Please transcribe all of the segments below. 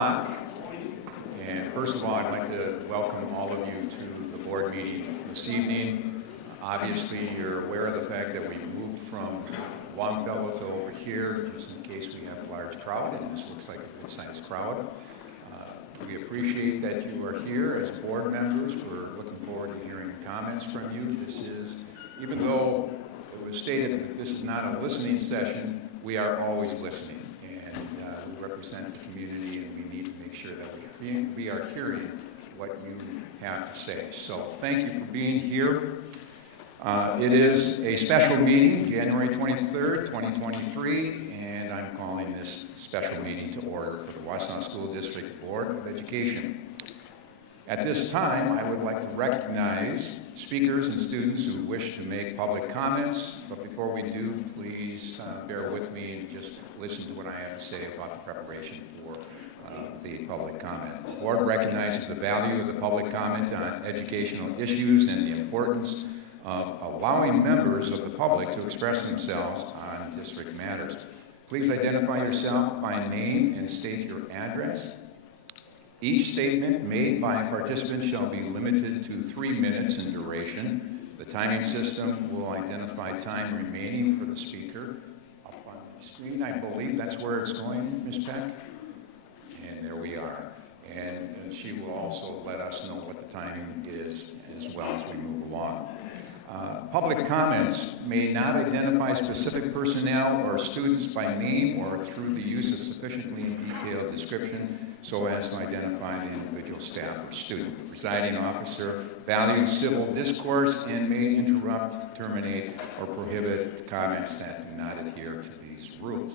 And first of all, I'd like to welcome all of you to the board meeting this evening. Obviously, you're aware of the fact that we moved from Wausau to over here, just in case we have a large crowd, and this looks like a good-sized crowd. We appreciate that you are here as board members. We're looking forward to hearing comments from you. This is, even though it was stated that this is not a listening session, we are always listening, and we represent the community, and we need to make sure that we are hearing what you have to say. So thank you for being here. It is a special meeting, January 23rd, 2023, and I'm calling this special meeting to order for the Wausau School District Board of Education. At this time, I would like to recognize speakers and students who wish to make public comments, but before we do, please bear with me and just listen to what I have to say about the preparation for the public comment. The board recognizes the value of the public comment on educational issues and the importance of allowing members of the public to express themselves on district matters. Please identify yourself by name and state your address. Each statement made by a participant shall be limited to 3 minutes in duration. The timing system will identify time remaining for the speaker. Up on the screen, I believe that's where it's going, Ms. Peck. And there we are. And she will also let us know what the timing is as well as we move along. Public comments may not identify specific personnel or students by name or through the use of sufficiently detailed description so as to identify the individual staff or student. The presiding officer values civil discourse and may interrupt, terminate, or prohibit comments that do not adhere to these rules.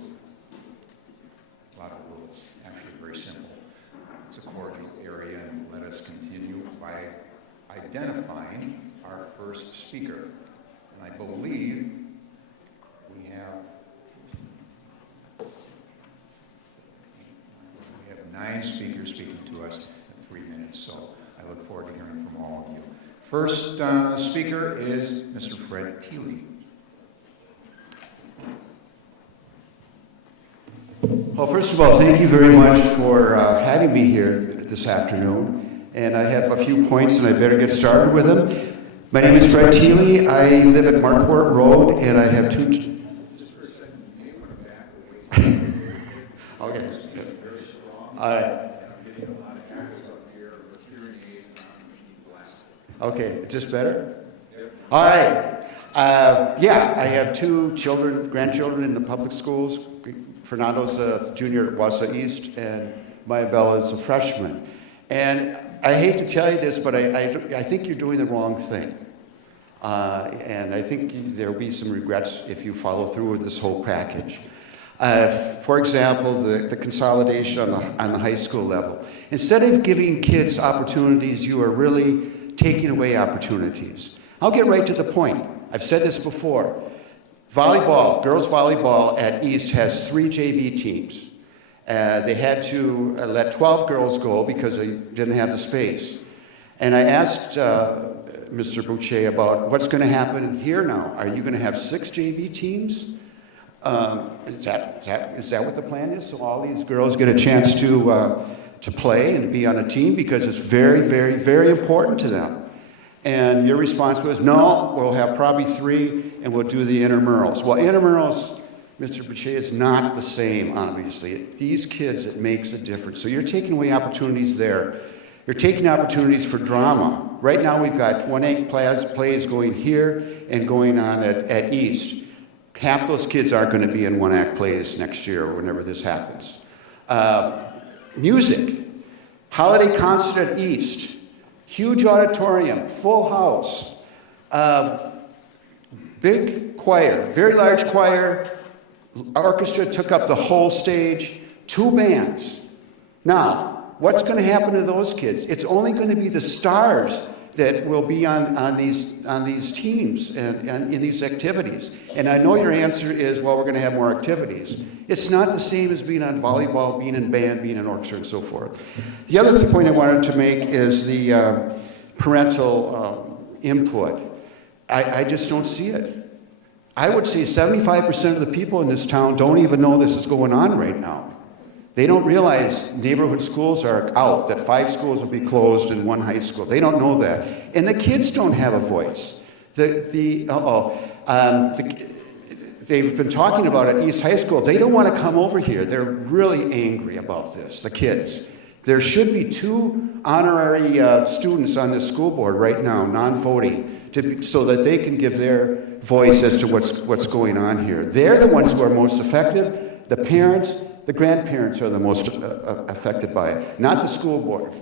A lot of rules, actually very simple. It's a cordial area, and let us continue by identifying our first speaker. And I believe we have 9 speakers speaking to us in 3 minutes, so I look forward to hearing from all of you. First speaker is Mr. Fred Thiele. Well, first of all, thank you very much for having me here this afternoon. And I have a few points, and I better get started with them. My name is Fred Thiele. I live at Marquardt Road, and I have 2... Okay. All right. Okay, is this better? All right. Yeah, I have 2 grandchildren in the public schools. Fernando's a junior at Wausau East, and Maya Bella is a freshman. And I hate to tell you this, but I think you're doing the wrong thing. And I think there will be some regrets if you follow through with this whole package. For example, the consolidation on the high school level. Instead of giving kids opportunities, you are really taking away opportunities. I'll get right to the point. I've said this before. Volleyball, girls volleyball at East has 3 JV teams. They had to let 12 girls go because they didn't have the space. And I asked Mr. Boucher about what's going to happen here now. Are you going to have 6 JV teams? Is that what the plan is? So all these girls get a chance to play and be on a team because it's very, very, very important to them. And your response was, no, we'll have probably 3 and we'll do the intramurals. Well, intramurals, Mr. Boucher, is not the same, obviously. These kids, it makes a difference. So you're taking away opportunities there. You're taking opportunities for drama. Right now we've got 1-act plays going here and going on at East. Half those kids aren't going to be in 1-act plays next year or whenever this happens. Music. Holiday concert at East. Huge auditorium, full house. Big choir, very large choir. Orchestra took up the whole stage. 2 bands. Now, what's going to happen to those kids? It's only going to be the stars that will be on these teams and in these activities. And I know your answer is, well, we're going to have more activities. It's not the same as being on volleyball, being in band, being in orchestra, and so forth. The other point I wanted to make is the parental input. I just don't see it. I would say 75% of the people in this town don't even know this is going on right now. They don't realize neighborhood schools are out, that 5 schools will be closed and 1 high school. They don't know that. And the kids don't have a voice. They've been talking about at East High School. They don't want to come over here. They're really angry about this, the kids. There should be 2 honorary students on the school board right now, non-voting, so that they can give their voice as to what's going on here. They're the ones who are most effective. The parents, the grandparents are the most affected by it, not the school board.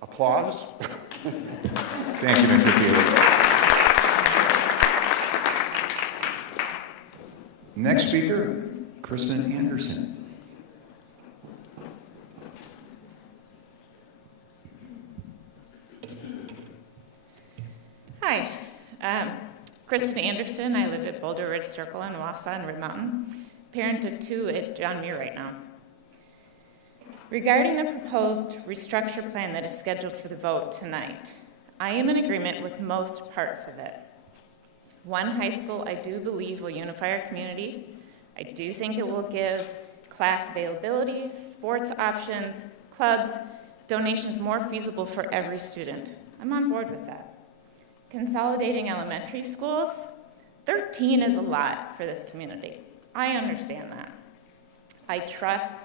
Applause? Thank you, Mr. Keeley. Next speaker, Kristen Anderson. Hi, Kristen Anderson. I live at Boulder Ridge Circle in Wausau and Red Mountain, parent of 2 at John Muir right now. Regarding the proposed restructure plan that is scheduled for the vote tonight, I am in agreement with most parts of it. 1 high school I do believe will unify our community. I do think it will give class availability, sports options, clubs, donations more feasible for every student. I'm on board with that. Consolidating elementary schools, 13 is a lot for this community. I understand that. I trust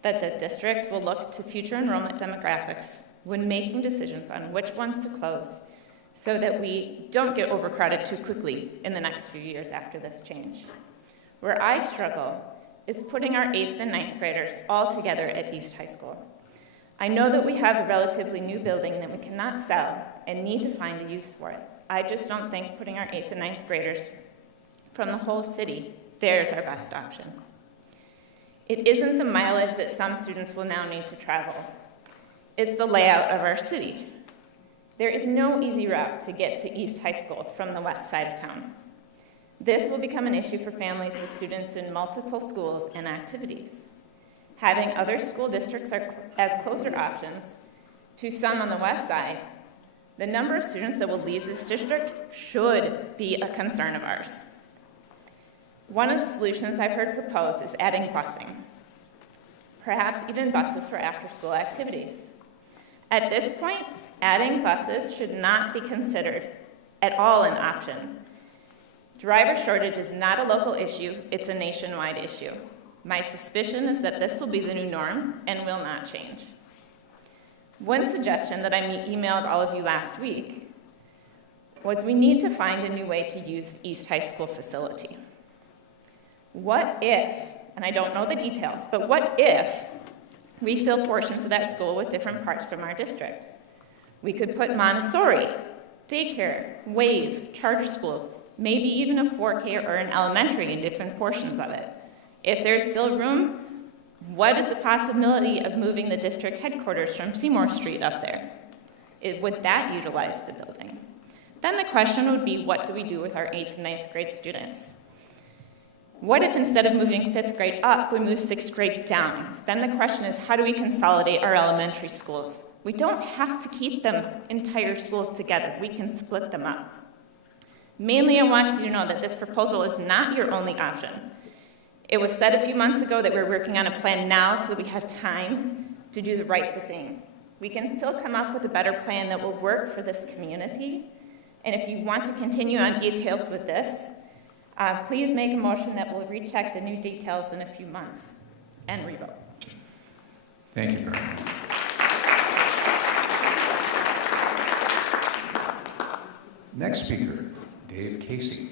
that the district will look to future enrollment demographics when making decisions on which ones to close so that we don't get overcrowded too quickly in the next few years after this change. Where I struggle is putting our 8th and 9th graders all together at East High School. I know that we have a relatively new building that we cannot sell and need to find a use for it. I just don't think putting our 8th and 9th graders from the whole city there is our best option. It isn't the mileage that some students will now need to travel. It's the layout of our city. There is no easy route to get to East High School from the west side of town. This will become an issue for families with students in multiple schools and activities. Having other school districts as closer options to some on the west side, the number of students that will leave this district should be a concern of ours. One of the solutions I've heard proposed is adding busing, perhaps even buses for after-school activities. At this point, adding buses should not be considered at all an option. Driver shortage is not a local issue, it's a nationwide issue. My suspicion is that this will be the new norm and will not change. One suggestion that I emailed all of you last week was we need to find a new way to use East High School facility. What if, and I don't know the details, but what if we fill portions of that school with different parts from our district? We could put Montessori, daycare, WAVE, charter schools, maybe even a 4K or an elementary in different portions of it. If there's still room, what is the possibility of moving the district headquarters from Seymour Street up there? Would that utilize the building? Then the question would be, what do we do with our 8th and 9th grade students? What if instead of moving 5th grade up, we move 6th grade down? Then the question is, how do we consolidate our elementary schools? We don't have to keep them entire schools together. We can split them up. Mainly, I want you to know that this proposal is not your only option. It was said a few months ago that we're working on a plan now so that we have time to do the right thing. We can still come up with a better plan that will work for this community. And if you want to continue on details with this, please make a motion that will recheck the new details in a few months and revote. Thank you very much. Next speaker, Dave Casey.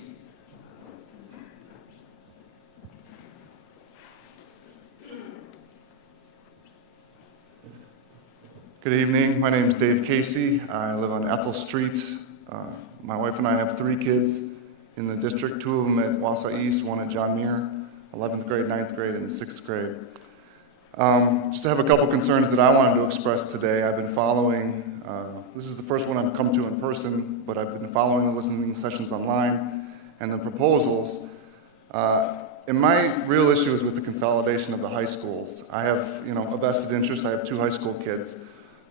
Good evening. My name is Dave Casey. I live on Ethel Street. My wife and I have 3 kids in the district, 2 of them at Wausau East, 1 at John Muir, 11th grade, 9th grade, and 6th grade. Just to have a couple concerns that I wanted to express today. I've been following, this is the first one I've come to in person, but I've been following the listening sessions online and the proposals. And my real issue is with the consolidation of the high schools. I have, a vested interest. I have 2 high school kids.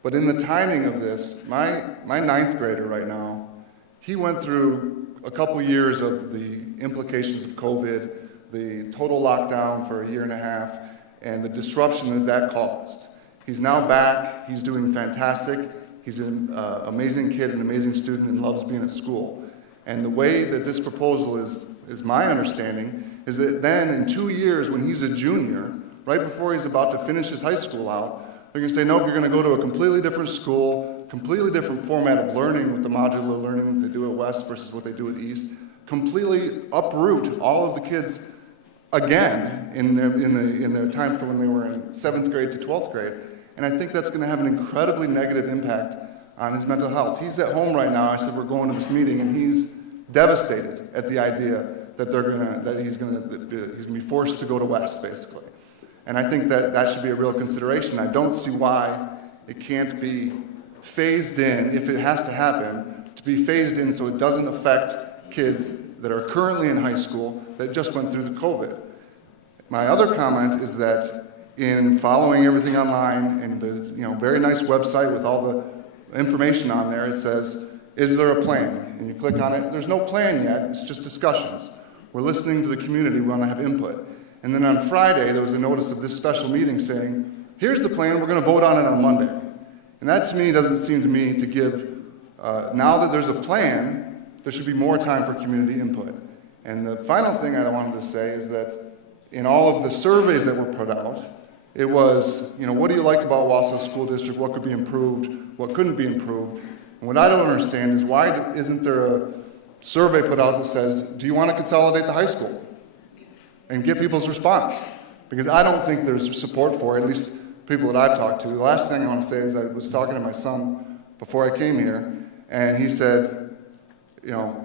But in the timing of this, my 9th grader right now, he went through a couple years of the implications of COVID, the total lockdown for a year and a half and the disruption that caused. He's now back. He's doing fantastic. He's an amazing kid, an amazing student, and loves being at school. And the way that this proposal is my understanding, is that then in 2 years when he's a junior, right before he's about to finish his high school out, they're going to say, nope, you're going to go to a completely different school, completely different format of learning with the modular learning that they do at West versus what they do at East, completely uproot all of the kids again in their time for when they were in 7th grade to 12th grade. And I think that's going to have an incredibly negative impact on his mental health. He's at home right now. I said we're going to this meeting, and he's devastated at the idea that he's going to be forced to go to West, basically. And I think that should be a real consideration. I don't see why it can't be phased in, if it has to happen, to be phased in so it doesn't affect kids that are currently in high school that just went through the COVID. My other comment is that in following everything online and the very nice website with all the information on there, it says, is there a plan? And you click on it, there's no plan yet, it's just discussions. We're listening to the community, we want to have input. And then on Friday, there was a notice of this special meeting saying, here's the plan, we're going to vote on it on Monday. And that to me doesn't seem to me to give, now that there's a plan, there should be more time for community input. And the final thing I wanted to say is that in all of the surveys that were put out, it was, what do you like about Wausau School District? What could be improved? What couldn't be improved? And what I don't understand is why isn't there a survey put out that says, do you want to consolidate the high school? And get people's response. Because I don't think there's support for it, at least people that I've talked to. The last thing I want to say is I was talking to my son before I came here, and he said,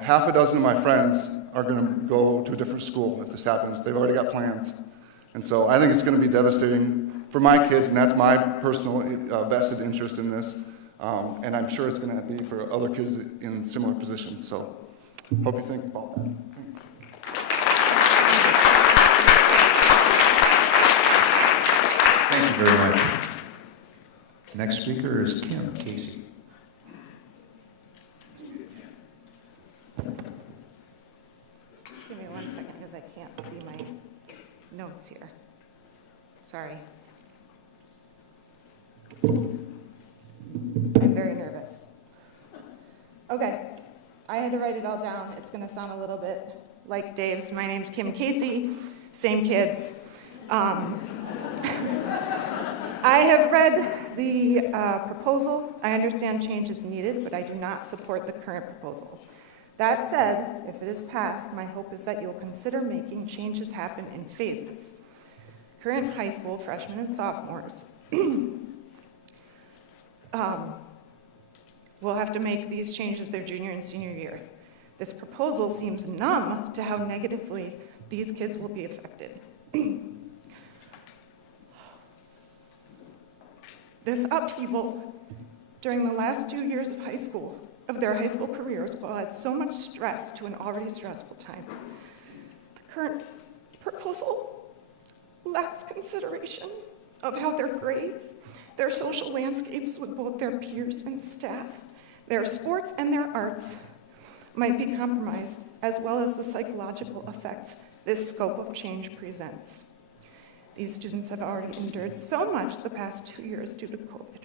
half a dozen of my friends are going to go to a different school if this happens. They've already got plans. And so I think it's going to be devastating for my kids, and that's my personal vested interest in this. And I'm sure it's going to be for other kids in similar positions. So hope you think about that. Thanks. Thank you very much. Next speaker is Kim Casey. Just give me 1 second because I can't see my notes here. Sorry. I'm very nervous. Okay, I had to write it all down. It's going to sound a little bit like Dave's. My name's Kim Casey, same kids. I have read the proposal. I understand change is needed, but I do not support the current proposal. That said, if it is passed, my hope is that you'll consider making changes happen in phases. Current high school freshmen and sophomores will have to make these changes their junior and senior year. This proposal seems numb to how negatively these kids will be affected. This upheaval during the last 2 years of their high school careers, will add so much stress to an already stressful time. The current proposal lacks consideration of how their grades, their social landscapes with both their peers and staff, their sports and their arts might be compromised, as well as the psychological effects this scope of change presents. These students have already endured so much the past 2 years due to COVID.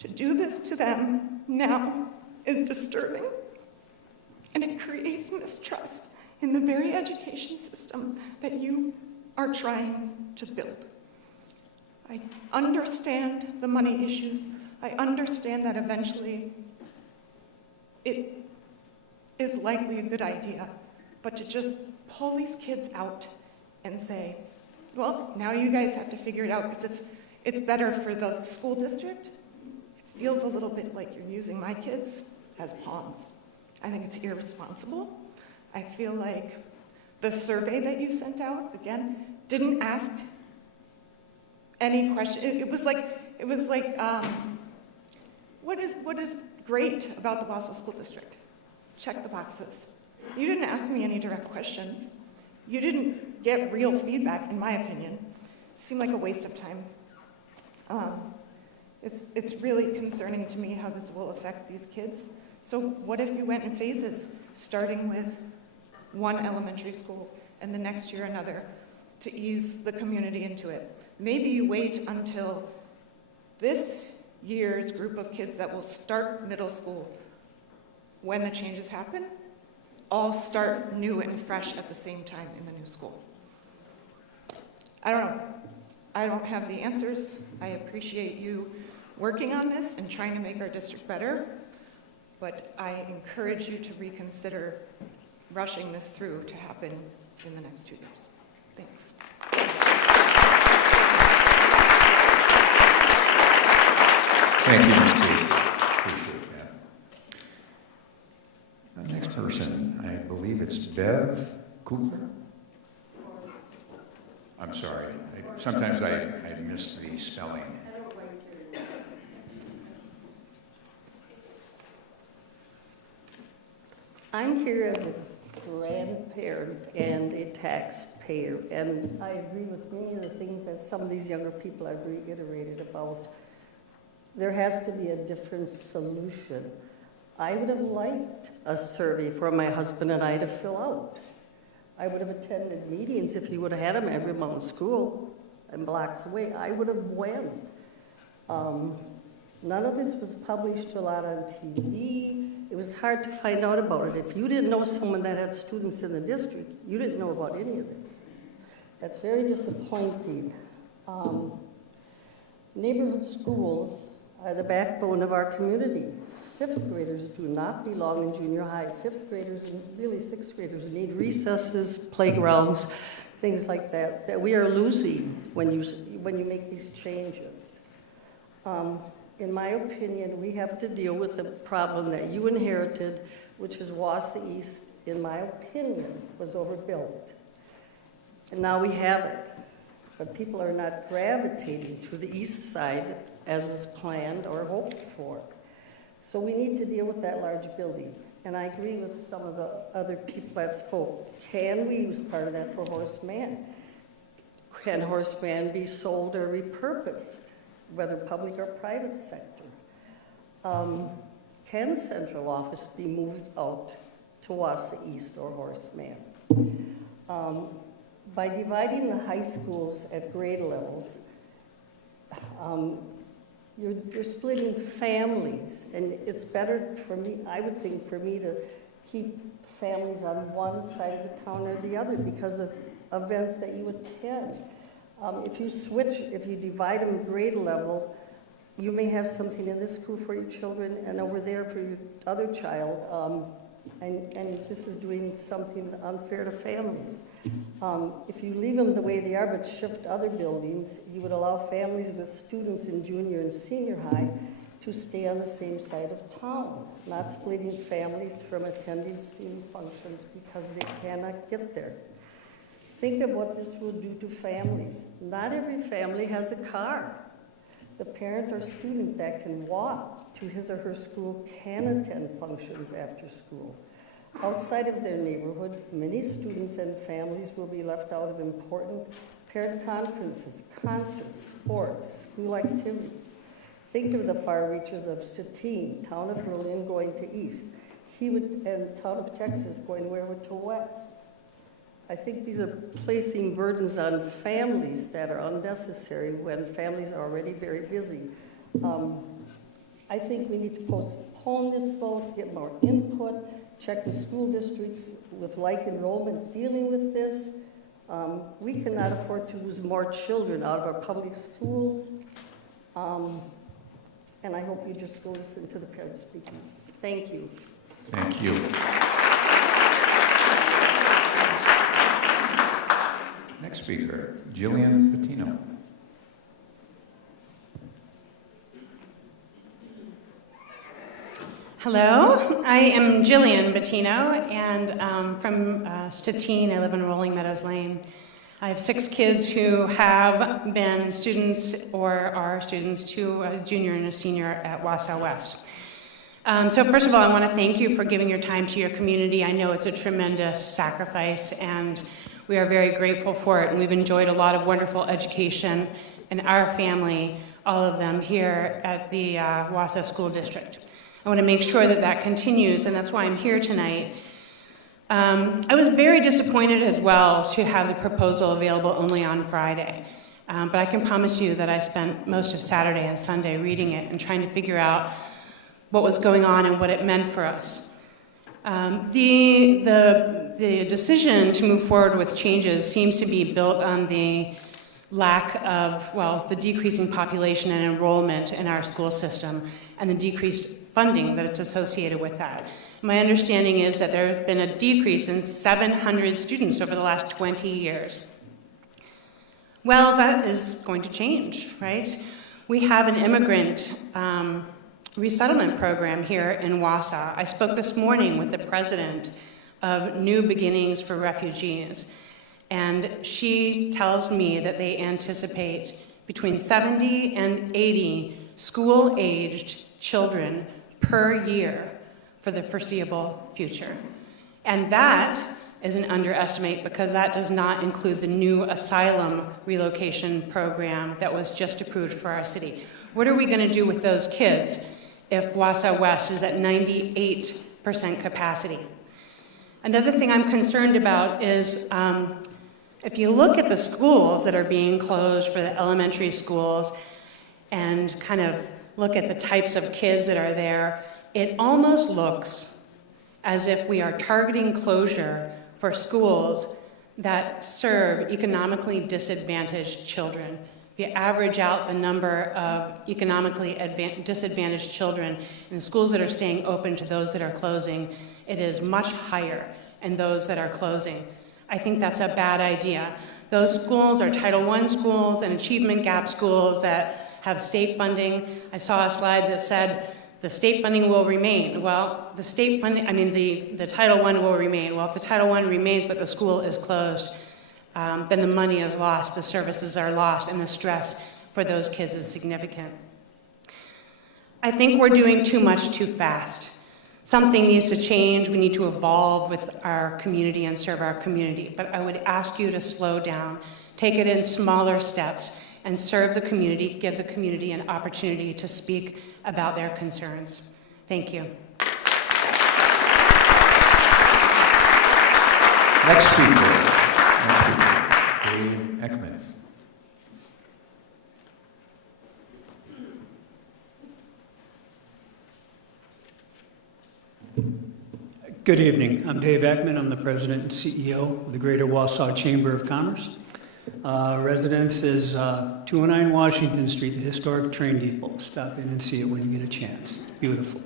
To do this to them now is disturbing, and it creates mistrust in the very education system that you are trying to build. I understand the money issues. I understand that eventually it is likely a good idea, but to just pull these kids out and say, well, now you guys have to figure it out because it's better for the school district. It feels a little bit like you're using my kids as pawns. I think it's irresponsible. I feel like the survey that you sent out, again, didn't ask any question. It was like, what is great about the Wausau School District? Check the boxes. You didn't ask me any direct questions. You didn't get real feedback, in my opinion. It seemed like a waste of time. It's really concerning to me how this will affect these kids. So what if you went in phases, starting with one elementary school, and the next year another, to ease the community into it. Maybe you wait until this year's group of kids that will start middle school, when the changes happen, all start new and fresh at the same time in the new school. I don't know. I don't have the answers. I appreciate you working on this and trying to make our district better, but I encourage you to reconsider rushing this through to happen in the next 2 years. Thanks. Thank you, Ms. Casey. Appreciate that. The next person, I believe it's Bev Kugler. I'm sorry. Sometimes I miss the spelling. I'm here as a grandparent and a taxpayer, and I agree with many of the things that some of these younger people have reiterated about. There has to be a different solution. I would have liked a survey for my husband and I to fill out. I would have attended meetings if you would have had them at Mount School and blocks away. I would have went. None of this was published a lot on TV. It was hard to find out about it. If you didn't know someone that had students in the district, you didn't know about any of this. That's very disappointing. Neighborhood schools are the backbone of our community. Fifth graders do not belong in junior high. Fifth graders and really sixth graders need recesses, playgrounds, things like that we are losing when you make these changes. In my opinion, we have to deal with the problem that you inherited, which is Wausau East, in my opinion, was overbuilt. And now we have it. But people are not gravitating to the east side as was planned or hoped for. So we need to deal with that large building. And I agree with some of the other people that spoke. Can we use part of that for Horace Mann? Can Horace Mann be sold or repurposed, whether public or private sector? Can central office be moved out to Wausau East or Horace Mann? By dividing the high schools at grade levels, you're splitting families, and it's better for me, I would think, for me to keep families on one side of the town or the other because of events that you attend. If you divide them grade level, you may have something in this school for your children and over there for your other child, and this is doing something unfair to families. If you leave them the way they are but shift other buildings, you would allow families with students in junior and senior high to stay on the same side of town, not splitting families from attending student functions because they cannot get there. Think of what this will do to families. Not every family has a car. The parent or student that can walk to his or her school can attend functions after school. Outside of their neighborhood, many students and families will be left out of important parent conferences, concerts, sports, school activities. Think of the far reaches of Stettin, town of Berlin going to east, and town of Texas going wherever to west. I think these are placing burdens on families that are unnecessary when families are already very busy. I think we need to postpone this vote, get more input, check with school districts with like enrollment dealing with this. We cannot afford to lose more children out of our public schools. And I hope you just go listen to the parents speaking. Thank you. Thank you. Next speaker, Jillian Patino. Hello, I am Jillian Bettino, and from Stettin. I live in Rolling Meadows Lane. I have 6 kids who have been students or are students to a junior and a senior at Wausau West. So first of all, I want to thank you for giving your time to your community. I know it's a tremendous sacrifice, and we are very grateful for it, and we've enjoyed a lot of wonderful education in our family, all of them here at the Wausau School District. I want to make sure that that continues, and that's why I'm here tonight. I was very disappointed as well to have the proposal available only on Friday. But I can promise you that I spent most of Saturday and Sunday reading it and trying to figure out what was going on and what it meant for us. The decision to move forward with changes seems to be built on the lack of, well, the decreasing population and enrollment in our school system and the decreased funding that it's associated with that. My understanding is that there has been a decrease in 700 students over the last 20 years. Well, that is going to change, right? We have an immigrant resettlement program here in Wausau. I spoke this morning with the president of New Beginnings for Refugees, and she tells me that they anticipate between 70 and 80 school-aged children per year for the foreseeable future. And that is an underestimate because that does not include the new asylum relocation program that was just approved for our city. What are we going to do with those kids if Wausau West is at 98% capacity? Another thing I'm concerned about is if you look at the schools that are being closed for the elementary schools and kind of look at the types of kids that are there, it almost looks as if we are targeting closure for schools that serve economically disadvantaged children. If you average out the number of economically disadvantaged children in schools that are staying open to those that are closing, it is much higher in those that are closing. I think that's a bad idea. Those schools are Title I schools and achievement gap schools that have state funding. I saw a slide that said the state funding will remain. Well, the state funding, the Title I will remain. Well, if the Title I remains but the school is closed, then the money is lost, the services are lost, and the stress for those kids is significant. I think we're doing too much too fast. Something needs to change. We need to evolve with our community and serve our community. But I would ask you to slow down, take it in smaller steps, and serve the community, give the community an opportunity to speak about their concerns. Thank you. Next speaker, Dave Ekman. Good evening. I'm Dave Ekman. I'm the president and CEO of the Greater Wausau Chamber of Commerce. Residence is 209 Washington Street, the historic train depot. Stop in and see it when you get a chance. It's beautiful.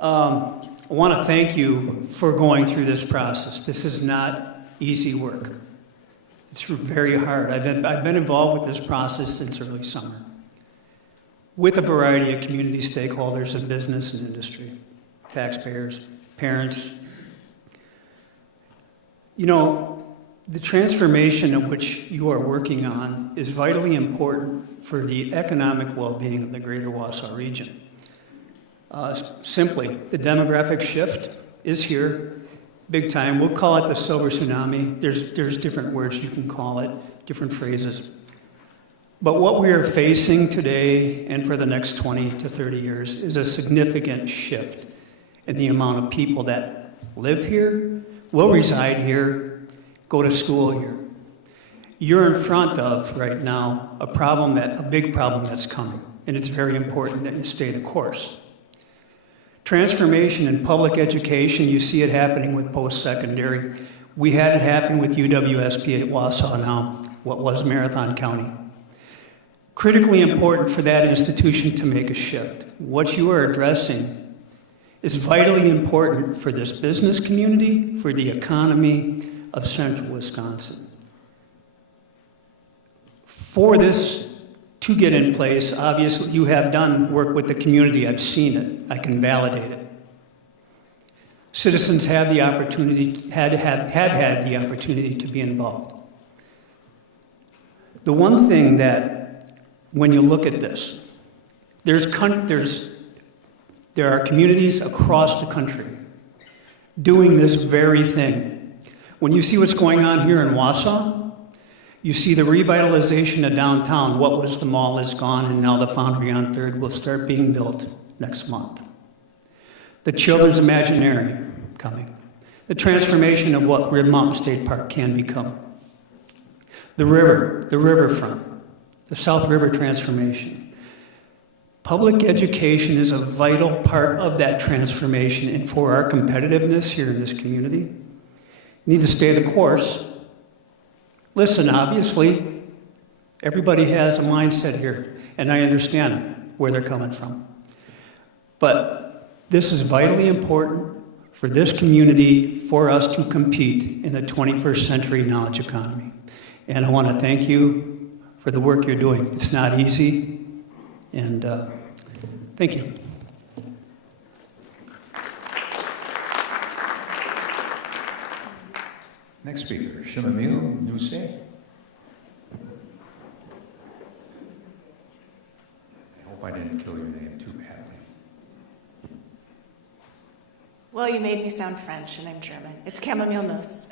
I want to thank you for going through this process. This is not easy work. It's very hard. I've been involved with this process since early summer with a variety of community stakeholders in business and industry, taxpayers, parents. You know, the transformation of which you are working on is vitally important for the economic well-being of the Greater Wausau region. Simply, the demographic shift is here, big time. We'll call it the silver tsunami. There's different words you can call it, different phrases. But what we are facing today and for the next 20 to 30 years is a significant shift in the amount of people that live here, will reside here, go to school here. You're in front of, right now, a big problem that's coming, and it's very important that you stay the course. Transformation in public education, you see it happening with post-secondary. We had it happen with UWSP at Wausau now, what was Marathon County. Critically important for that institution to make a shift. What you are addressing is vitally important for this business community, for the economy of central Wisconsin. For this to get in place, obviously you have done work with the community. I've seen it. I can validate it. Citizens have the opportunity, had had the opportunity to be involved. The one thing that, when you look at this, there are communities across the country doing this very thing. When you see what's going on here in Wausau, you see the revitalization of downtown. What was the mall is gone, and now the Foundry on 3rd will start being built next month. The Children's Imaginarium coming. the transformation of what Rib Mountain State Park can become. The riverfront, the South River transformation. Public education is a vital part of that transformation and for our competitiveness here in this community. You need to stay the course. Listen, obviously, everybody has a mindset here, and I understand where they're coming from. But this is vitally important for this community, for us to compete in the 21st century knowledge economy. And I want to thank you for the work you're doing. It's not easy, and thank you. Next speaker, Shimamil Nuse. I hope I didn't kill your name too badly. Well, you made me sound French, and I'm German. It's chamomile nose.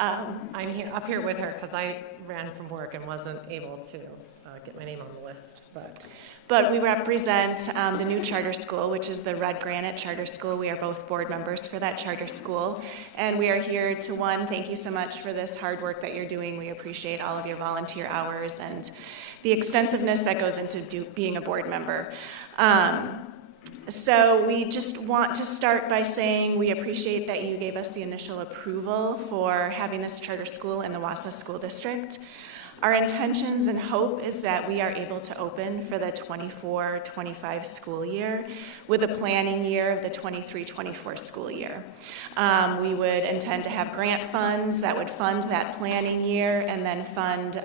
I'm up here with her because I ran from work and wasn't able to get my name on the list. But we represent the new charter school, which is the Red Granite Charter School. We are both board members for that charter school. And we are here to, one, thank you so much for this hard work that you're doing. We appreciate all of your volunteer hours and the extensiveness that goes into being a board member. So we just want to start by saying we appreciate that you gave us the initial approval for having this charter school in the Wausau School District. Our intentions and hope is that we are able to open for the 24-25 school year with a planning year of the 23-24 school year. We would intend to have grant funds that would fund that planning year and then fund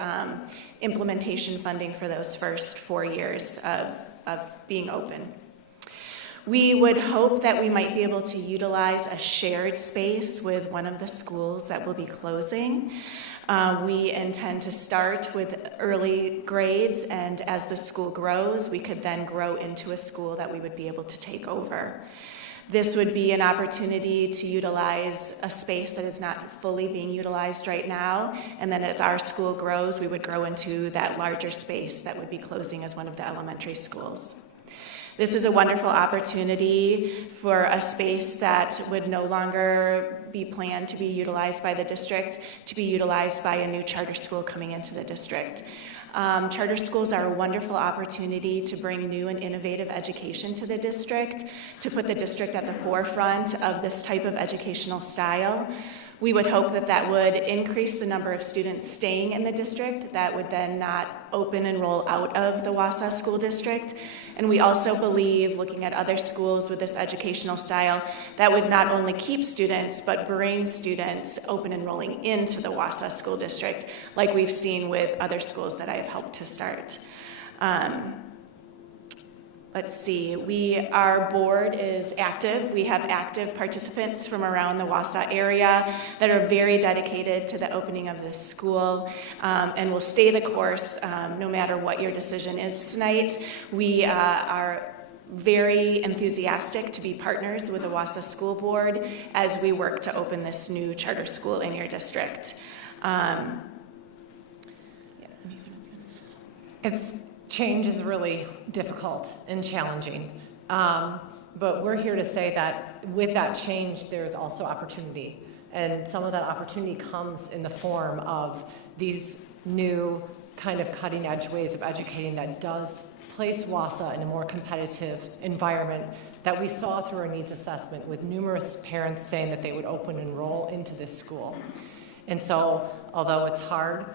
implementation funding for those first 4 years of being open. We would hope that we might be able to utilize a shared space with one of the schools that will be closing. We intend to start with early grades, and as the school grows, we could then grow into a school that we would be able to take over. This would be an opportunity to utilize a space that is not fully being utilized right now, and then as our school grows, we would grow into that larger space that would be closing as one of the elementary schools. This is a wonderful opportunity for a space that would no longer be planned to be utilized by the district, to be utilized by a new charter school coming into the district. Charter schools are a wonderful opportunity to bring new and innovative education to the district, to put the district at the forefront of this type of educational style. We would hope that that would increase the number of students staying in the district that would then not open and roll out of the Wausau School District. And we also believe, looking at other schools with this educational style, that would not only keep students, but bring students open enrolling into the Wausau School District, like we've seen with other schools that I have helped to start. Let's see, our board is active. We have active participants from around the Wausau area that are very dedicated to the opening of this school and will stay the course no matter what your decision is tonight. We are very enthusiastic to be partners with the Wausau School Board as we work to open this new charter school in your district. Change is really difficult and challenging, but we're here to say that with that change, there's also opportunity. And some of that opportunity comes in the form of these new kind of cutting edge ways of educating that does place Wausau in a more competitive environment that we saw through our needs assessment with numerous parents saying that they would open and enroll into this school. And so, although it's hard,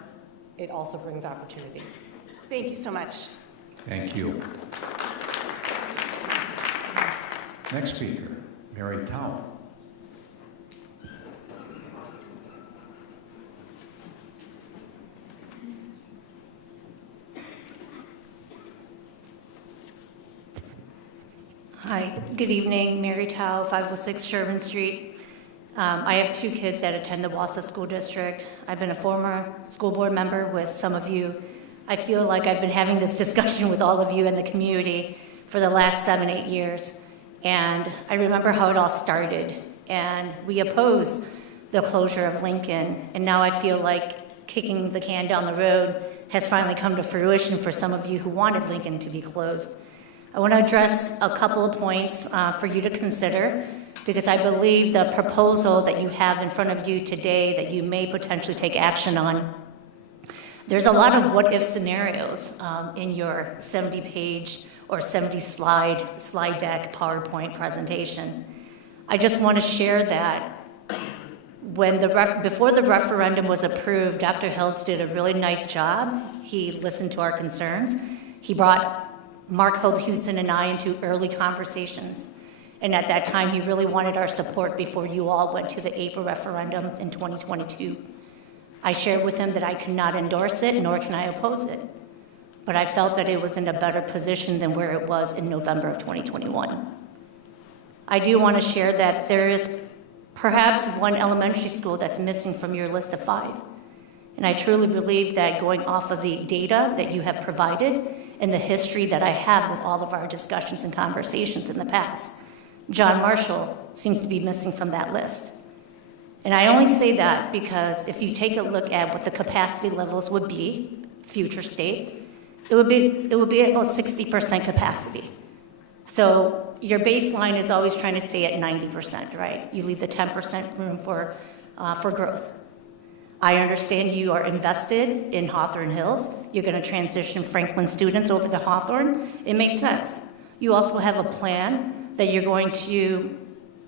it also brings opportunity. Thank you so much. Thank you. Next speaker, Mary Town. Hi, good evening. Mary Tao, 506 Sherman Street. I have 2 kids that attend the Wausau School District. I've been a former school board member with some of you. I feel like I've been having this discussion with all of you in the community for the last 7-8 years. And I remember how it all started. And we opposed the closure of Lincoln. And now I feel like kicking the can down the road has finally come to fruition for some of you who wanted Lincoln to be closed. I want to address a couple of points for you to consider. because I believe the proposal that you have in front of you today that you may potentially take action on, there's a lot of what-if scenarios in your 70-page or 70-slide deck PowerPoint presentation. I just want to share that when before the referendum was approved, Dr. Hiltz did a really nice job. He listened to our concerns. He brought Mark Houston and I into early conversations. And at that time, he really wanted our support before you all went to the April referendum in 2022. I shared with him that I cannot endorse it, nor can I oppose it. But I felt that it was in a better position than where it was in November of 2021. I do want to share that there is perhaps one elementary school that's missing from your list of 5. And I truly believe that going off of the data that you have provided and the history that I have with all of our discussions and conversations in the past, John Marshall seems to be missing from that list. And I only say that because if you take a look at what the capacity levels would be, future state, it would be about 60% capacity. So your baseline is always trying to stay at 90%, right? You leave the 10% room for growth. I understand you are invested in Hawthorne Hills. You're going to transition Franklin students over to Hawthorne. It makes sense. You also have a plan that you're going to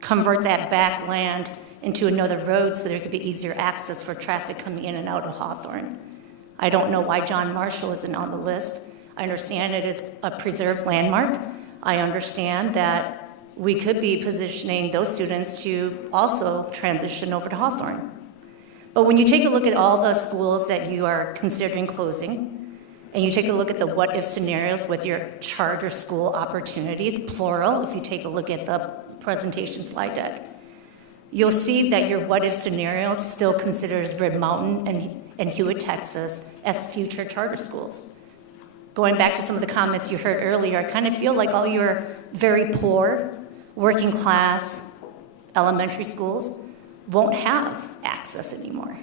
convert that back land into another road so there could be easier access for traffic coming in and out of Hawthorne. I don't know why John Marshall isn't on the list. I understand it is a preserved landmark. I understand that we could be positioning those students to also transition over to Hawthorne. But when you take a look at all the schools that you are considering closing, and you take a look at the what-if scenarios with your charter school opportunities, plural, if you take a look at the presentation slide deck, you'll see that your what-if scenario still considers Red Mountain and Hewitt, Texas as future charter schools. Going back to some of the comments you heard earlier, I kind of feel like all your very poor, working class elementary schools won't have access anymore.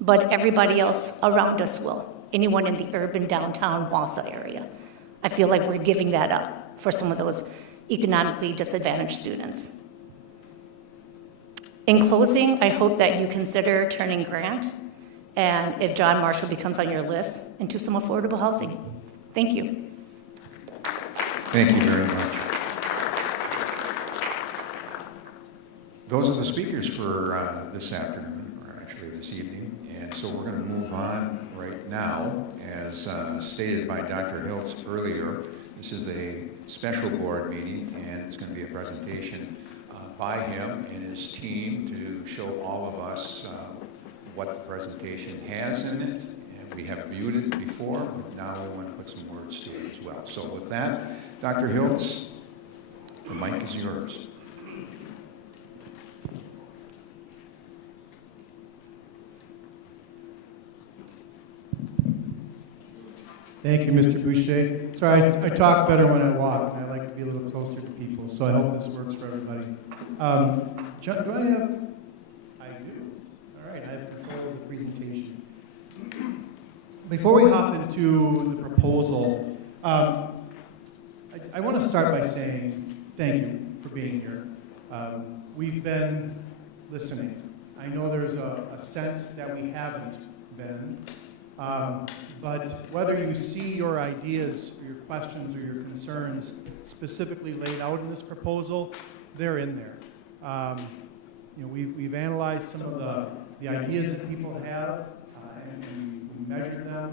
But everybody else around us will. Anyone in the urban downtown Wausau area. I feel like we're giving that up for some of those economically disadvantaged students. In closing, I hope that you consider turning Grant, and if John Marshall becomes on your list, into some affordable housing. Thank you. Thank you very much. Those are the speakers for this afternoon, or actually this evening, and so we're going to move on right now. As stated by Dr. Hiltz earlier, this is a special board meeting, and it's going to be a presentation by him and his team to show all of us what the presentation has in it. And we have viewed it before, but now we want to put some words to it as well. So with that, Dr. Hiltz, the mic is yours. Thank you, Mr. Boucher. Sorry, I talk better when I walk, and I like to be a little closer to people, so I hope this works for everybody. John, do I have? I do. All right, I have control of the presentation. Before we hop into the proposal, I want to start by saying thank you for being here. We've been listening. I know there's a sense that we haven't been. But whether you see your ideas or your questions or your concerns specifically laid out in this proposal, they're in there. We've analyzed some of the ideas that people have, and we measure them.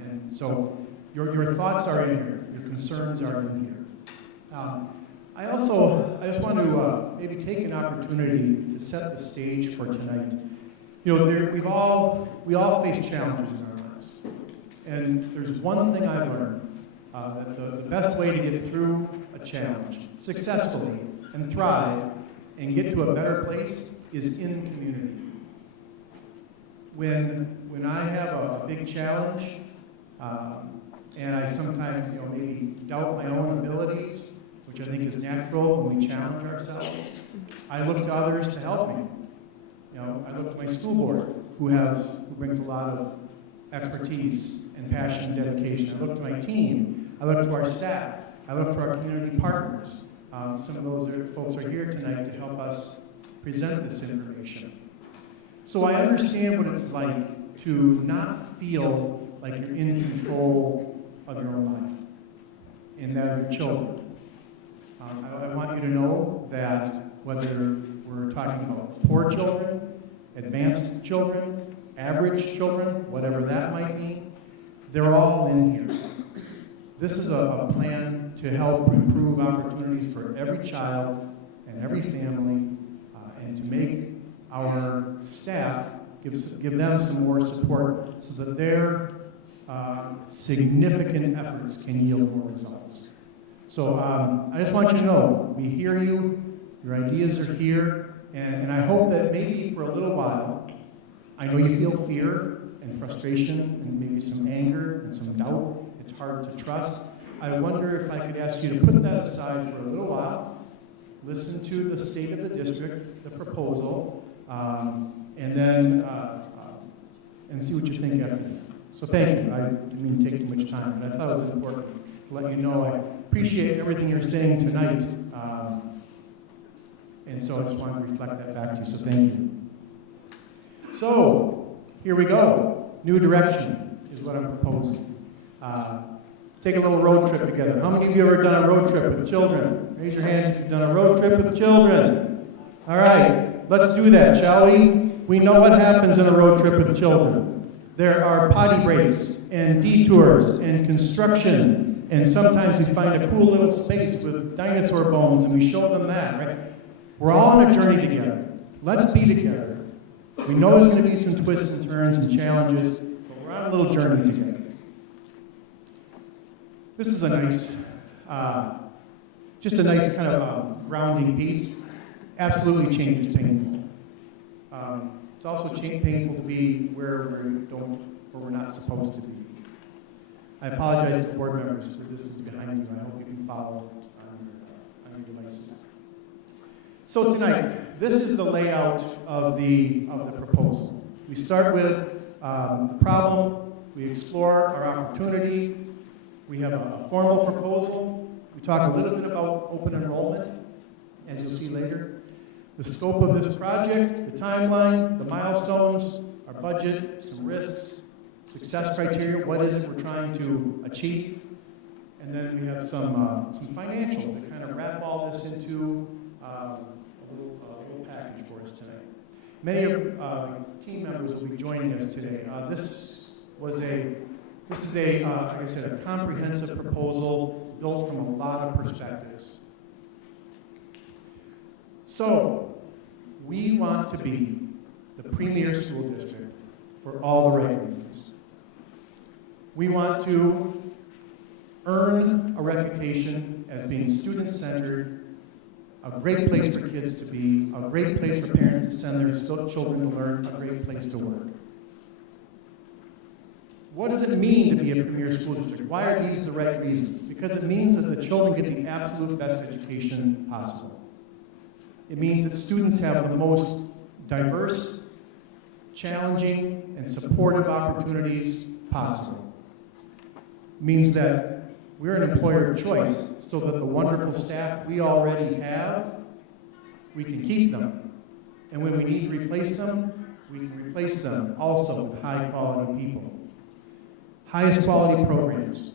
And so your thoughts are in here. Your concerns are in here. I just want to maybe take an opportunity to set the stage for tonight. We all face challenges in our lives. And there's one thing I've learned, that the best way to get through a challenge successfully and thrive and get to a better place is in community. When I have a big challenge, and I sometimes maybe doubt my own abilities, which I think is natural when we challenge ourselves, I look to others to help me. I look to my school board, who brings a lot of expertise and passion and dedication. I look to my team. I look to our staff. I look to our community partners. Some of those folks are here tonight to help us present this information. So I understand what it's like to not feel like you're in control of your own life and that of your children. I want you to know that whether we're talking about poor children, advanced children, average children, whatever that might mean, they're all in here. This is a plan to help improve opportunities for every child and every family, and to make our staff, give them some more support so that their significant efforts can yield more results. So I just want you to know, we hear you, your ideas are here, and I hope that maybe for a little while, I know you feel fear and frustration and maybe some anger and some doubt. It's hard to trust. I wonder if I could ask you to put that aside for a little while, listen to the state of the district, the proposal, and then and see what you think after that. So thank you. I didn't mean to take too much time, but I thought it was important to let you know I appreciate everything you're saying tonight, and so I just wanted to reflect that back to you, so thank you. So, here we go. New direction is what I'm proposing. Take a little road trip together. How many of you have ever done a road trip with children? Raise your hands if you've done a road trip with children. All right, let's do that, shall we? We know what happens in a road trip with children. There are potty breaks and detours and construction, and sometimes we find a cool little space with dinosaur bones and we show them that, right? We're all on a journey together. Let's be together. We know there's going to be some twists and turns and challenges, but we're on a little journey together. This is a nice, just a nice kind of grounding piece. Absolutely change is painful. It's also painful to be where we're not supposed to be. I apologize to board members that this is behind you. I hope you can follow on your devices. So tonight, this is the layout of the proposal. We start with the problem. We explore our opportunity. We have a formal proposal. We talk a little bit about open enrollment, as you'll see later. The scope of this project, the timeline, the milestones, our budget, some risks, success criteria, what is it we're trying to achieve, and then we have some financials that kind of wrap all this into a little package for us tonight. Many of team members will be joining us today. This is like I said, a comprehensive proposal built from a lot of perspectives. So, we want to be the premier school district for all the right reasons. We want to earn a reputation as being student-centered, a great place for kids to be, a great place for parents to send their children to learn, a great place to work. What does it mean to be a premier school district? Why are these the right reasons? Because it means that the children get the absolute best education possible. It means that students have the most diverse, challenging, and supportive opportunities possible. It means that we're an employer of choice, so that the wonderful staff we already have, we can keep them. And when we need to replace them, we can replace them also with high-quality people. Highest quality programs,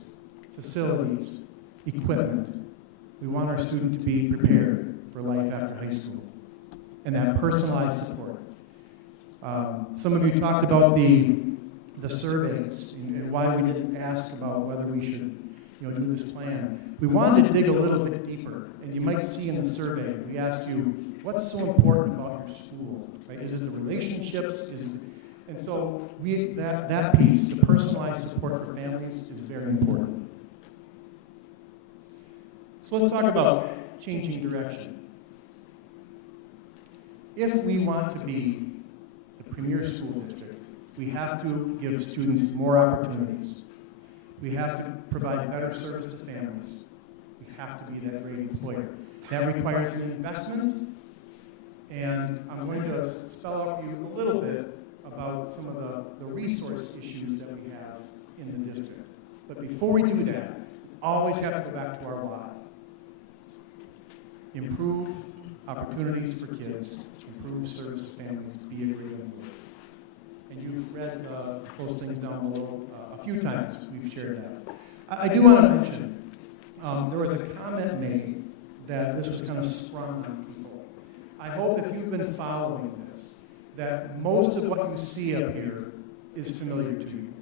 facilities, equipment. We want our student to be prepared for life after high school, and that personalized support. Some of you talked about the surveys and why we didn't ask about whether we should do this plan. We wanted to dig a little bit deeper, and you might see in the survey, we asked you, what's so important about your school? Right? Is it the relationships? And so that piece, the personalized support for families, is very important. So let's talk about changing direction. If we want to be the premier school district, we have to give students more opportunities. We have to provide better service to families. We have to be that great employer. That requires an investment, and I'm going to spell out for you a little bit about some of the resource issues that we have in the district. But before we do that, always have to go back to our why. improve opportunities for kids, improve service to families, be a great employer. And you've read those things down below a few times. We've shared that. I do want to mention, there was a comment made that this was kind of sprung on people. I hope if you've been following this, that most of what you see up here is familiar to you.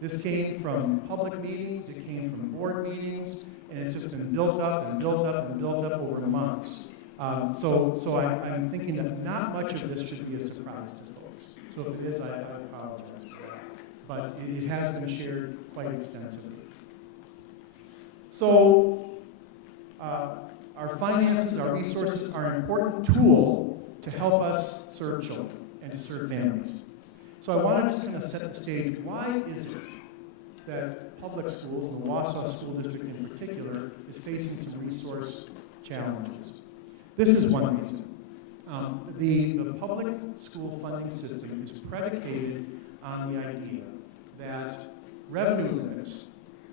This came from public meetings, it came from board meetings, and it's just been built up and built up and built up over months. So I'm thinking that not much of this should be a surprise to folks. So if it is, I apologize for that. But it has been shared quite extensively. So our finances, our resources are an important tool to help us serve children and to serve families. So I want to just kind of set the stage. Why is it that public schools, the Wausau School District in particular, is facing some resource challenges? This is one reason. The public school funding system is predicated on the idea that revenue limits,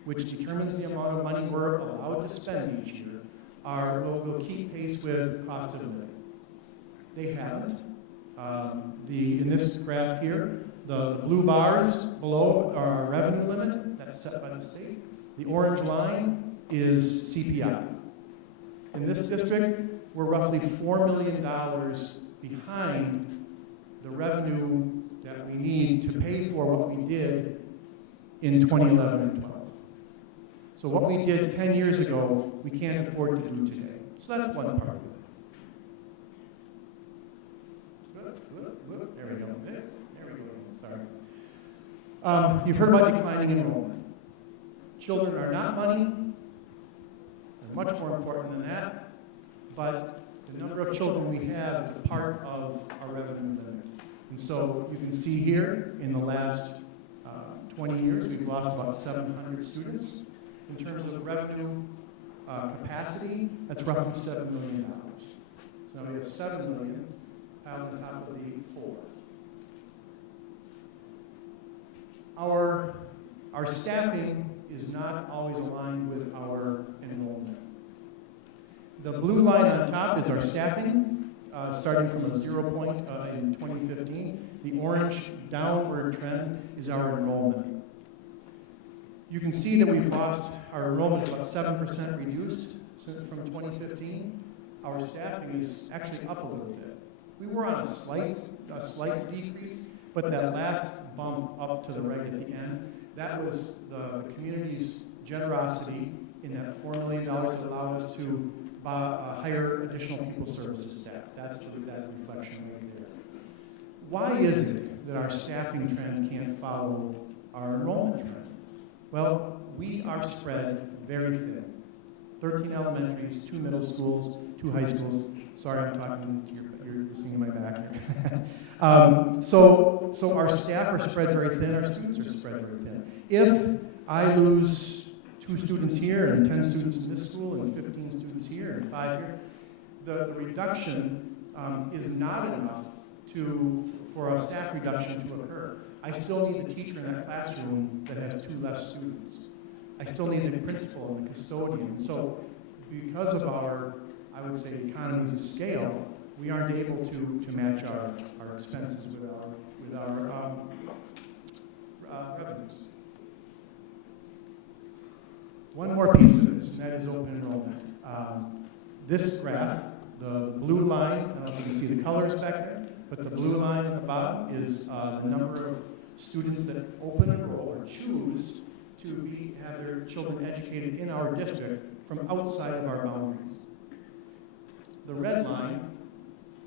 which determines the amount of money we're allowed to spend each year, will keep pace with cost of living. They haven't. In this graph here, the blue bars below are our revenue limit, that's set by the state. The orange line is CPI. In this district, we're roughly $4 million behind the revenue that we need to pay for what we did in 2011 and 12. So what we did 10 years ago, we can't afford to do today. So that's one part of it. There we go. There we go. Sorry. You've heard about declining enrollment. Children are not money. They're much more important than that. But the number of children we have is a part of our revenue limit. And so you can see here, in the last 20 years, we've lost about 700 students. In terms of revenue capacity, that's roughly $7 million. So now we have $7 million piled on top of the 4. Our staffing is not always aligned with our enrollment. The blue line on top is our staffing, starting from a 0 point in 2015. The orange downward trend is our enrollment. You can see that we've lost our enrollment about 7% reduced from 2015. Our staffing is actually up a little bit. We were on a slight decrease, but that last bump up to the right at the end, that was the community's generosity in that $4 million that allowed us to hire additional people services staff. That's that reflection right there. Why is it that our staffing trend can't follow our enrollment trend? Well, we are spread very thin. 13 elementaries, 2 middle schools, 2 high schools. Sorry, I'm talking, you're listening in my back here. So our staff are spread very thin, our students are spread very thin. If I lose 2 students here and 10 students in this school and 15 students here and 5 here, the reduction is not enough for a staff reduction to occur. I still need the teacher in that classroom that has 2 less students. I still need the principal and the custodian. So because of our, I would say, economies of scale, we aren't able to match our expenses with our revenues. One more piece of this, and that is open enrollment. This graph, the blue line, I don't know if you can see the colors back there, but the blue line at the bottom is the number of students that open enroll or choose to have their children educated in our district from outside of our boundaries. The red line,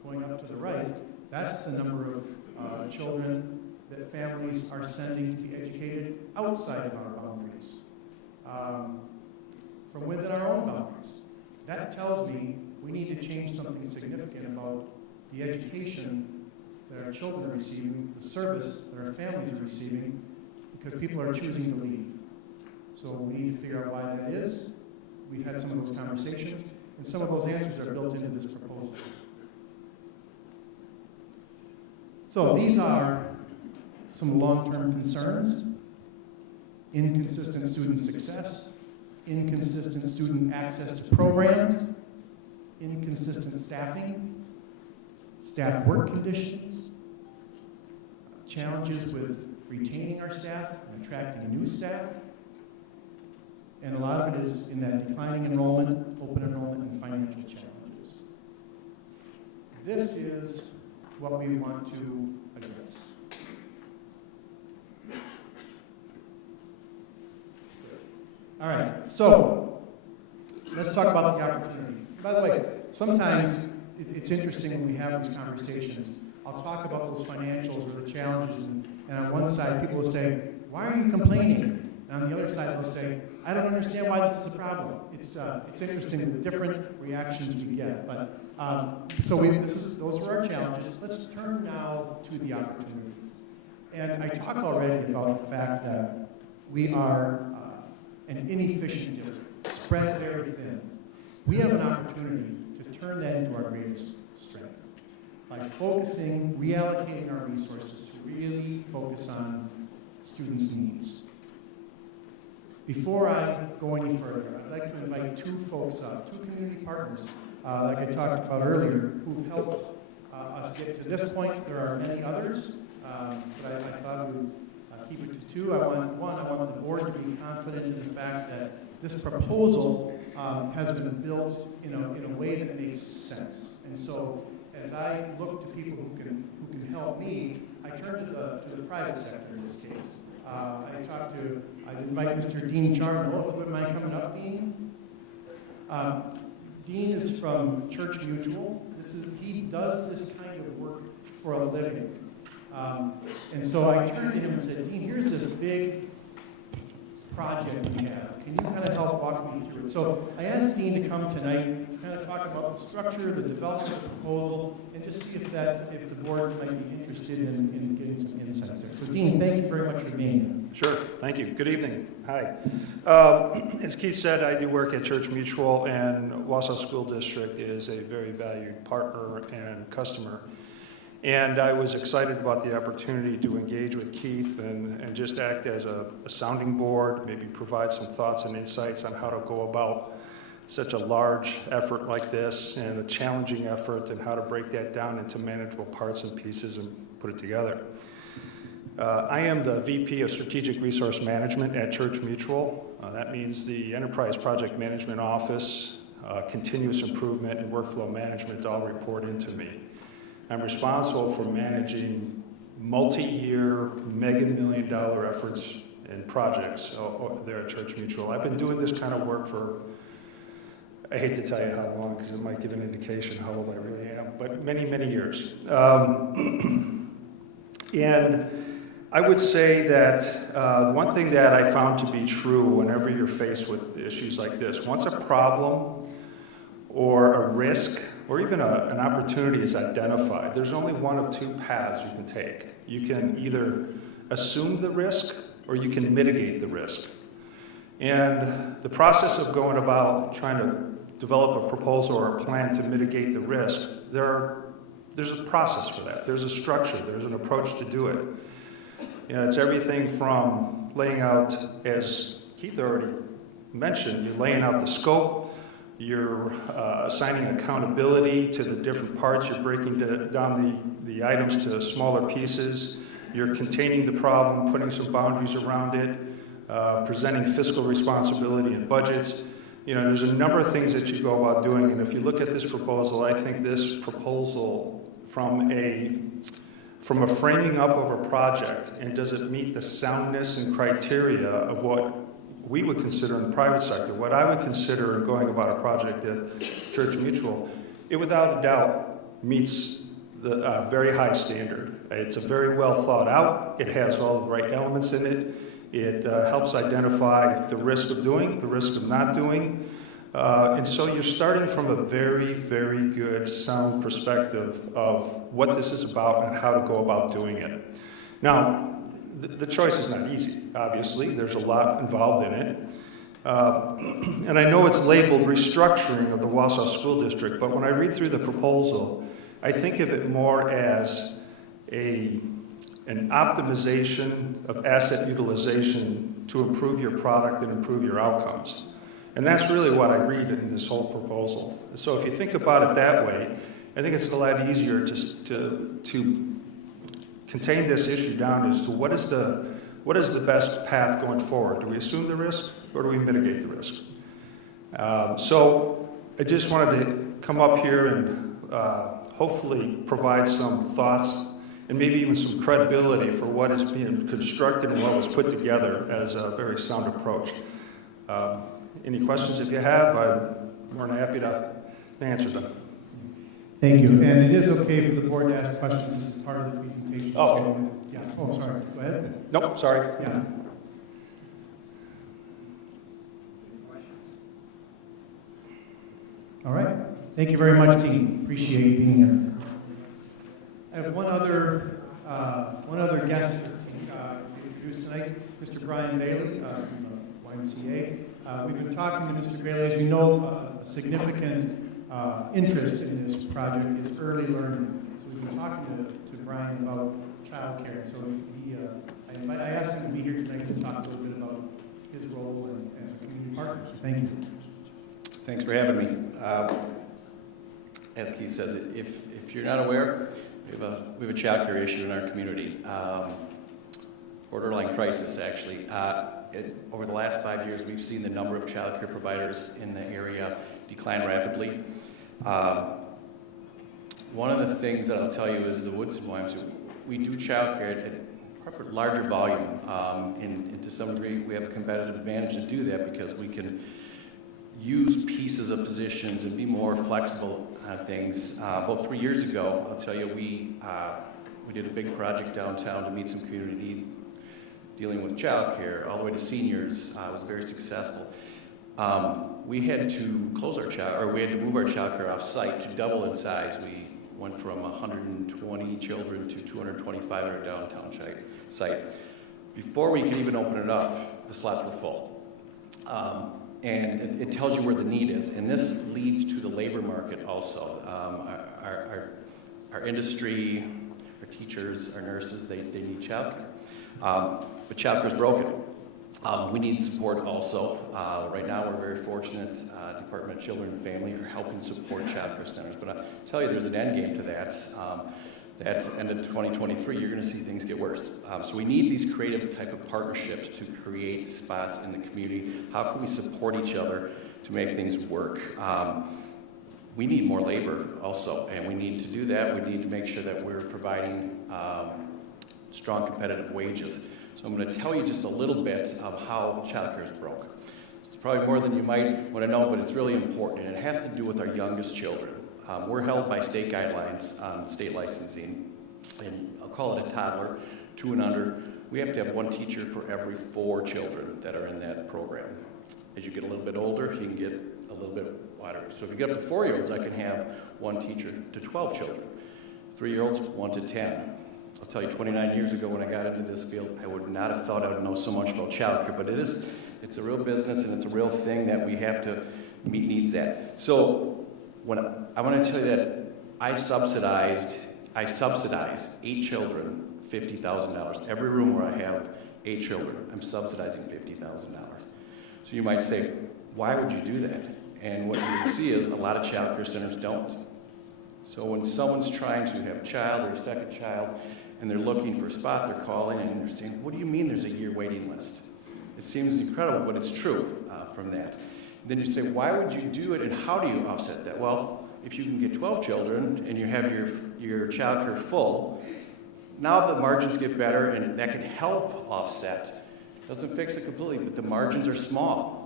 going up to the right, that's the number of children that families are sending to be educated outside of our boundaries, from within our own boundaries. That tells me we need to change something significant about the education that our children are receiving, the service that our families are receiving, because people are choosing to leave. So we need to figure out why that is. We've had some of those conversations, and some of those answers are built into this proposal. So these are some long-term concerns: inconsistent student success, inconsistent student access to programs, inconsistent staffing, staff work conditions, challenges with retaining our staff and attracting new staff, and a lot of it is in that declining enrollment, open enrollment, and financial challenges. This is what we want to address. All right, so let's talk about the opportunity. By the way, sometimes it's interesting when we have these conversations. I'll talk about those financials or the challenges, and on one side people will say, why are you complaining? And on the other side they'll say, I don't understand why this is a problem. It's interesting the different reactions we get. But those were our challenges. Let's turn now to the opportunities. And I talked already about the fact that we are an inefficient district, spread very thin. We have an opportunity to turn that into our greatest strength by focusing, reallocating our resources to really focus on students' needs. Before I go any further, I'd like to invite two folks up, two community partners, like I talked about earlier, who've helped us get to this point. There are many others, but I thought we would keep it to two. I want the board to be confident in the fact that this proposal has been built in a way that makes sense. And so, as I look to people who can help me, I turn to the private sector in this case. I'd invite Mr. Dean Charno, if you wouldn't mind coming up, Dean. Dean is from Church Mutual. He does this kind of work for a living. And so I turned to him and said, Dean, here's this big project we have. Can you kind of help walk me through it? So I asked Dean to come tonight, kind of talk about the structure, the development of the proposal, and just see if the board might be interested in getting some insights there. So Dean, thank you very much for being here. Sure, thank you. Good evening. Hi. As Keith said, I do work at Church Mutual, and Wausau School District is a very valued partner and customer. And I was excited about the opportunity to engage with Keith and just act as a sounding board, maybe provide some thoughts and insights on how to go about such a large effort like this and a challenging effort, and how to break that down into manageable parts and pieces and put it together. I am the VP of Strategic Resource Management at Church Mutual. That means the Enterprise Project Management Office, Continuous Improvement, and Workflow Management all report into me. I'm responsible for managing multi-year, mega-million-dollar efforts and projects there at Church Mutual. I've been doing this kind of work for, I hate to tell you how long, because it might give an indication how old I really am, but many, many years. And I would say that one thing that I found to be true whenever you're faced with issues like this, once a problem or a risk or even an opportunity is identified, there's only one of two paths you can take. You can either assume the risk or you can mitigate the risk. And the process of going about trying to develop a proposal or a plan to mitigate the risk, there's a process for that. There's a structure, there's an approach to do it. You know, it's everything from laying out, as Keith already mentioned, you're laying out the scope, you're assigning accountability to the different parts, you're breaking down the items to smaller pieces, you're containing the problem, putting some boundaries around it, presenting fiscal responsibility and budgets. You know, there's a number of things that you go about doing, and if you look at this proposal, I think this proposal from a framing up of a project, and does it meet the soundness and criteria of what we would consider in the private sector, what I would consider in going about a project at Church Mutual, it without a doubt meets the very high standard. It's a very well thought out, it has all the right elements in it, it helps identify the risk of doing, the risk of not doing, and so you're starting from a very, very good, sound perspective of what this is about and how to go about doing it. Now, the choice is not easy, obviously. There's a lot involved in it. And I know it's labeled restructuring of the Wausau School District, but when I read through the proposal, I think of it more as an optimization of asset utilization to improve your product and improve your outcomes. And that's really what I read in this whole proposal. So if you think about it that way, I think it's a lot easier just to contain this issue down as to what is the best path going forward. Do we assume the risk or do we mitigate the risk? So I just wanted to come up here and hopefully provide some thoughts and maybe even some credibility for what is being constructed and what was put together as a very sound approach. Any questions if you have, I'm more than happy to answer them. Thank you. And it is okay for the board to ask questions. This is part of the presentation. Oh. Yeah. Oh, sorry. Go ahead. Nope, sorry. Yeah. All right. Thank you very much, Dean. Appreciate you being here. I have one other guest to introduce tonight, Mr. Brian Bailey from the YMCA. We've been talking to Mr. Bailey. As you know, a significant interest in this project is early learning. So we've been talking to Brian about childcare. So I asked him to be here tonight to talk a little bit about his role as a community partner. So thank you. Thanks for having me. As Keith says, if you're not aware, we have a child care issue in our community. Borderline crisis, actually. Over the last 5 years, we've seen the number of child care providers in the area decline rapidly. One of the things that I'll tell you is the Woodson YMCA, we do child care at larger volume. And to some degree, we have a competitive advantage to do that because we can use pieces of positions and be more flexible on things. About 3 years ago, I'll tell you, we did a big project downtown to meet some community needs, dealing with childcare all the way to seniors. It was very successful. We had to we had to move our childcare off-site to double in size. We went from 120 children to 225 at our downtown site. Before we could even open it up, the slots were full. And it tells you where the need is. And this leads to the labor market also. Our industry, our teachers, our nurses, they need childcare. But childcare is broken. We need support also. Right now we're very fortunate, Department of Children and Family are helping support childcare centers. But I tell you, there's an end game to that. That's end of 2023, you're going to see things get worse. So we need these creative type of partnerships to create spots in the community. How can we support each other to make things work? We need more labor also, and we need to do that. We need to make sure that we're providing strong competitive wages. So I'm going to tell you just a little bit of how childcare is broke. It's probably more than you might want to know, but it's really important, and it has to do with our youngest children. We're held by state guidelines on state licensing, and I'll call it a toddler, 2 and under. We have to have 1 teacher for every 4 children that are in that program. As you get a little bit older, you can get a little bit wider. So if you get up to 4-year-olds, I can have 1 teacher to 12 children. 3-year-olds, 1 to 10. I'll tell you, 29 years ago when I got into this field, I would not have thought I would know so much about childcare, but it's a real business and it's a real thing that we have to meet needs at. So I want to tell you that I subsidize 8 children, $50,000. Every room where I have 8 children, I'm subsidizing $50,000. So you might say, why would you do that? And what you see is a lot of child care centers don't. So when someone's trying to have a child or a second child, and they're looking for a spot, they're calling and they're saying, what do you mean there's a year waiting list? It seems incredible, but it's true from that. Then you say, why would you do it and how do you offset that? Well, if you can get 12 children and you have your child care full, now the margins get better and that can help offset. Doesn't fix it completely, but the margins are small.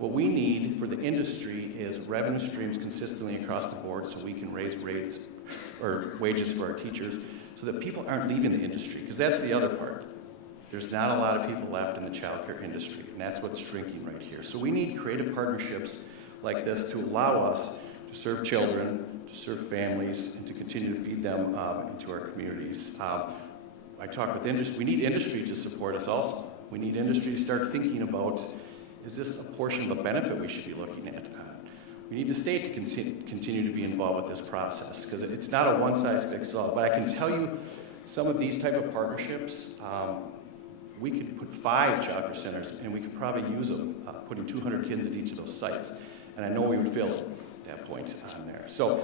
What we need for the industry is revenue streams consistently across the board so we can raise rates or wages for our teachers so that people aren't leaving the industry, because that's the other part. There's not a lot of people left in the childcare industry, and that's what's shrinking right here. So we need creative partnerships like this to allow us to serve children, to serve families, and to continue to feed them into our communities. I talk with industry. We need industry to support us also. We need industry to start thinking about, is this a portion of a benefit we should be looking at? We need the state to continue to be involved with this process, because it's not a one-size-fits-all. But I can tell you some of these type of partnerships, we could put 5 childcare centers, and we could probably use them, putting 200 kids at each of those sites. And I know we would fail at that point on there. So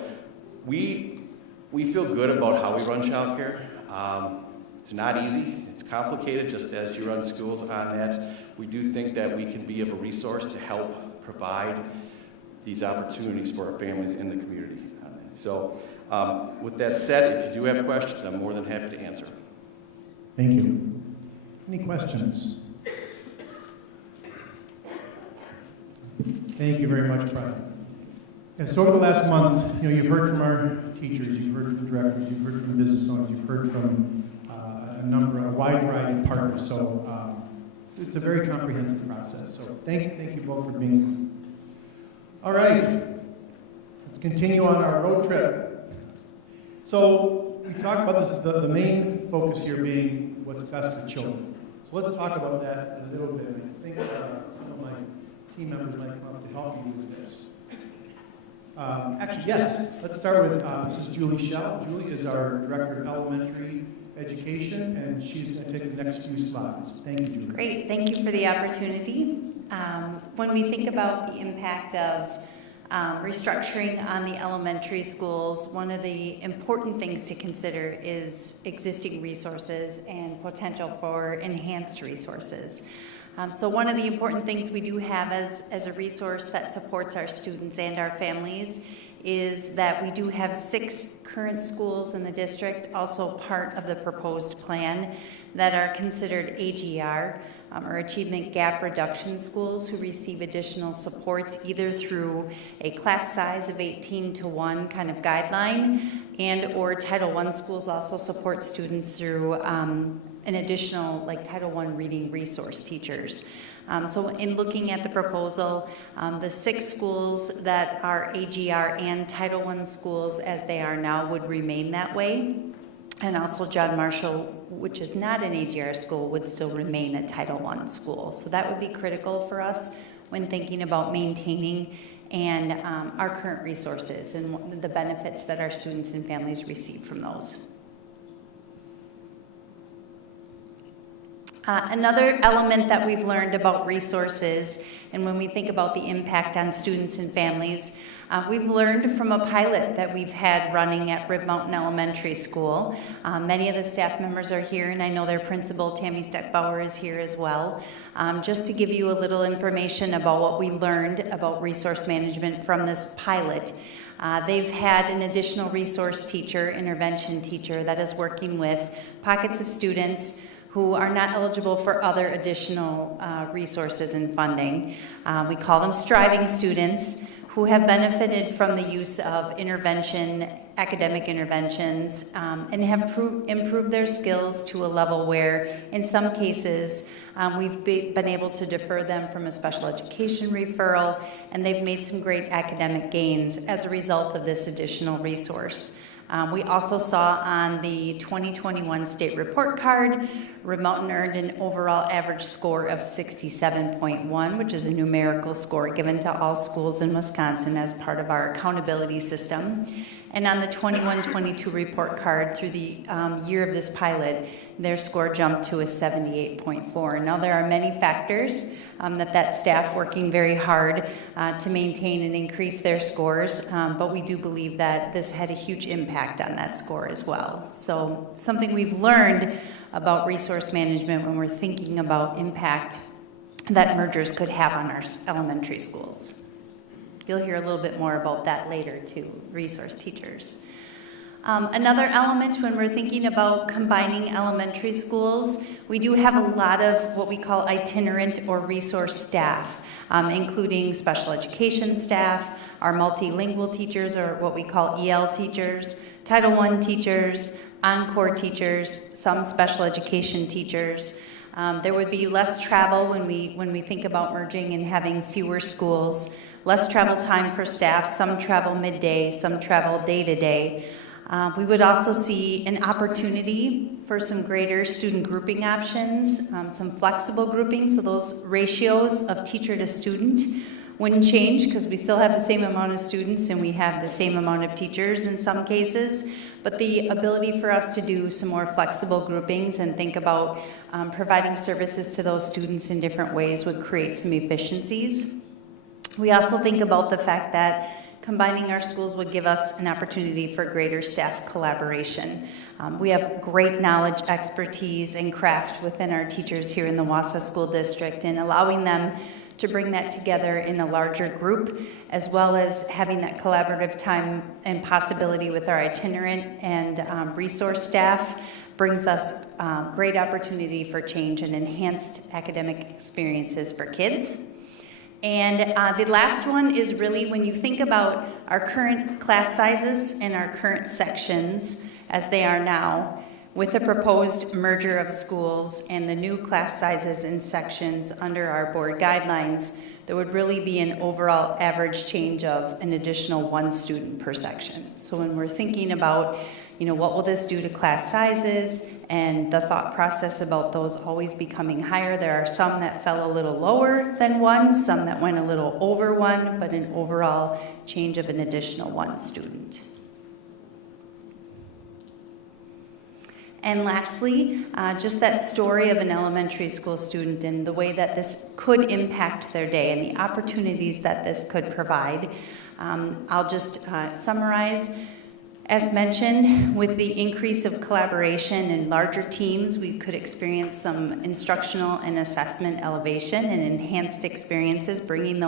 we feel good about how we run childcare. It's not easy. It's complicated, just as you run schools on that. We do think that we can be of a resource to help provide these opportunities for our families in the community. So with that said, if you do have questions, I'm more than happy to answer. Thank you. Any questions? Thank you very much, Brian. And so over the last month, you've heard from our teachers, you've heard from the directors, you've heard from the business owners, you've heard from a wide variety of partners. So it's a very comprehensive process. So thank you both for being here. All right, let's continue on our road trip. So we talked about this, the main focus here being what's best for children. So let's talk about that a little bit. I think some of my team members might come up to help me with this. Actually, yes, let's start with Mrs. Julie Schell. Julie is our Director of Elementary Education, and she's going to take the next few slides. Thank you, Julie. Great, thank you for the opportunity. When we think about the impact of restructuring on the elementary schools, one of the important things to consider is existing resources and potential for enhanced resources. So one of the important things we do have as a resource that supports our students and our families is that we do have 6 current schools in the district, also part of the proposed plan, that are considered AGR, or Achievement Gap Reduction schools, who receive additional supports either through a class size of 18:1 kind of guideline, and or Title I schools also support students through an additional Title I reading resource teachers. So in looking at the proposal, the 6 schools that are AGR and Title I schools as they are now would remain that way. And also John Marshall, which is not an AGR school, would still remain a Title I school. So that would be critical for us when thinking about maintaining and our current resources and the benefits that our students and families receive from those. Another element that we've learned about resources, and when we think about the impact on students and families, we've learned from a pilot that we've had running at Rib Mountain Elementary School. Many of the staff members are here, and I know their principal, Tammy Steckbauer, is here as well. Just to give you a little information about what we learned about resource management from this pilot. They've had an additional resource teacher, intervention teacher, that is working with pockets of students who are not eligible for other additional resources and funding. We call them striving students, who have benefited from the use of academic interventions, and have improved their skills to a level where, in some cases, we've been able to defer them from a special education referral, and they've made some great academic gains as a result of this additional resource. We also saw on the 2021 state report card, Rib Mountain earned an overall average score of 67.1, which is a numerical score given to all schools in Wisconsin as part of our accountability system. And on the 21-22 report card, through the year of this pilot, their score jumped to a 78.4. Now, there are many factors that staff working very hard to maintain and increase their scores, but we do believe that this had a huge impact on that score as well. So something we've learned about resource management when we're thinking about impact that mergers could have on our elementary schools. You'll hear a little bit more about that later too, resource teachers. Another element when we're thinking about combining elementary schools, we do have a lot of what we call itinerant or resource staff, including special education staff, our multilingual teachers, or what we call EL teachers, Title I teachers, Encore teachers, some special education teachers. There would be less travel when we think about merging and having fewer schools, less travel time for staff, some travel midday, some travel day-to-day. We would also see an opportunity for some greater student grouping options, some flexible grouping, so those ratios of teacher to student wouldn't change because we still have the same amount of students and we have the same amount of teachers in some cases, but the ability for us to do some more flexible groupings and think about providing services to those students in different ways would create some efficiencies. We also think about the fact that combining our schools would give us an opportunity for greater staff collaboration. We have great knowledge, expertise, and craft within our teachers here in the Wausau School District, and allowing them to bring that together in a larger group, as well as having that collaborative time and possibility with our itinerant and resource staff brings us great opportunity for change and enhanced academic experiences for kids. And the last one is really when you think about our current class sizes and our current sections as they are now, with the proposed merger of schools and the new class sizes and sections under our board guidelines, there would really be an overall average change of an additional 1 student per section. So when we're thinking about, what will this do to class sizes and the thought process about those always becoming higher, there are some that fell a little lower than 1, some that went a little over 1, but an overall change of an additional 1 student. And lastly, just that story of an elementary school student and the way that this could impact their day and the opportunities that this could provide. I'll just summarize. As mentioned, with the increase of collaboration and larger teams, we could experience some instructional and assessment elevation and enhanced experiences, bringing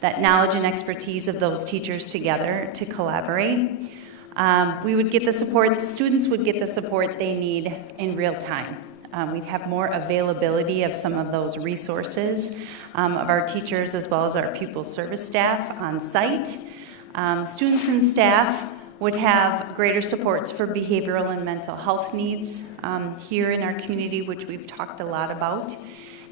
that knowledge and expertise of those teachers together to collaborate. We would get the support, the students would get the support they need in real time. We'd have more availability of some of those resources of our teachers as well as our pupil service staff on site. Students and staff would have greater supports for behavioral and mental health needs here in our community, which we've talked a lot about.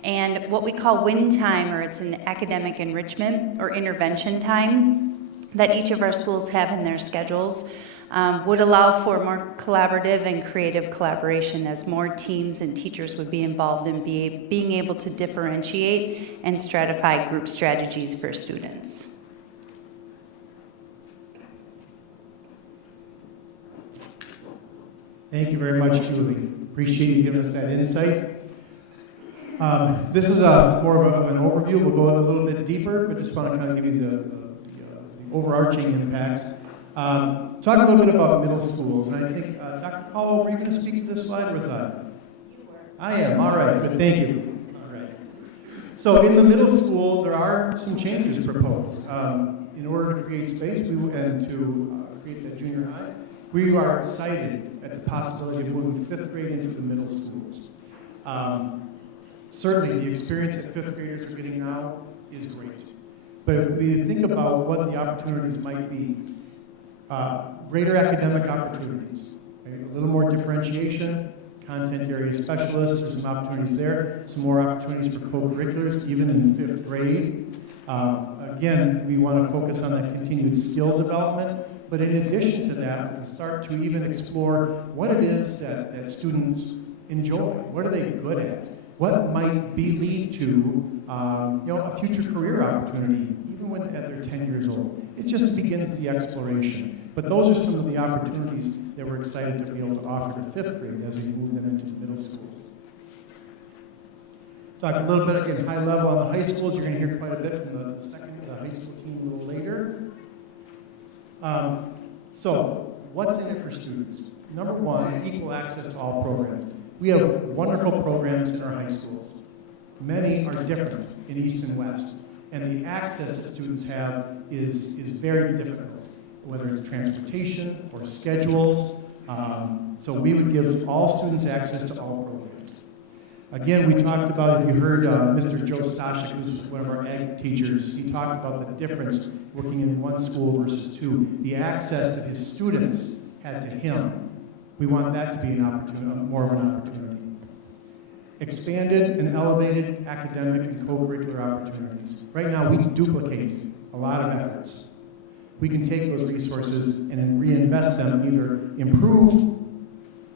And what we call win time, or it's an academic enrichment or intervention time that each of our schools have in their schedules, would allow for more collaborative and creative collaboration as more teams and teachers would be involved in being able to differentiate and stratify group strategies for students. Thank you very much, Julie. Appreciate you giving us that insight. This is more of an overview. We'll go a little bit deeper, but just want to kind of give you the overarching impacts. Talk a little bit about middle schools. And I think, Dr. Powell, were you going to speak to this slide, or was I? You were. I am. All right. Good. Thank you. All right. So in the middle school, there are some changes proposed. In order to create space and to create that junior high, we are excited at the possibility of moving 5th grade into the middle schools. Certainly, the experience that 5th graders are getting now is great. But if we think about what the opportunities might be, greater academic opportunities, right? A little more differentiation, content area specialists, there's some opportunities there, some more opportunities for co-curriculars, even in 5th grade. Again, we want to focus on that continued skill development, but in addition to that, we start to even explore what it is that students enjoy. What are they good at? What might lead to a future career opportunity, even when at their 10 years old. It just begins the exploration. But those are some of the opportunities that we're excited to be able to offer to 5th grade as we move them into the middle school. Talk a little bit, again, high level on the high schools. You're going to hear quite a bit from the high school team a little later. So, what's in it for students? Number one, equal access to all programs. We have wonderful programs in our high schools. Many are different in East and West, and the access that students have is very difficult, whether it's transportation or schedules. So we would give all students access to all programs. Again, we talked about, if you heard Mr. Joe Stashik, who's one of our ag teachers, he talked about the difference working in one school versus 2, the access that his students had to him. We want that to be an opportunity, more of an opportunity. Expanded and elevated academic and co-curricular opportunities. Right now, we duplicate a lot of efforts. We can take those resources and reinvest them, either improve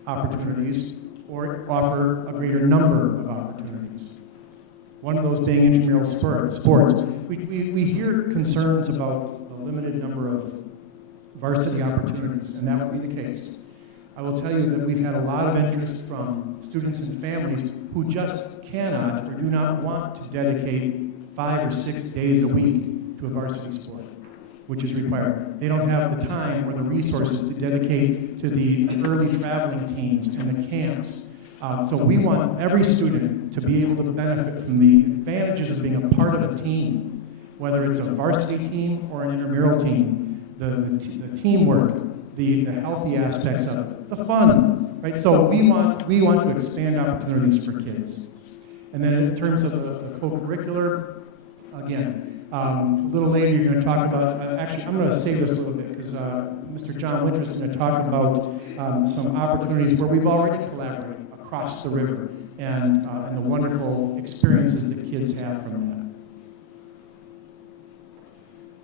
opportunities or offer a greater number of opportunities. One of those being intramural sports. We hear concerns about the limited number of varsity opportunities, and that would be the case. I will tell you that we've had a lot of interest from students and families who just cannot or do not want to dedicate 5 or 6 days a week to a varsity sport, which is required. They don't have the time or the resources to dedicate to the early traveling teams and the camps. So we want every student to be able to benefit from the advantages of being a part of a team, whether it's a varsity team or an intramural team, the teamwork, the healthy aspects of it, the fun, right? So we want to expand opportunities for kids. And then in terms of the co-curricular, again, a little later you're going to talk about, actually I'm going to save this a little bit because Mr. John Winters is going to talk about some opportunities where we've already collaborated across the river and the wonderful experiences that kids have from that.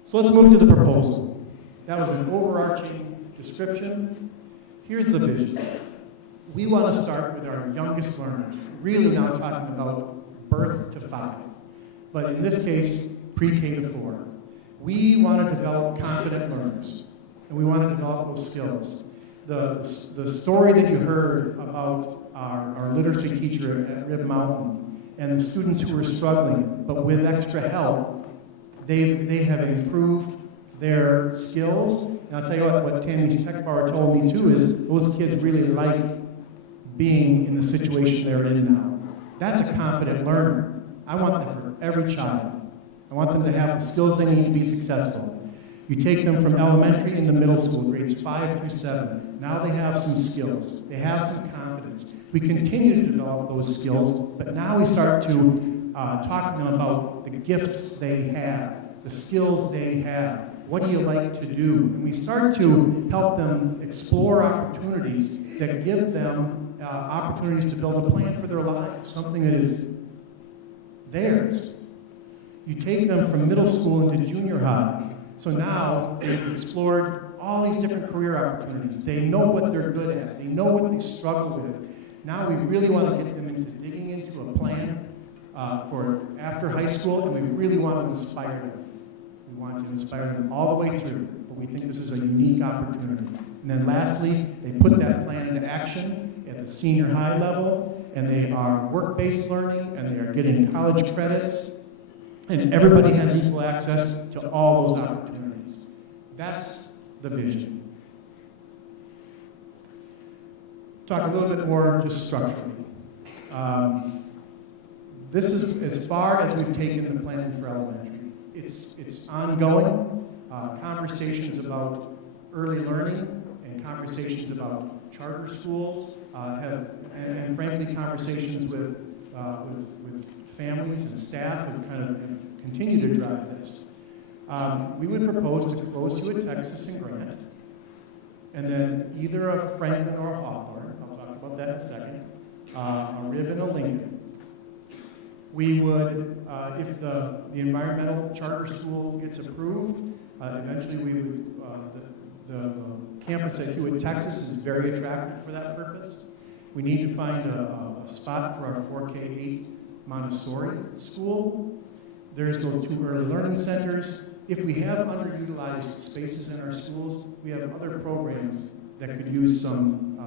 So let's move to the proposal. That was an overarching description. Here's the vision. We want to start with our youngest learners, really now talking about birth to 5, but in this case, pre-K to 4. We want to develop confident learners, and we want to develop those skills. The story that you heard about our literacy teacher at Rib Mountain and the students who were struggling, but with extra help, they have improved their skills. And I'll tell you what Tammy Techbauer told me too is those kids really like being in the situation they're in now. That's a confident learner. I want that for every child. I want them to have the skills they need to be successful. You take them from elementary into middle school, grades 5 through 7. Now they have some skills. They have some confidence. We continue to develop those skills, but now we start to talk to them about the gifts they have, the skills they have. What do you like to do? And we start to help them explore opportunities that give them opportunities to build a plan for their lives, something that is theirs. You take them from middle school into junior high. So now they've explored all these different career opportunities. They know what they're good at. They know what they struggle with. Now we really want to get them into digging into a plan for after high school, and we really want to inspire them. We want to inspire them all the way through, but we think this is a unique opportunity. And then lastly, they put that plan into action at the senior high level, and they are work-based learning, and they are getting college credits, and everybody has equal access to all those opportunities. That's the vision. Talk a little bit more just structurally. This is as far as we've taken the plan for elementary. It's ongoing. Conversations about early learning and conversations about charter schools and frankly conversations with families and staff have kind of continued to drive this. We would propose to close to a Texas and Grant, and then either a Franklin or a Hawthorne. I'll talk about that in a second. A Rib and a Lincoln. We would, if the environmental charter school gets approved, eventually we would, the campus at Hewitt, Texas is very attractive for that purpose. We need to find a spot for our 4K8 Montessori school. There's those 2 early learning centers. If we have underutilized spaces in our schools, we have other programs that could use some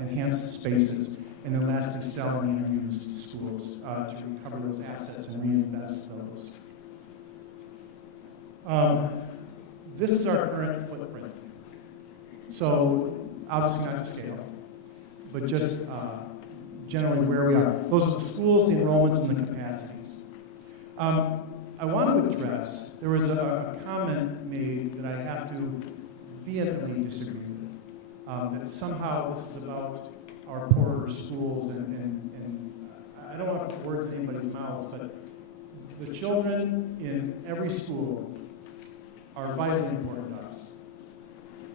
enhanced spaces. And then lastly, selling unused schools to recover those assets and reinvest those. This is our current footprint. So obviously not to scale, but just generally where we are. Those are the schools, the enrollments, and the capacities. I want to address, there was a comment made that I have to vehemently disagree with, that somehow this is about our poorer schools, and I don't want to put words in anybody's mouths, but the children in every school are vitally important to us.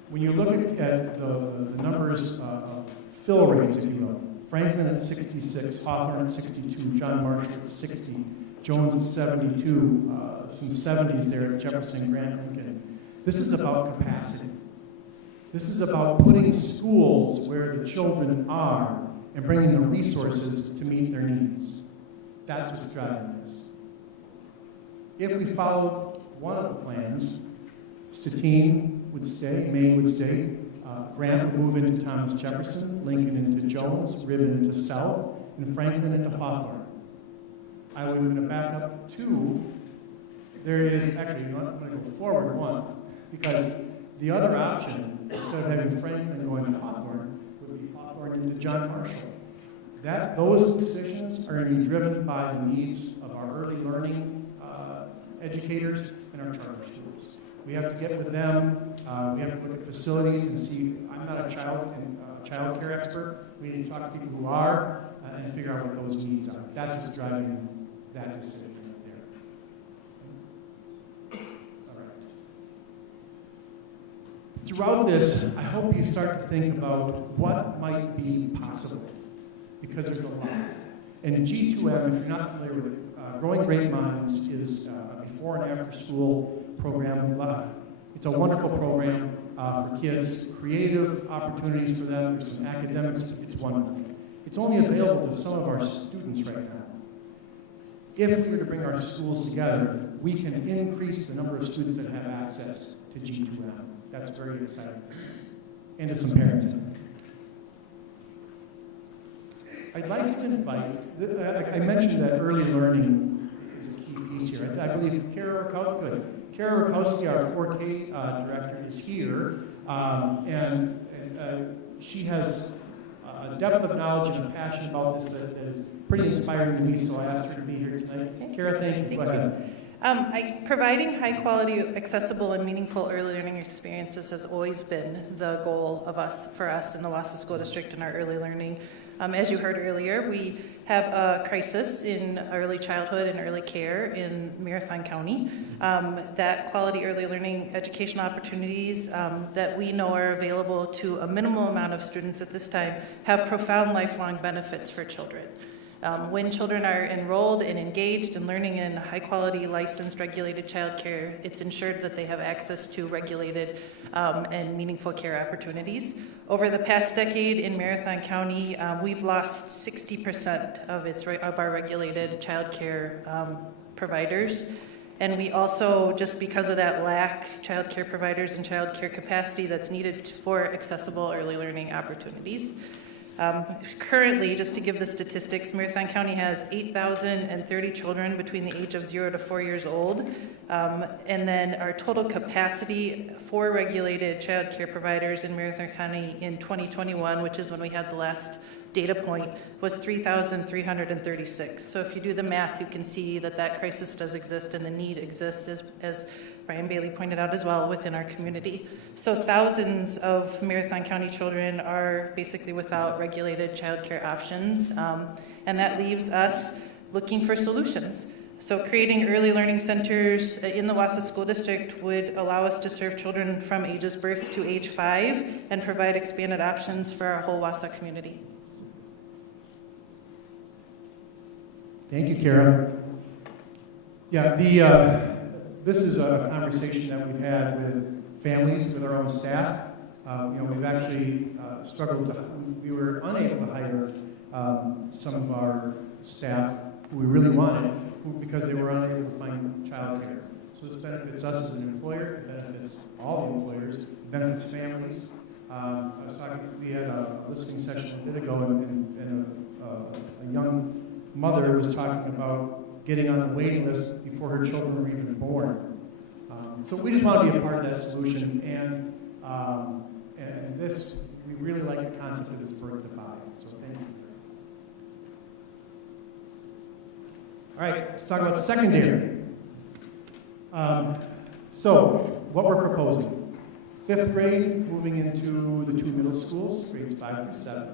When you look at the numbers of fill rates, if you will, Franklin at 66, Hawthorne at 62, John Marshall at 60, Jones at 72, some 70s there at Jefferson, Grant, Lincoln. This is about capacity. This is about putting schools where the children are and bringing the resources to meet their needs. That's what's driving this. If we follow one of the plans, Statine would stay, Maine would stay, Grant would move into Thomas Jefferson, Lincoln into Jones, Ribbon into South, and Franklin into Hawthorne. I would back up 2. There is, actually, I'm going to go forward 1, because the other option, instead of having Franklin going to Hawthorne, would be Hawthorne into John Marshall. Those decisions are going to be driven by the needs of our early learning educators and our charter schools. We have to get with them. We have to look at facilities and see. I'm not a child care expert. We need to talk to people who are and figure out what those needs are. That's what's driving that decision right there. All right. Throughout this, I hope you start to think about what might be possible, because there's a lot. And G2M, if you're not familiar with it, Growing Great Minds is a before and after school program. It's a wonderful program for kids, creative opportunities for them. There's some academics. It's wonderful. It's only available to some of our students right now. If we were to bring our schools together, we can increase the number of students that have access to G2M. That's very exciting. And to some parents. I'd like to invite, I mentioned that early learning is a key piece here. I believe Kara Rakowski, our 4K director, is here, and she has a depth of knowledge and a passion about this that is pretty inspiring to me, so I asked her to be here tonight. Kara, thank you. Go ahead. Providing high-quality, accessible, and meaningful early learning experiences has always been the goal for us in the Wausau School District in our early learning. As you heard earlier, we have a crisis in early childhood and early care in Marathon County. That quality early learning educational opportunities that we know are available to a minimal amount of students at this time have profound lifelong benefits for children. When children are enrolled and engaged in learning in high-quality, licensed, regulated childcare, it's ensured that they have access to regulated and meaningful care opportunities. Over the past decade in Marathon County, we've lost 60% of our regulated childcare providers. And we also, just because of that lack, childcare providers and childcare capacity that's needed for accessible early learning opportunities. Currently, just to give the statistics, Marathon County has 8,030 children between the age of 0 to 4 years old. And then our total capacity for regulated child care providers in Marathon County in 2021, which is when we had the last data point, was 3,336. So if you do the math, you can see that that crisis does exist and the need exists, as Brian Bailey pointed out as well, within our community. So thousands of Marathon County children are basically without regulated childcare options, and that leaves us looking for solutions. So creating early learning centers in the Wausau School District would allow us to serve children from ages birth to age 5 and provide expanded options for our whole Wausau community. Thank you, Kara. Yeah, this is a conversation that we've had with families, with our own staff. We've actually struggled we were unable to hire some of our staff who we really wanted because they were unable to find childcare. So this benefits us as an employer, it benefits all the employers, it benefits families. We had a listening session a bit ago, and a young mother was talking about getting on the waiting list before her children were even born. So we just want to be a part of that solution, and this, we really like the concept of this birth to 5, so thank you. All right, let's talk about secondary. So what we're proposing, 5th grade moving into the 2 middle schools, grades 5 through 7,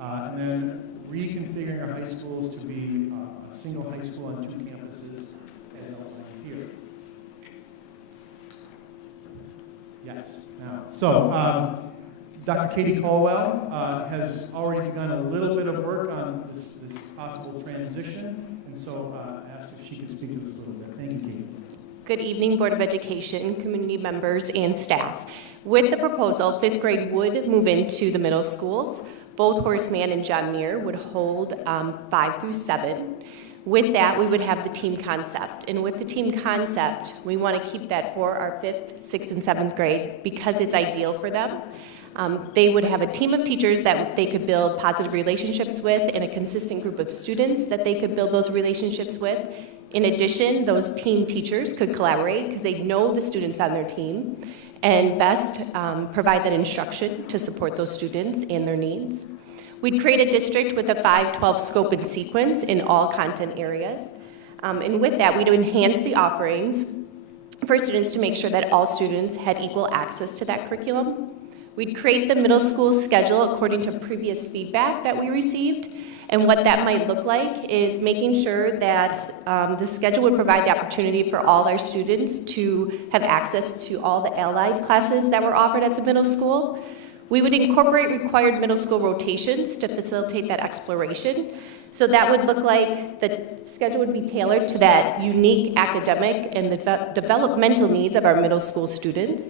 and then reconfiguring our high schools to be a single high school on 2 campuses as outlined here. Yes. Now, so Dr. Katie Colwell has already begun a little bit of work on this possible transition, and so asked if she could speak to us a little bit. Thank you, Katie. Good evening, Board of Education, community members, and staff. With the proposal, 5th grade would move into the middle schools. Both Horace Mann and John Muir would hold 5 through 7. With that, we would have the team concept. And with the team concept, we want to keep that for our 5th, 6th, and 7th grade because it's ideal for them. They would have a team of teachers that they could build positive relationships with and a consistent group of students that they could build those relationships with. In addition, those team teachers could collaborate because they know the students on their team and best provide that instruction to support those students and their needs. We'd create a district with a 5-12 scope and sequence in all content areas. And with that, we'd enhance the offerings for students to make sure that all students had equal access to that curriculum. We'd create the middle school schedule according to previous feedback that we received. And what that might look like is making sure that the schedule would provide the opportunity for all our students to have access to all the allied classes that were offered at the middle school. We would incorporate required middle school rotations to facilitate that exploration. So that would look like the schedule would be tailored to that unique academic and the developmental needs of our middle school students.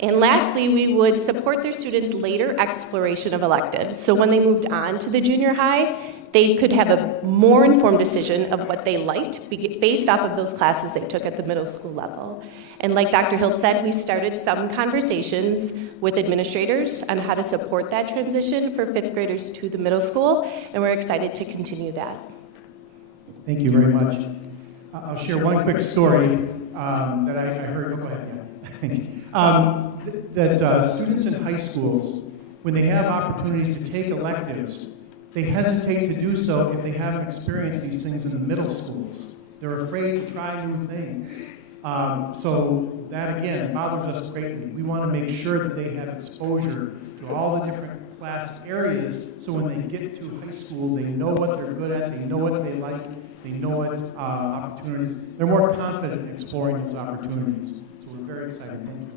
And lastly, we would support their students' later exploration of electives. So when they moved on to the junior high, they could have a more informed decision of what they liked based off of those classes they took at the middle school level. And like Dr. Hilt said, we started some conversations with administrators on how to support that transition for 5th graders to the middle school, and we're excited to continue that. Thank you very much. I'll share one quick story that I heard. Go ahead. That students in high schools, when they have opportunities to take electives, they hesitate to do so if they haven't experienced these things in the middle schools. They're afraid to try new things. So that, again, bothers us greatly. We want to make sure that they have exposure to all the different class areas, so when they get to high school, they know what they're good at, they know what they like, they know what opportunities. They're more confident in exploring those opportunities. So we're very excited. Thank you.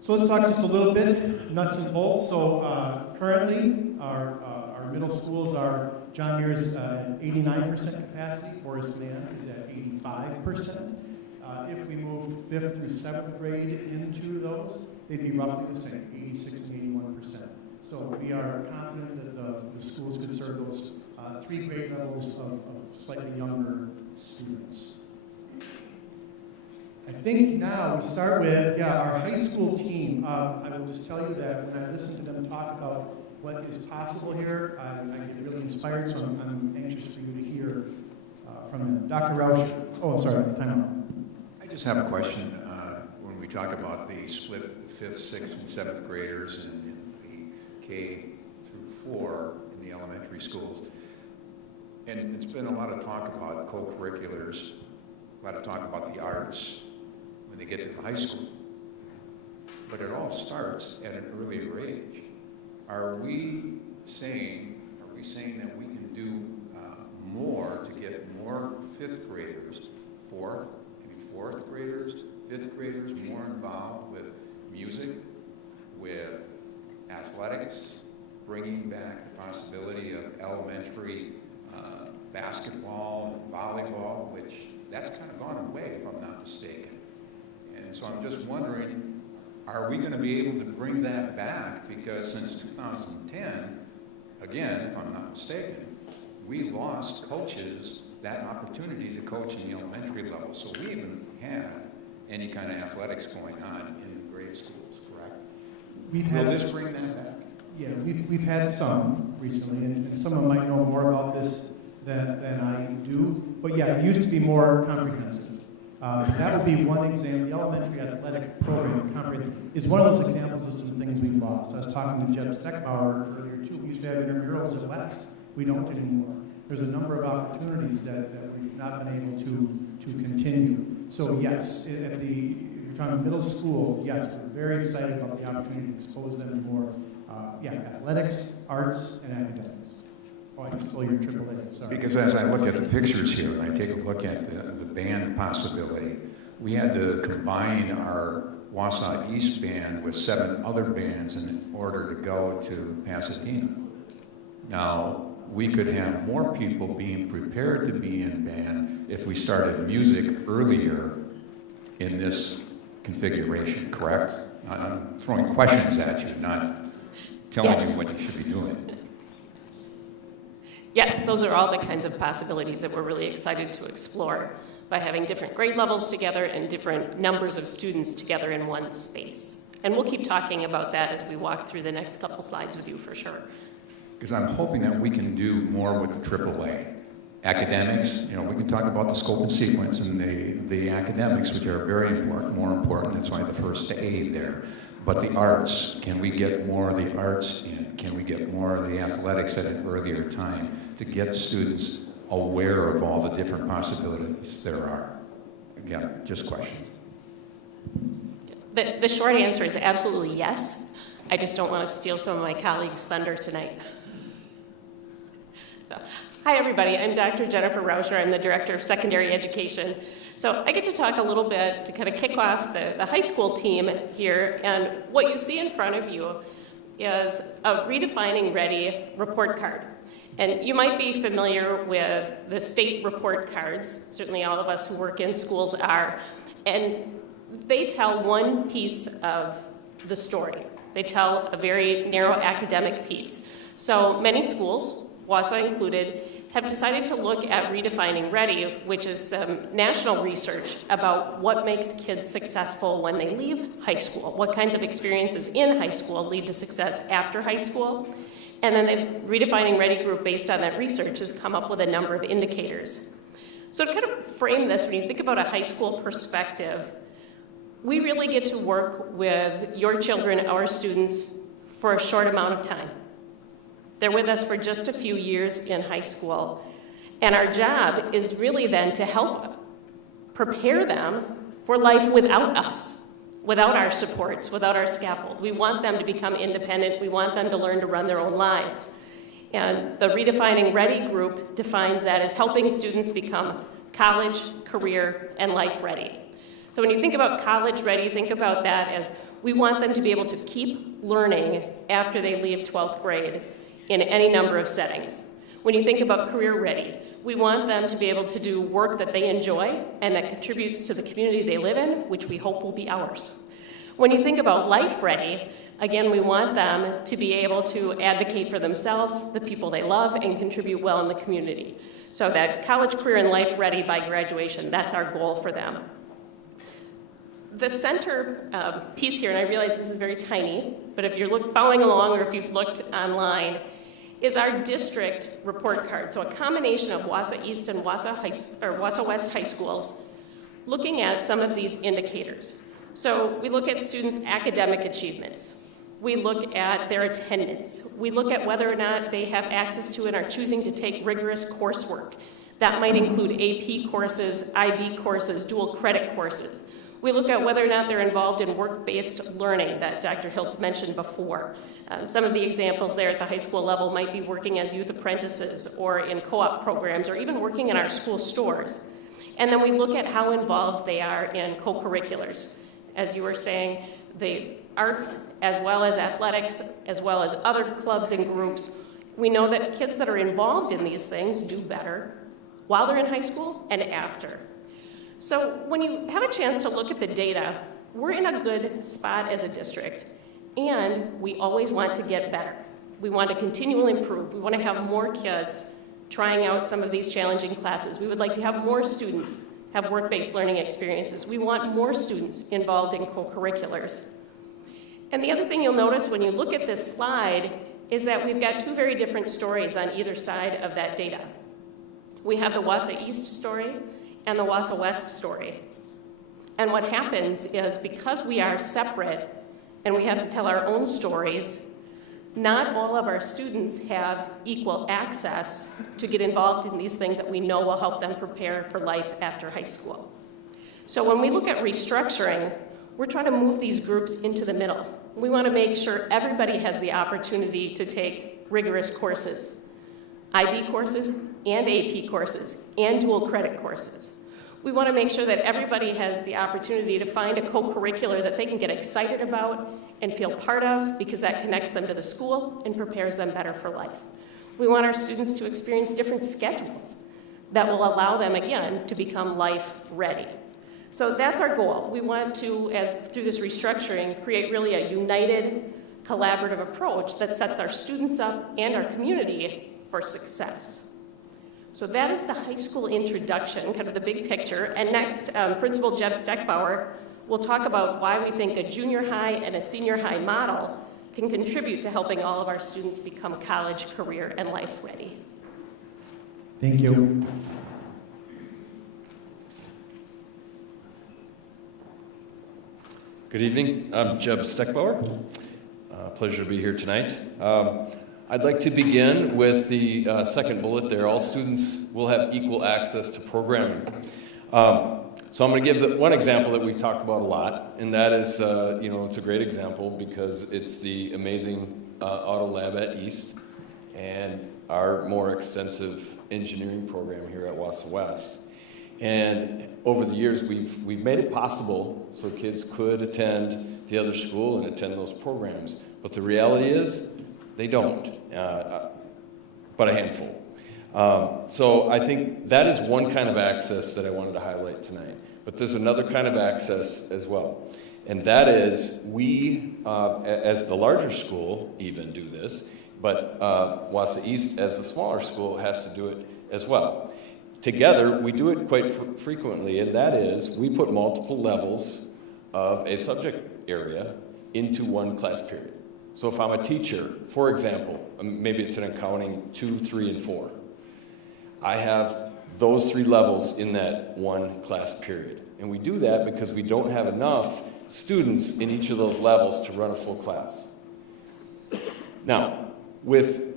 So let's talk just a little bit, nuts and bolts. So currently, our middle schools are, John Muir is at 89% capacity, Horace Mann is at 85%. If we move 5th through 7th grade into those, they'd be roughly the same, 86 and 81%. So we are confident that the schools could serve those 3 grade levels of slightly younger students. I think now we start with, our high school team. I will just tell you that when I listen to them talk about what is possible here, I get really inspired, so I'm anxious for you to hear from them. Dr. Rausch, sorry, time out. I just have a question. When we talk about the split 5th, 6th, and 7th graders in the K through 4 in the elementary schools, and it's been a lot of talk about co-curriculars, a lot of talk about the arts when they get to the high school. But it all starts at an earlier age. Are we saying that we can do more to get more 5th graders, 4th graders, 5th graders more involved with music, with athletics, bringing back the possibility of elementary basketball and volleyball, which that's kind of gone away if I'm not mistaken. And so I'm just wondering, are we going to be able to bring that back? Because since 2010, again, if I'm not mistaken, we lost coaches that opportunity to coach in the elementary level. So we haven't had any kind of athletics going on in the grade schools, correct? Will this bring that back? Yeah, we've had some recently, and someone might know more about this than I do. But yeah, it used to be more comprehensive. That would be one example. The elementary athletic program is one of those examples of some things we've lost. I was talking to Jeb Steckbauer earlier too. We used to have intramurals at West. We don't anymore. There's a number of opportunities that we've not been able to continue. So yes, at the middle school, yes, we're very excited about the opportunity to expose them to more athletics, arts, and academics. Oh, I can spell your AAA, sorry. Because as I look at the pictures here, and I take a look at the band possibility, we had to combine our Wausau East band with 7 other bands in order to go to Pasadena. Now, we could have more people being prepared to be in band if we started music earlier in this configuration, correct? I'm throwing questions at you, not telling you what you should be doing. Yes, those are all the kinds of possibilities that we're really excited to explore by having different grade levels together and different numbers of students together in one space. And we'll keep talking about that as we walk through the next couple slides with you for sure. Because I'm hoping that we can do more with the AAA. Academics, we can talk about the scope and sequence and the academics, which are very important, more important. That's why the first A there. But the arts, can we get more of the arts in? Can we get more of the athletics at an earlier time to get students aware of all the different possibilities there are? Again, just questions. The short answer is absolutely yes. I just don't want to steal some of my colleagues' thunder tonight. So, hi everybody, I'm Dr. Jennifer Rauscher. I'm the Director of Secondary Education. So I get to talk a little bit to kind of kick off the high school team here, and what you see in front of you is a Redefining Ready report card. And you might be familiar with the state report cards, certainly all of us who work in schools are, and they tell one piece of the story. They tell a very narrow academic piece. So many schools, Wausau included, have decided to look at Redefining Ready, which is some national research about what makes kids successful when they leave high school, what kinds of experiences in high school lead to success after high school. And then the Redefining Ready group, based on that research, has come up with a number of indicators. So to kind of frame this, when you think about a high school perspective, we really get to work with your children, our students, for a short amount of time. They're with us for just a few years in high school. And our job is really then to help prepare them for life without us, without our supports, without our scaffold. We want them to become independent. We want them to learn to run their own lives. And the Redefining Ready group defines that as helping students become college, career, and life ready. So when you think about college ready, think about that as we want them to be able to keep learning after they leave 12th grade in any number of settings. When you think about career ready, we want them to be able to do work that they enjoy and that contributes to the community they live in, which we hope will be ours. When you think about life ready, again, we want them to be able to advocate for themselves, the people they love, and contribute well in the community. So that college, career, and life ready by graduation, that's our goal for them. The center piece here, and I realize this is very tiny, but if you're following along or if you've looked online, is our district report card. So a combination of Wausau East and Wausau West high schools looking at some of these indicators. So we look at students' academic achievements. We look at their attendance. We look at whether or not they have access to and are choosing to take rigorous coursework. That might include AP courses, IB courses, dual credit courses. We look at whether or not they're involved in work-based learning that Dr. Hiltz mentioned before. Some of the examples there at the high school level might be working as youth apprentices or in co-op programs or even working in our school stores. And then we look at how involved they are in co-curriculars. As you were saying, the arts as well as athletics as well as other clubs and groups, we know that kids that are involved in these things do better while they're in high school and after. So when you have a chance to look at the data, we're in a good spot as a district, and we always want to get better. We want to continually improve. We want to have more kids trying out some of these challenging classes. We would like to have more students have work-based learning experiences. We want more students involved in co-curriculars. And the other thing you'll notice when you look at this slide is that we've got two very different stories on either side of that data. We have the Wausau East story and the Wausau West story. And what happens is because we are separate and we have to tell our own stories, not all of our students have equal access to get involved in these things that we know will help them prepare for life after high school. So when we look at restructuring, we're trying to move these groups into the middle. We want to make sure everybody has the opportunity to take rigorous courses, IB courses and AP courses and dual credit courses. We want to make sure that everybody has the opportunity to find a co-curricular that they can get excited about and feel part of because that connects them to the school and prepares them better for life. We want our students to experience different schedules that will allow them, again, to become life ready. So that's our goal. We want to, through this restructuring, create really a united, collaborative approach that sets our students up and our community for success. So that is the high school introduction, kind of the big picture. And next, Principal Jeb Steckbauer will talk about why we think a junior high and a senior high model can contribute to helping all of our students become college, career, and life ready. Thank you. Good evening. I'm Jeb Steckbauer. Pleasure to be here tonight. I'd like to begin with the second bullet there. All students will have equal access to programming. So I'm going to give one example that we've talked about a lot, and that is, it's a great example because it's the amazing auto lab at East and our more extensive engineering program here at Wausau West. And over the years, we've made it possible so kids could attend the other school and attend those programs. But the reality is, they don't, but a handful. So I think that is one kind of access that I wanted to highlight tonight. But there's another kind of access as well. And that is, we, as the larger school, even do this, but Wausau East, as the smaller school, has to do it as well. Together, we do it quite frequently, and that is, we put multiple levels of a subject area into one class period. So if I'm a teacher, for example, maybe it's in accounting 2, 3, and 4, I have those 3 levels in that one class period. And we do that because we don't have enough students in each of those levels to run a full class. Now, with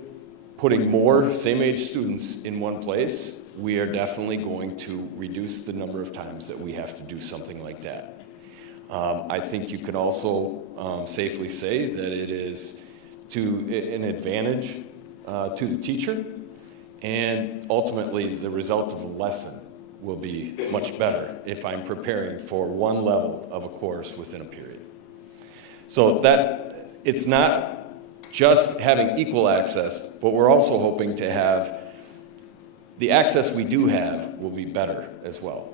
putting more same-age students in one place, we are definitely going to reduce the number of times that we have to do something like that. I think you could also safely say that it is an advantage to the teacher, and ultimately the result of the lesson will be much better if I'm preparing for one level of a course within a period. So that it's not just having equal access, but we're also hoping to have the access we do have will be better as well.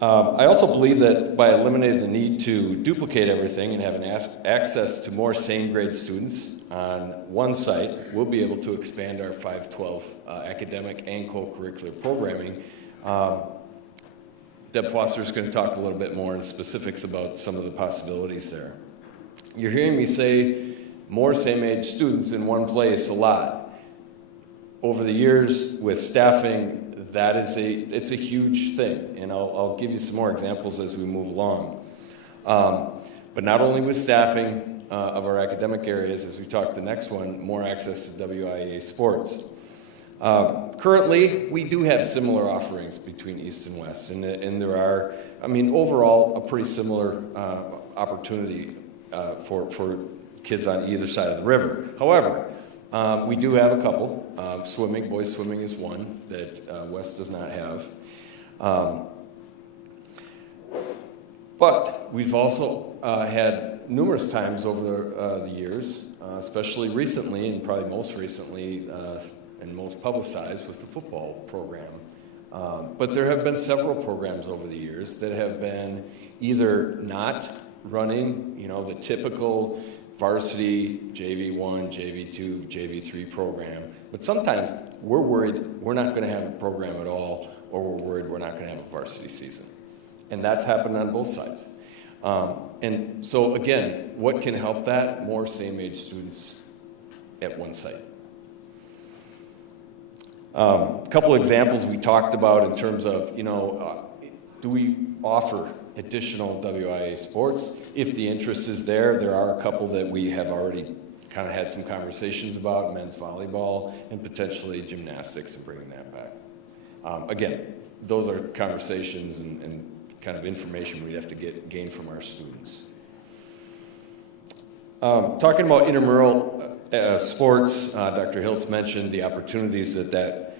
I also believe that by eliminating the need to duplicate everything and having access to more same grade students on one site, we'll be able to expand our 512 academic and co-curricular programming. Deb Foster is going to talk a little bit more in specifics about some of the possibilities there. You're hearing me say more same-age students in one place a lot. Over the years with staffing, it's a huge thing, and I'll give you some more examples as we move along. But not only with staffing of our academic areas, as we talk the next one, more access to WIA sports. Currently, we do have similar offerings between East and West, and there are, overall, a pretty similar opportunity for kids on either side of the river. However, we do have a couple. Swimming, boys swimming is one that West does not have. But we've also had numerous times over the years, especially recently, and probably most recently and most publicized, was the football program. But there have been several programs over the years that have been either not running, the typical varsity JV1, JV2, JV3 program. But sometimes we're worried we're not going to have a program at all, or we're worried we're not going to have a varsity season. And that's happened on both sides. And so again, what can help that? More same-age students at one site. A couple examples we talked about in terms of, do we offer additional WIA sports? If the interest is there, there are a couple that we have already kind of had some conversations about, men's volleyball and potentially gymnastics and bringing that back. Again, those are conversations and kind of information we'd have to gain from our students. Talking about intramural sports, Dr. Hiltz mentioned the opportunities that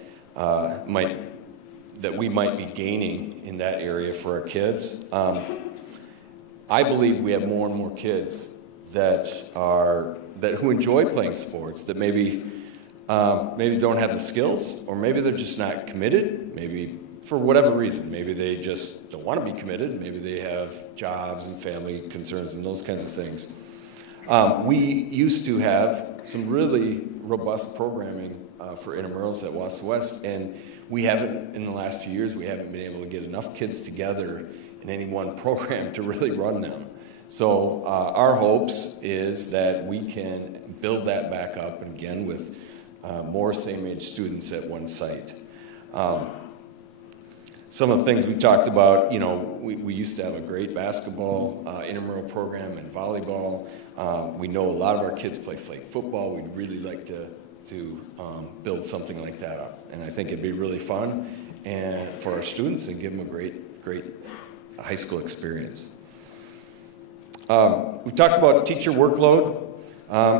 we might be gaining in that area for our kids. I believe we have more and more kids who enjoy playing sports, that maybe don't have the skills, or maybe they're just not committed, maybe for whatever reason. Maybe they just don't want to be committed, maybe they have jobs and family concerns and those kinds of things. We used to have some really robust programming for intramurals at Wausau West, and we haven't, in the last few years, we haven't been able to get enough kids together in any one program to really run them. So our hopes is that we can build that back up again with more same-age students at one site. Some of the things we talked about, we used to have a great basketball intramural program and volleyball. We know a lot of our kids play flag football. We'd really like to build something like that up. And I think it'd be really fun and for our students and give them a great high school experience. We talked about teacher workload.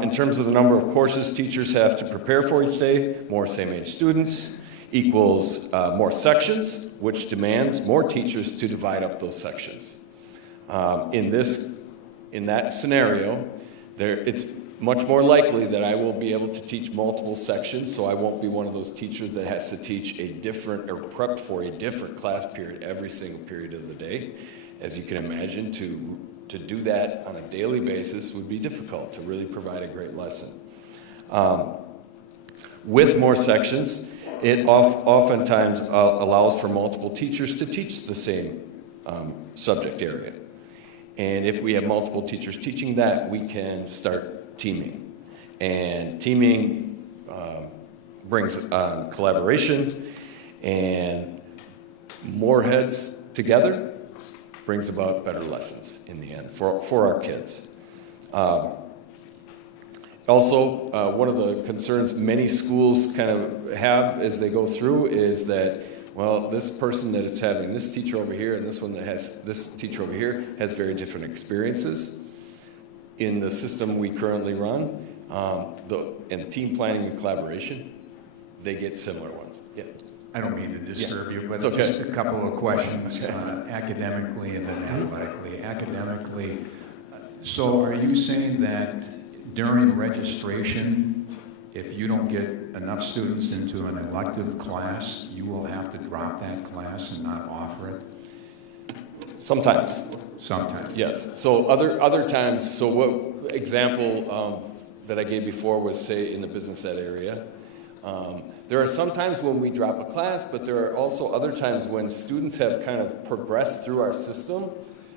In terms of the number of courses teachers have to prepare for each day, more same-age students equals more sections, which demands more teachers to divide up those sections. In that scenario, it's much more likely that I will be able to teach multiple sections, so I won't be one of those teachers that has to teach a different or prep for a different class period every single period of the day. As you can imagine, to do that on a daily basis would be difficult to really provide a great lesson. With more sections, it oftentimes allows for multiple teachers to teach the same subject area. And if we have multiple teachers teaching that, we can start teaming. And teaming brings collaboration, and more heads together brings about better lessons in the end for our kids. Also, one of the concerns many schools kind of have as they go through is that, well, this person that is having this teacher over here and this one that has this teacher over here has very different experiences. In the system we currently run, in team planning and collaboration, they get similar ones. Yeah. I don't mean to disturb you, but It's okay. just a couple of questions, academically and then athletically. Academically, so are you saying that during registration, if you don't get enough students into an elective class, you will have to drop that class and not offer it? Sometimes. Sometimes. Yes. So other times, so what example that I gave before was, say, in the business ed area. There are some times when we drop a class, but there are also other times when students have kind of progressed through our system.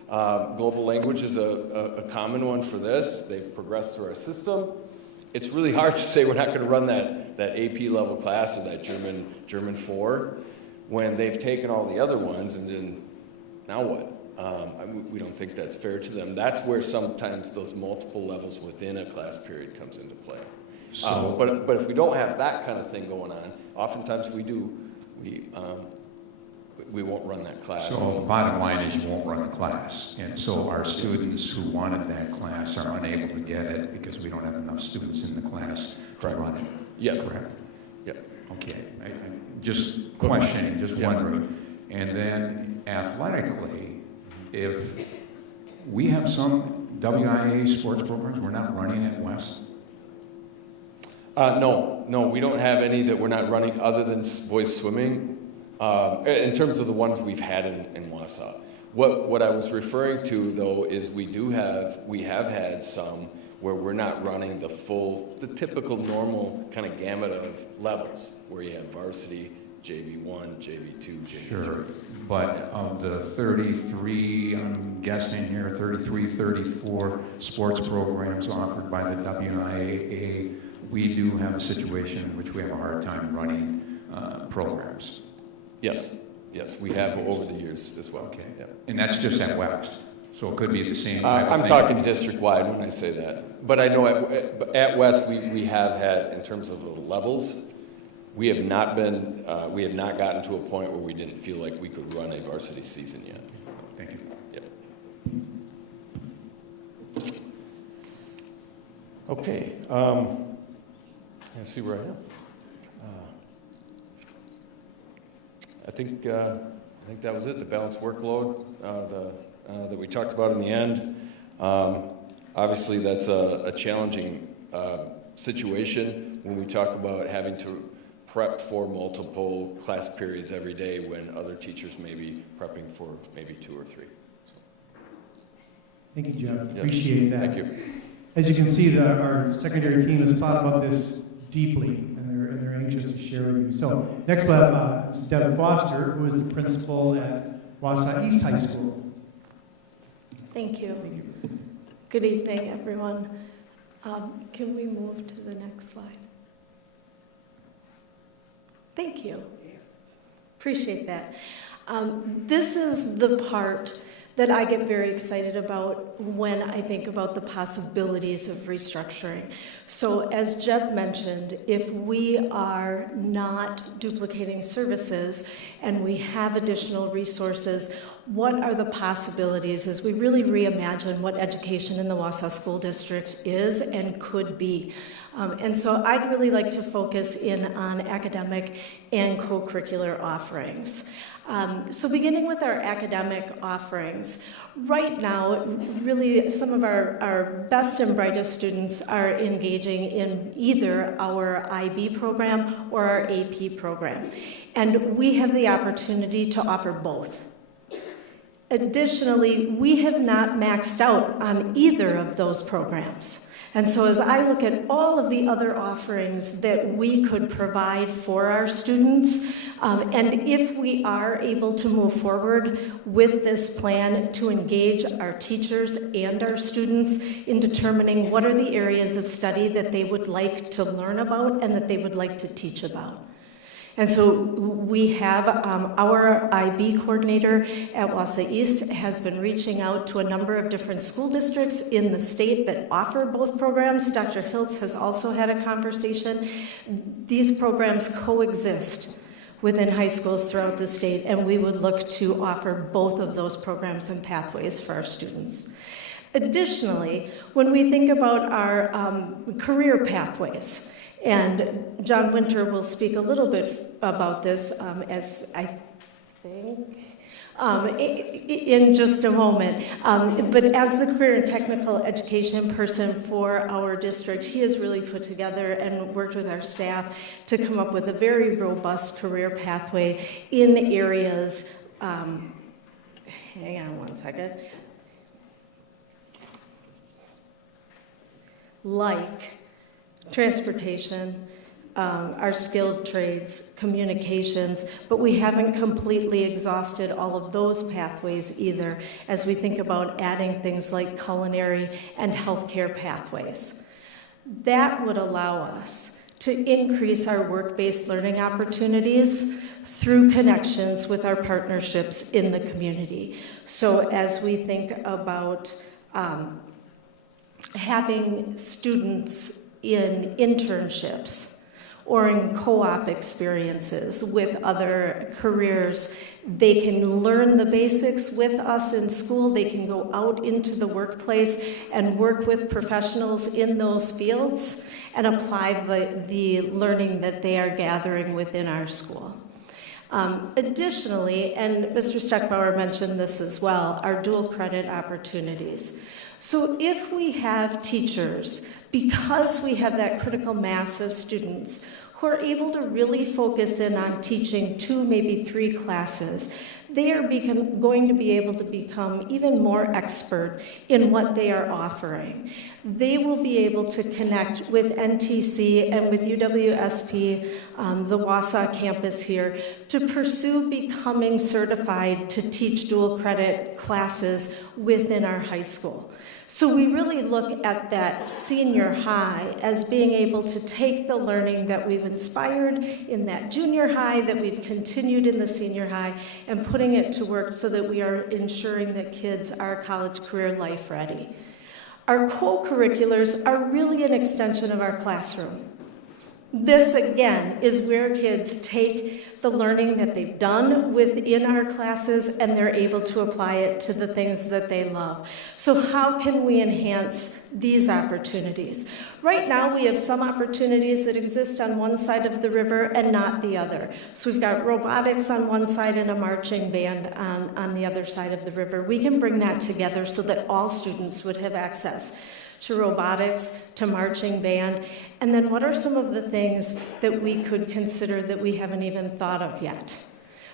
Global language is a common one for this. They've progressed through our system. It's really hard to say we're not going to run that AP level class or that German 4 when they've taken all the other ones, and then now what? We don't think that's fair to them. That's where sometimes those multiple levels within a class period comes into play. So, but if we don't have that kind of thing going on, oftentimes we won't run that class. so the bottom line is you won't run the class. And so our students who wanted that class are unable to get it because we don't have enough students in the class to run it. Yes. Correct? Yeah. Okay. I just questioning, just wondering. And then athletically, if we have some WIA sports programs we're not running at West? No, we don't have any that we're not running other than boys swimming. In terms of the ones we've had in Wausau. What I was referring to though is we have had some where we're not running the typical normal kind of gamut of levels where you have varsity, JV1, JV2, JV3. Sure, but of the 33, I'm guessing here, 33, 34 sports programs offered by the WIAA, we do have a situation in which we have a hard time running programs. Yes, we have over the years as well. Okay, yeah. And that's just at West, so it could be the same type of I'm thing. talking district-wide when I say that. But I know at West we have had, in terms of the levels, we have not gotten to a point where we didn't feel like we could run a varsity season yet. Thank you. Yep. Okay. Let's see where I am. I think that was it. The balanced workload that we talked about in the end. Obviously, that's a challenging situation when we talk about having to prep for multiple class periods every day when other teachers may be prepping for maybe 2 or 3. Thank you, Jeff. Yes. Appreciate that. Thank you. As you can see, our secondary team has thought about this deeply, and they're anxious to share with you. So next up is Deb Foster, who is the principal at Wausau East High School. Thank you. Good evening, everyone. Can we move to the next slide? Thank you. Appreciate that. This is the part that I get very excited about when I think about the possibilities of restructuring. So as Jeb mentioned, if we are not duplicating services and we have additional resources, what are the possibilities as we really reimagine what education in the Wausau School District is and could be? And so I'd really like to focus in on academic and co-curricular offerings. So beginning with our academic offerings, right now, really some of our best and brightest students are engaging in either our IB program or our AP program. And we have the opportunity to offer both. Additionally, we have not maxed out on either of those programs. And so as I look at all of the other offerings that we could provide for our students, and if we are able to move forward with this plan to engage our teachers and our students in determining what are the areas of study that they would like to learn about and that they would like to teach about. And so we have our IB coordinator at Wausau East has been reaching out to a number of different school districts in the state that offer both programs. Dr. Hiltz has also had a conversation. These programs coexist within high schools throughout the state, and we would look to offer both of those programs and pathways for our students. Additionally, when we think about our career pathways, and John Winter will speak a little bit about this as I think in just a moment. But as the career and technical education person for our district, he has really put together and worked with our staff to come up with a very robust career pathway in areas, hang on one second, like transportation, our skilled trades, communications, but we haven't completely exhausted all of those pathways either as we think about adding things like culinary and healthcare pathways. That would allow us to increase our work-based learning opportunities through connections with our partnerships in the community. So as we think about having students in internships or in co-op experiences with other careers, they can learn the basics with us in school. They can go out into the workplace and work with professionals in those fields and apply the learning that they are gathering within our school. Additionally, and Mr. Steckbauer mentioned this as well, our dual credit opportunities. So if we have teachers, because we have that critical mass of students who are able to really focus in on teaching 2, maybe 3 classes, they are going to be able to become even more expert in what they are offering. They will be able to connect with NTC and with UWSP, the Wausau campus here, to pursue becoming certified to teach dual credit classes within our high school. So we really look at that senior high as being able to take the learning that we've inspired in that junior high, that we've continued in the senior high, and putting it to work so that we are ensuring that kids are college career life ready. Our co-curriculars are really an extension of our classroom. This, again, is where kids take the learning that they've done within our classes and they're able to apply it to the things that they love. So how can we enhance these opportunities? Right now, we have some opportunities that exist on one side of the river and not the other. So we've got robotics on one side and a marching band on the other side of the river. We can bring that together so that all students would have access to robotics, to marching band, and then what are some of the things that we could consider that we haven't even thought of yet?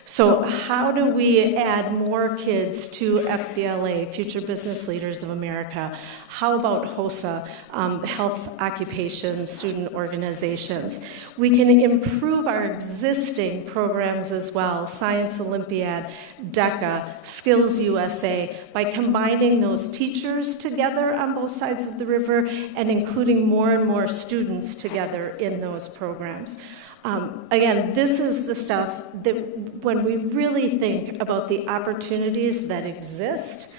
So how do we add more kids to FBLA, Future Business Leaders of America? How about HOSA, Health Occupation Student Organizations? We can improve our existing programs as well, Science Olympiad, DECA, Skills USA, by combining those teachers together on both sides of the river and including more and more students together in those programs. Again, this is the stuff that when we really think about the opportunities that exist,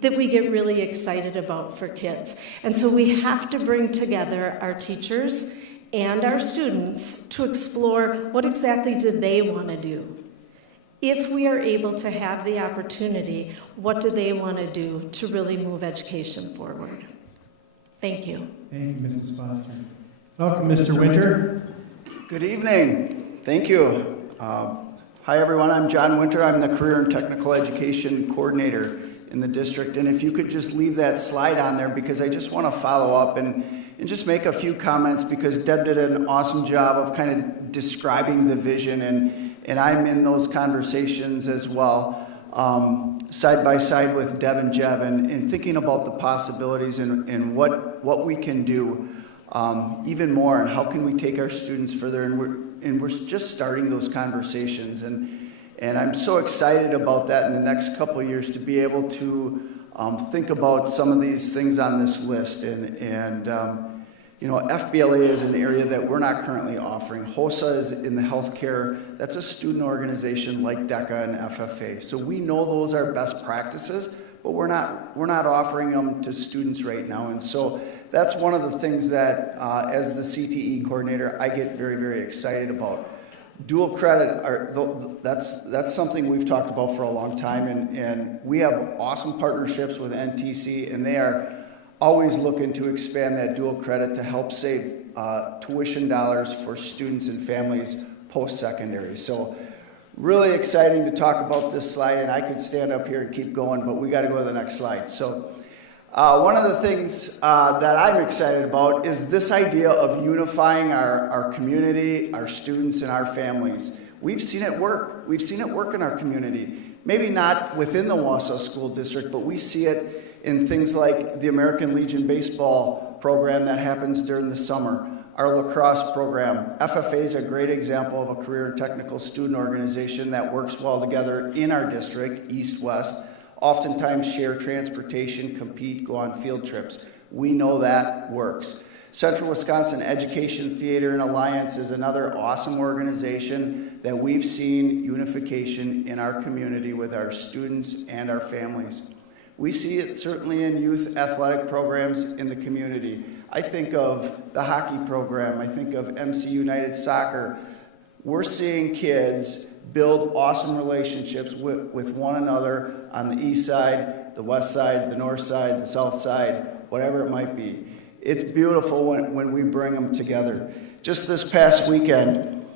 that we get really excited about for kids. And so we have to bring together our teachers and our students to explore what exactly do they want to do. If we are able to have the opportunity, what do they want to do to really move education forward? Thank you. Thank you, Mrs. Foster. Welcome, Mr. Winter. Good evening. Thank you. Hi, everyone. I'm John Winter. I'm the Career and Technical Education Coordinator in the district. And if you could just leave that slide on there, because I just want to follow up and just make a few comments, because Deb did an awesome job of kind of describing the vision, and I'm in those conversations as well, side by side with Deb and Jeb, and thinking about the possibilities and what we can do even more, and how can we take our students further, and we're just starting those conversations, and I'm so excited about that in the next couple of years to be able to think about some of these things on this list, and you know, FBLA is an area that we're not currently offering. HOSA is in the healthcare. That's a student organization like DECA and FFA. So we know those are best practices, but we're not offering them to students right now. And so that's one of the things that, as the CTE coordinator, I get very, very excited about. Dual credit, that's something we've talked about for a long time, and we have awesome partnerships with NTC, and they are always looking to expand that dual credit to help save tuition dollars for students and families post-secondary. So really exciting to talk about this slide, and I could stand up here and keep going, but we got to go to the next slide. So one of the things that I'm excited about is this idea of unifying our community, our students, and our families. We've seen it work. We've seen it work in our community. Maybe not within the Wausau School District, but we see it in things like the American Legion baseball program that happens during the summer, our lacrosse program. FFA is a great example of a career and technical student organization that works well together in our district, east-west, oftentimes share transportation, compete, go on field trips. We know that works. Central Wisconsin Education Theater and Alliance is another awesome organization that we've seen unification in our community with our students and our families. We see it certainly in youth athletic programs in the community. I think of the hockey program. I think of MC United Soccer. We're seeing kids build awesome relationships with one another on the east side, the west side, the north side, the south side, whatever it might be. It's beautiful when we bring them together. Just this past weekend,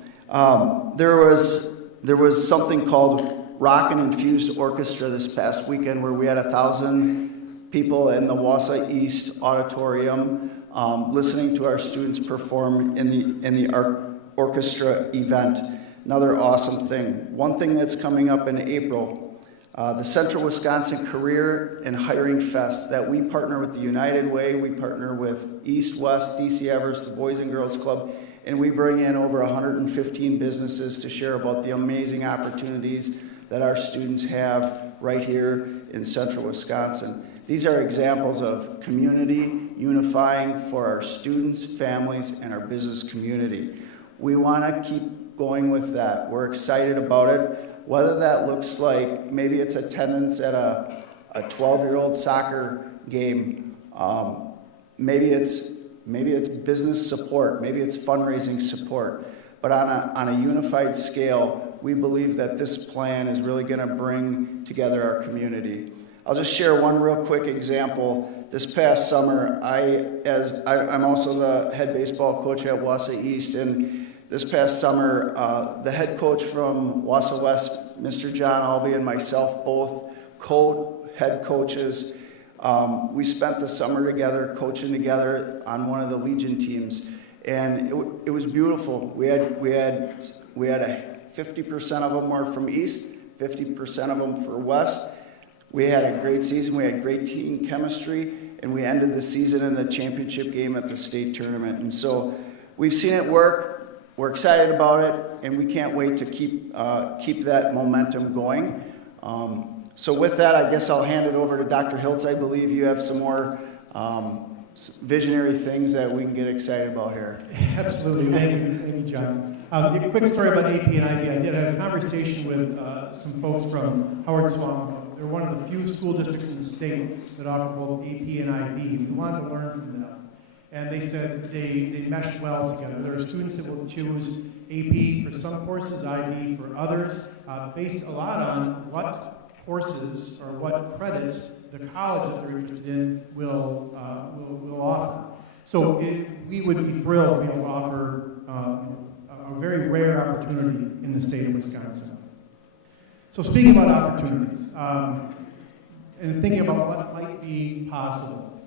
there was something called Rock and Infused Orchestra this past weekend, where we had 1,000 people in the Wausau East Auditorium listening to our students perform in the orchestra event. Another awesome thing. One thing that's coming up in April, the Central Wisconsin Career and Hiring Fest that we partner with the United Way, we partner with East West, DC Evers, the Boys and Girls Club, and we bring in over 115 businesses to share about the amazing opportunities that our students have right here in Central Wisconsin. These are examples of community unifying for our students, families, and our business community. We want to keep going with that. We're excited about it. Whether that looks like maybe it's attendance at a 12-year-old soccer game, maybe it's business support, maybe it's fundraising support, but on a unified scale, we believe that this plan is really going to bring together our community. I'll just share one real quick example. This past summer, I'm also the head baseball coach at Wausau East, and this past summer, the head coach from Wausau West, Mr. John Albee, and myself, both co-head coaches, we spent the summer together, coaching together on one of the Legion teams, and it was beautiful. We had a 50% of them were from East, 50% of them for West. We had a great season. We had great team chemistry, and we ended the season in the championship game at the state tournament. And so we've seen it work. We're excited about it, and we can't wait to keep that momentum going. So with that, I guess I'll hand it over to Dr. Hiltz. I believe you have some more visionary things that we can get excited about here. Absolutely. Thank you, John. A quick story about AP and IB. I did have a conversation with some folks from Howard Swamp. They're one of the few school districts in the state that offer both AP and IB. We wanted to learn from them. And they said they mesh well together. There are students that will choose AP for some courses, IB for others, based a lot on what courses or what credits the college that they're interested in will offer. So we would be thrilled to be able to offer a very rare opportunity in the state of Wisconsin. So speaking about opportunities, and thinking about what might be possible,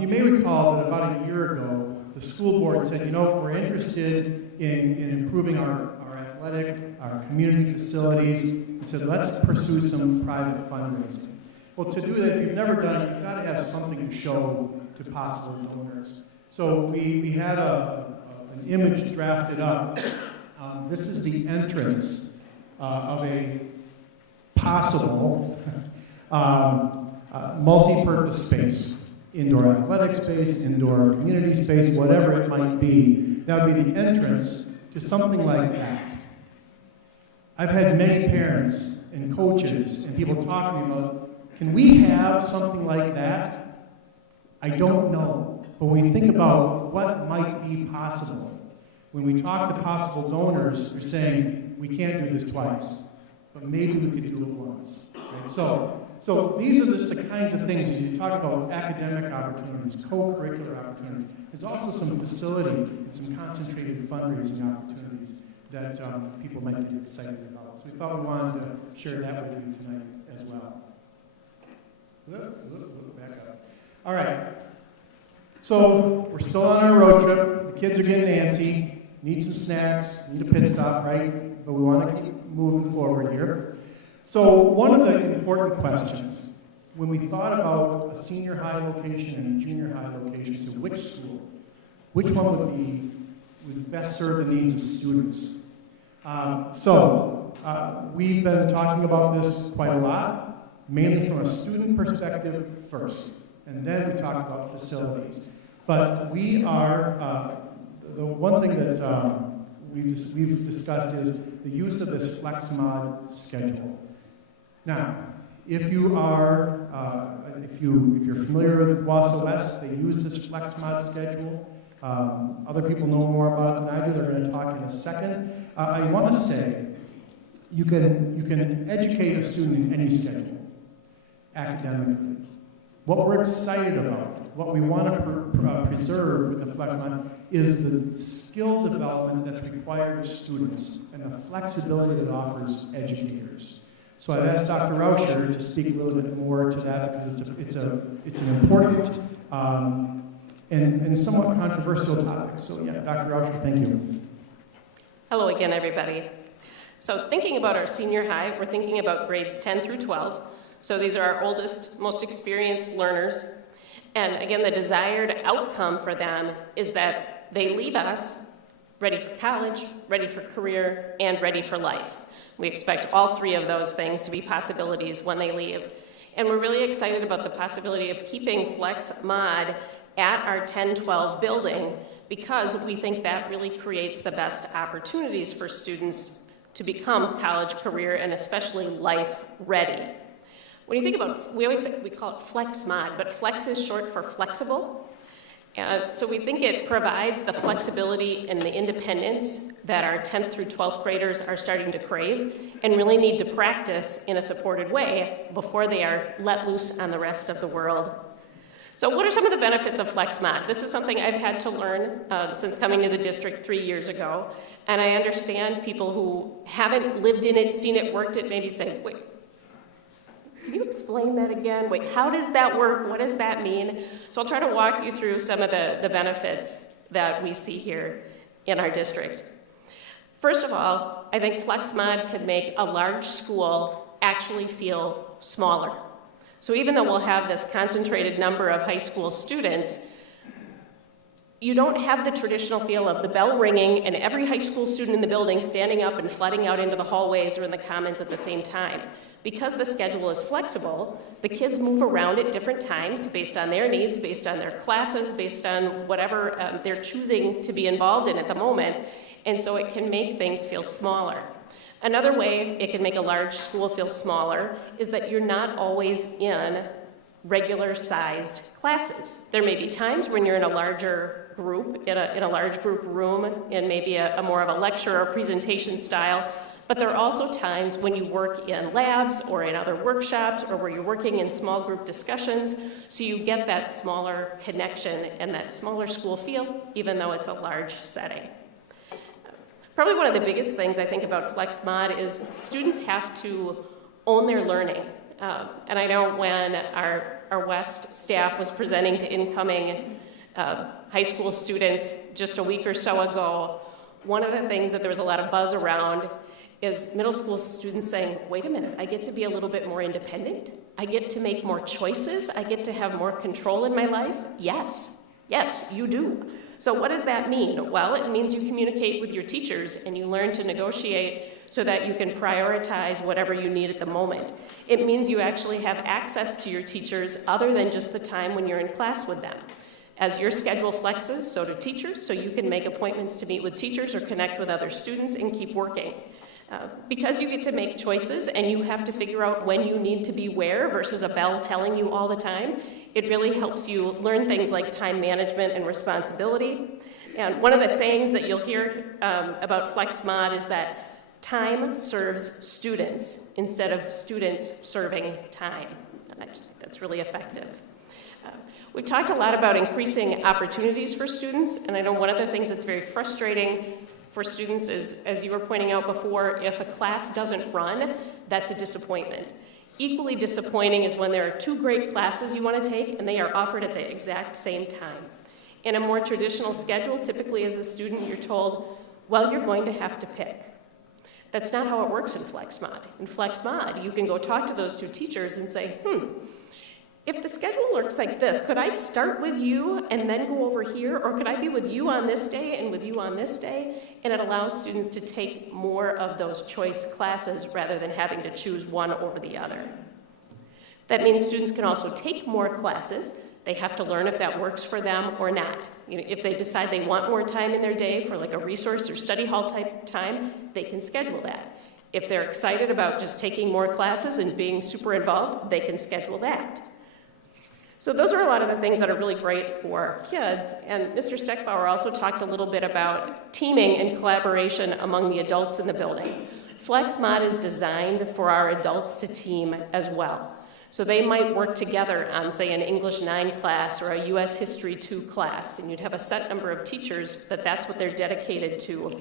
you may recall that about a year ago, the school board said, you know, we're interested in improving our athletic, our community facilities. We said, let's pursue some private fundraising. Well, to do that, if you've never done it, you've got to have something to show to possible donors. So we had an image drafted up. This is the entrance of a possible multi-purpose space. Indoor athletic space, indoor community space, whatever it might be. That would be the entrance to something like that. I've had many parents and coaches and people talk to me about, can we have something like that? I don't know. But when we think about what might be possible, when we talk to possible donors, we're saying, we can't do this twice, but maybe we could do it once. Right? So these are just the kinds of things, as you talk about academic opportunities, co-curricular opportunities, there's also some facility and some concentrated fundraising opportunities that people might be excited about. So we thought we wanted to share that with you tonight as well. Back up. All right. So we're still on our road trip. The kids are getting antsy, need some snacks, need a pit stop, right? But we want to keep moving forward here. So one of the important questions, when we thought about a senior high location and a junior high location, so which school, which one would best serve the needs of students? We've been talking about this quite a lot, mainly from a student perspective first, and then we talk about facilities. But we are, the one thing that we've discussed is the use of this flex mod schedule. Now, if you are, if you're familiar with Wausau West, they use this flex mod schedule. Other people know more about it than I do. They're going to talk in a second. I want to say, you can educate a student in any schedule, academically. What we're excited about, what we want to preserve with the flex mod is the skill development that's required of students and the flexibility that offers educators. So I've asked Dr. Rauscher to speak a little bit more to that because it's an important and somewhat controversial topic. So yeah, Dr. Rauscher, thank you. Hello again, everybody. So thinking about our senior high, we're thinking about grades 10 through 12. So these are our oldest, most experienced learners. And again, the desired outcome for them is that they leave us ready for college, ready for career, and ready for life. We expect all three of those things to be possibilities when they leave. And we're really excited about the possibility of keeping Flex Mod at our 10-12 building because we think that really creates the best opportunities for students to become college, career, and especially life ready. When you think about, we call it Flex Mod, but Flex is short for flexible. So we think it provides the flexibility and the independence that our 10th through 12th graders are starting to crave and really need to practice in a supported way before they are let loose on the rest of the world. So what are some of the benefits of FlexMod? This is something I've had to learn since coming to the district 3 years ago, and I understand people who haven't lived in it, seen it, worked it, maybe say, wait, can you explain that again? Wait, how does that work? What does that mean? So I'll try to walk you through some of the benefits that we see here in our district. First of all, I think FlexMod can make a large school actually feel smaller. So even though we'll have this concentrated number of high school students, you don't have the traditional feel of the bell ringing and every high school student in the building standing up and flooding out into the hallways or in the commons at the same time. Because the schedule is flexible, the kids move around at different times based on their needs, based on their classes, based on whatever they're choosing to be involved in at the moment, and so it can make things feel smaller. Another way it can make a large school feel smaller is that you're not always in regular-sized classes. There may be times when you're in a larger group, in a large group room, in maybe a more of a lecture or presentation style, but there are also times when you work in labs or in other workshops or where you're working in small group discussions, so you get that smaller connection and that smaller school feel, even though it's a large setting. Probably one of the biggest things I think about FlexMod is students have to own their learning. And I know when our West staff was presenting to incoming high school students just a week or so ago, one of the things that there was a lot of buzz around is middle school students saying, wait a minute, I get to be a little bit more independent. I get to make more choices. I get to have more control in my life. Yes, you do. So what does that mean? Well, it means you communicate with your teachers and you learn to negotiate so that you can prioritize whatever you need at the moment. It means you actually have access to your teachers other than just the time when you're in class with them. As your schedule flexes, so do teachers, so you can make appointments to meet with teachers or connect with other students and keep working. Because you get to make choices and you have to figure out when you need to be where versus a bell telling you all the time, it really helps you learn things like time management and responsibility. And one of the sayings that you'll hear about FlexMod is that time serves students instead of students serving time. And I just think that's really effective. We've talked a lot about increasing opportunities for students, and I know one of the things that's very frustrating for students is, as you were pointing out before, if a class doesn't run, that's a disappointment. Equally disappointing is when there are two great classes you want to take and they are offered at the exact same time. In a more traditional schedule, typically as a student, you're told, well, you're going to have to pick. That's not how it works in FlexMod. In FlexMod, you can go talk to those two teachers and say, if the schedule looks like this, could I start with you and then go over here? Or could I be with you on this day and with you on this day? And it allows students to take more of those choice classes rather than having to choose one over the other. That means students can also take more classes. They have to learn if that works for them or not. If they decide they want more time in their day for like a resource or study hall type time, they can schedule that. If they're excited about just taking more classes and being super involved, they can schedule that. So those are a lot of the things that are really great for kids. And Mr. Steckbauer also talked a little bit about teaming and collaboration among the adults in the building. FlexMod is designed for our adults to team as well. So they might work together on, say, an English 9 class or a US History 2 class, and you'd have a set number of teachers, but that's what they're dedicated to.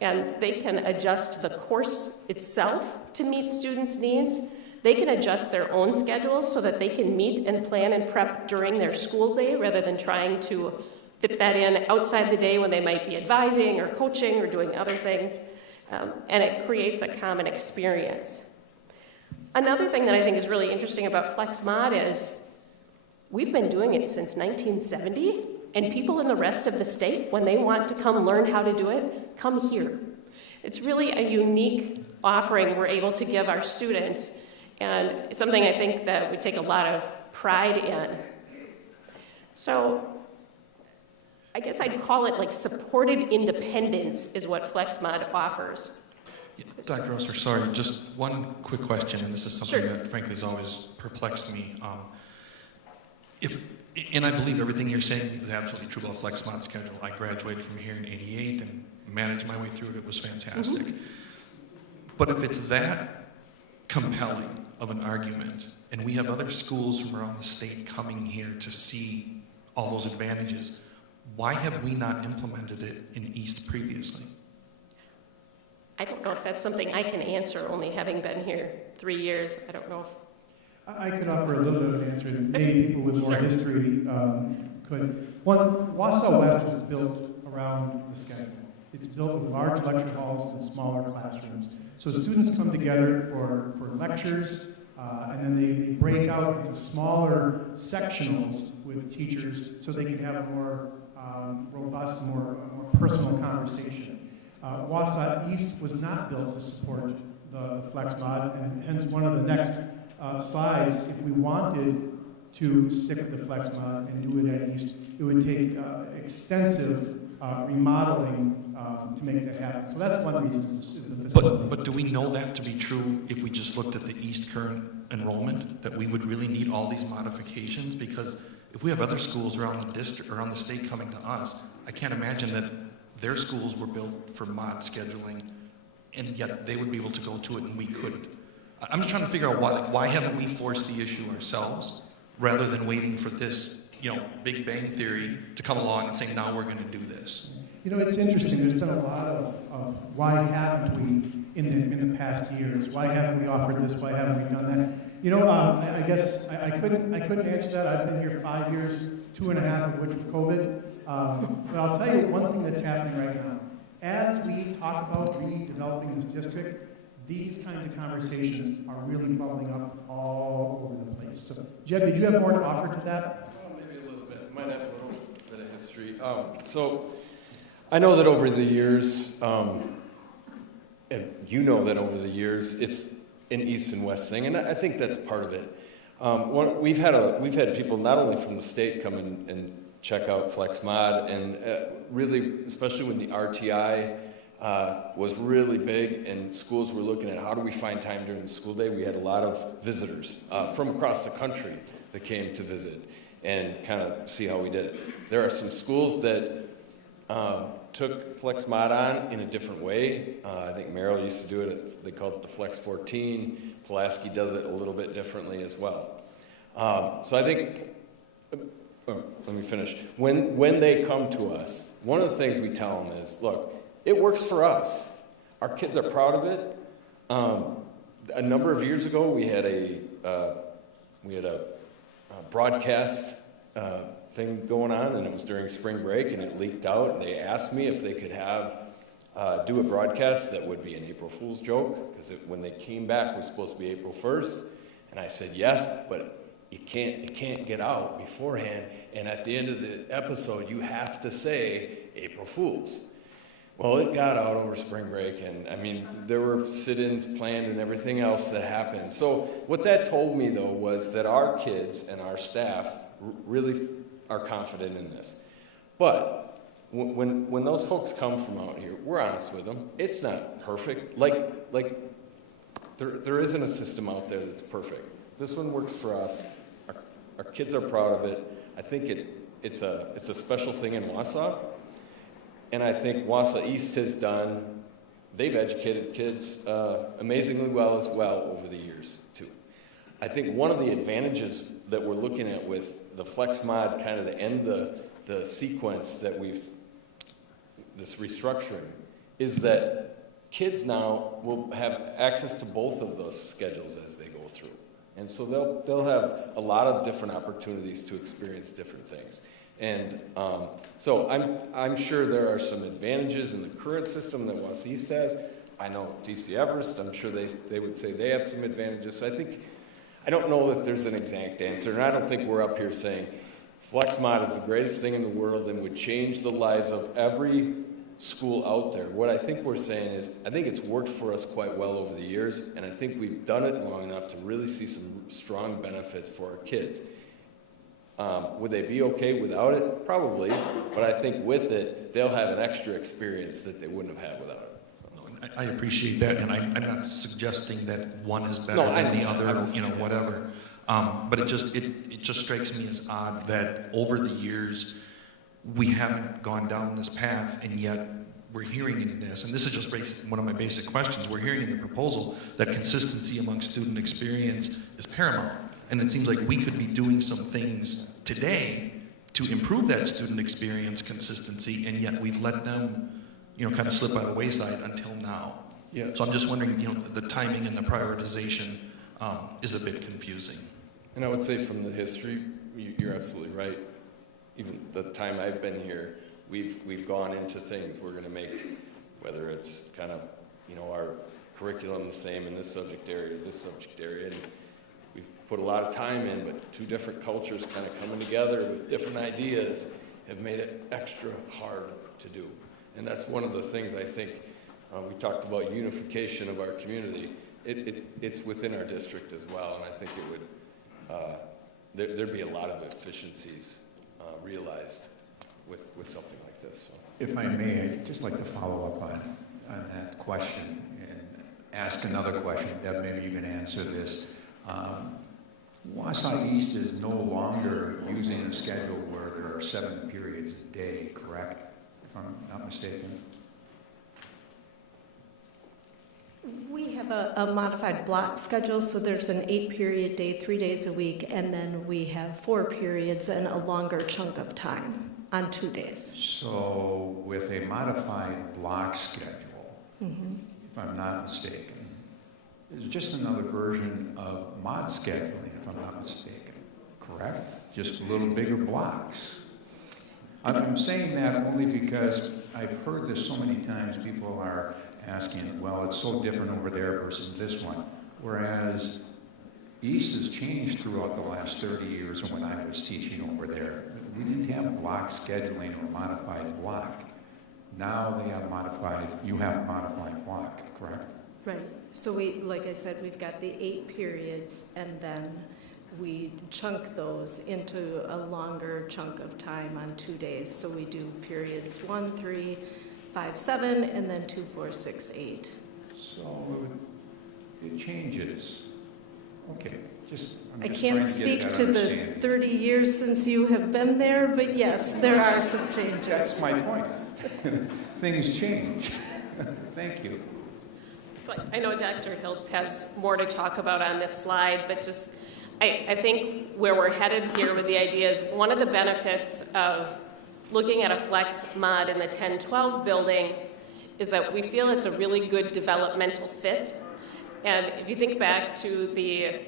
And they can adjust the course itself to meet students' needs. They can adjust their own schedules so that they can meet and plan and prep during their school day rather than trying to fit that in outside the day when they might be advising or coaching or doing other things. And it creates a common experience. Another thing that I think is really interesting about FlexMod is we've been doing it since 1970, and people in the rest of the state, when they want to come learn how to do it, come here. It's really a unique offering we're able to give our students. And it's something I think that we take a lot of pride in. So I guess I'd call it like supported independence is what FlexMod offers. Yeah, Dr. Osler, sorry, just one quick question, and this is something that frankly has always perplexed me. And I believe everything you're saying is absolutely true about FlexMod's schedule. I graduated from here in '88 and managed my way through it. It was fantastic. But if it's that compelling of an argument, and we have other schools from around the state coming here to see all those advantages, why have we not implemented it in East previously? I don't know if that's something I can answer, only having been here 3 years. I don't know if... I could offer a little bit of an answer, and maybe people with more history could. Wausau West was built around the schedule. It's built with large lecture halls and smaller classrooms. So students come together for lectures, and then they break out into smaller sectionals with teachers so they can have a more robust, more personal conversation. Wausau East was not built to support the flex mod, and hence one of the next slides, if we wanted to stick with the flex mod and do it at East, it would take extensive remodeling to make that happen. So that's one reason is the facility. But do we know that to be true if we just looked at the East current enrollment, that we would really need all these modifications? Because if we have other schools around the district, around the state coming to us, I can't imagine that their schools were built for mod scheduling, and yet they would be able to go to it and we couldn't. I'm just trying to figure out why haven't we forced the issue ourselves rather than waiting for this, Big Bang Theory to come along and say, now we're going to do this. It's interesting. There's been a lot of why haven't we in the past years? Why haven't we offered this? Why haven't we done that? I guess I couldn't answer that. I've been here 5 years, 2.5 of which was COVID. But I'll tell you one thing that's happening right now. As we talk about redeveloping this district, these kinds of conversations are really bubbling up all over the place. So, Jed, did you have more to offer to that? Maybe a little bit. Might have a little bit of history. So I know that over the years, and you know that over the years, it's an East and West thing, and I think that's part of it. We've had people not only from the state come in and check out Flex Mod, and really, especially when the RTI was really big and schools were looking at how do we find time during the school day. We had a lot of visitors from across the country that came to visit and kind of see how we did it. There are some schools that took Flex Mod on in a different way. I think Merrill used to do it, they called it the Flex 14. Pulaski does it a little bit differently as well. So I think, let me finish. When they come to us, one of the things we tell them is, look, it works for us. Our kids are proud of it. A number of years ago, we had a broadcast thing going on, and it was during spring break, and it leaked out. And they asked me if they could do a broadcast that would be an April Fool's joke, because when they came back, it was supposed to be April 1st, and I said yes, but it can't get out beforehand, and at the end of the episode, you have to say April Fools. Well, it got out over spring break, and there were sit-ins planned and everything else that happened. So what that told me, though, was that our kids and our staff really are confident in this. But when those folks come from out here, we're honest with them. It's not perfect. Like there isn't a system out there that's perfect. This one works for us. Our kids are proud of it. I think it's a special thing in Wausau. And I think Wausau East they've educated kids amazingly well as well over the years, too. I think one of the advantages that we're looking at with the Flex Mod kind of to end the sequence that this restructuring, is that kids now will have access to both of those schedules as they go through. And so they'll have a lot of different opportunities to experience different things. And so I'm sure there are some advantages in the current system that Wausau East has. I know DC Everest, I'm sure they would say they have some advantages. So I don't know that there's an exact answer, and I don't think we're up here saying Flex Mod is the greatest thing in the world and would change the lives of every school out there. What I think we're saying is, I think it's worked for us quite well over the years, and I think we've done it long enough to really see some strong benefits for our kids. Would they be okay without it? Probably, but I think with it, they'll have an extra experience that they wouldn't have had without it. I appreciate that, and I'm not suggesting that one is better than the other, whatever. But it just strikes me as odd that over the years, we haven't gone down this path, and yet we're hearing in this, and this is just one of my basic questions, we're hearing in the proposal that consistency among student experience is paramount. And it seems like we could be doing some things today to improve that student experience consistency, and yet we've let them, kind of slip by the wayside until now. Yeah. So I'm just wondering, the timing and the prioritization is a bit confusing. And I would say from the history, you're absolutely right. Even the time I've been here, we've gone into things. We're going to make, whether it's kind of, our curriculum the same in this subject area, and we've put a lot of time in, but two different cultures kind of coming together with different ideas have made it extra hard to do. And that's one of the things I think, we talked about unification of our community. It's within our district as well, and I think it would, there'd be a lot of efficiencies realized with something like this. So. If I may, I'd just like to follow up on that question and ask another question. Deb, maybe you can answer this. Wausau East is no longer using a schedule where there are 7 periods a day, correct? If I'm not mistaken. We have a modified block schedule, so there's an 8-period day, 3 days a week, and then we have 4 periods and a longer chunk of time on 2 days. So with a modified block schedule, if I'm not mistaken, it's just another version of mod scheduling, if I'm not mistaken, correct? Just a little bigger blocks. I'm saying that only because I've heard this so many times. People are asking, well, it's so different over there versus this one. Whereas East has changed throughout the last 30 years when I was teaching over there. We didn't have block scheduling or modified block. Now they have modified, you have modified block, correct? Right. So we, like I said, we've got the 8 periods, and then we chunk those into a longer chunk of time on 2 days. So we do periods 1, 3, 5, 7, and then 2, 4, 6, 8. So it changes. Okay, I can't speak to the 30 years since you have been there, but yes, there are some changes. That's my point. Things change. Thank you. So I know Dr. Hiltz has more to talk about on this slide, but just I think where we're headed here with the idea is one of the benefits of looking at a flex mod in the 10-12 building is that we feel it's a really good developmental fit. And if you think back to the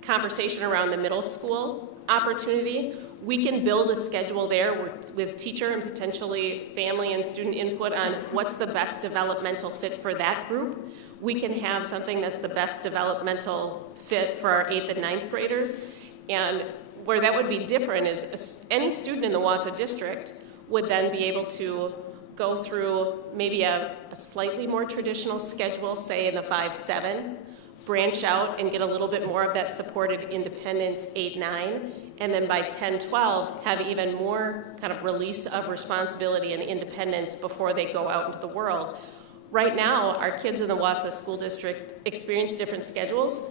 conversation around the middle school opportunity, we can build a schedule there with teacher and potentially family and student input on what's the best developmental fit for that group. We can have something that's the best developmental fit for our 8th and 9th graders. And where that would be different is any student in the Wausau district would then be able to go through maybe a slightly more traditional schedule, say in the 5-7, branch out and get a little bit more of that supported independence 8-9, and then by 10-12 have even more kind of release of responsibility and independence before they go out into the world. Right now, our kids in the Wausau School District experience different schedules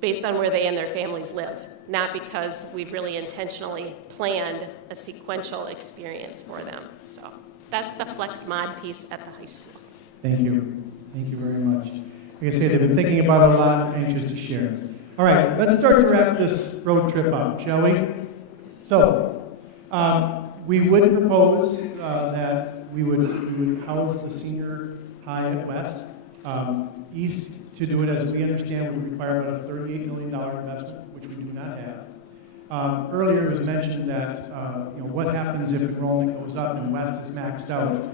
based on where they and their families live, not because we've really intentionally planned a sequential experience for them. So that's the flex mod piece at the high school. Thank you. Thank you very much. Like I say, they've been thinking about it a lot, anxious to share. All right, let's start to wrap this road trip up, shall we? So, we would propose that we would house the senior high at West. East, to do it as we understand, would require about a $38 million investment, which we do not have. Earlier it was mentioned that what happens if enrollment goes up and West is maxed out.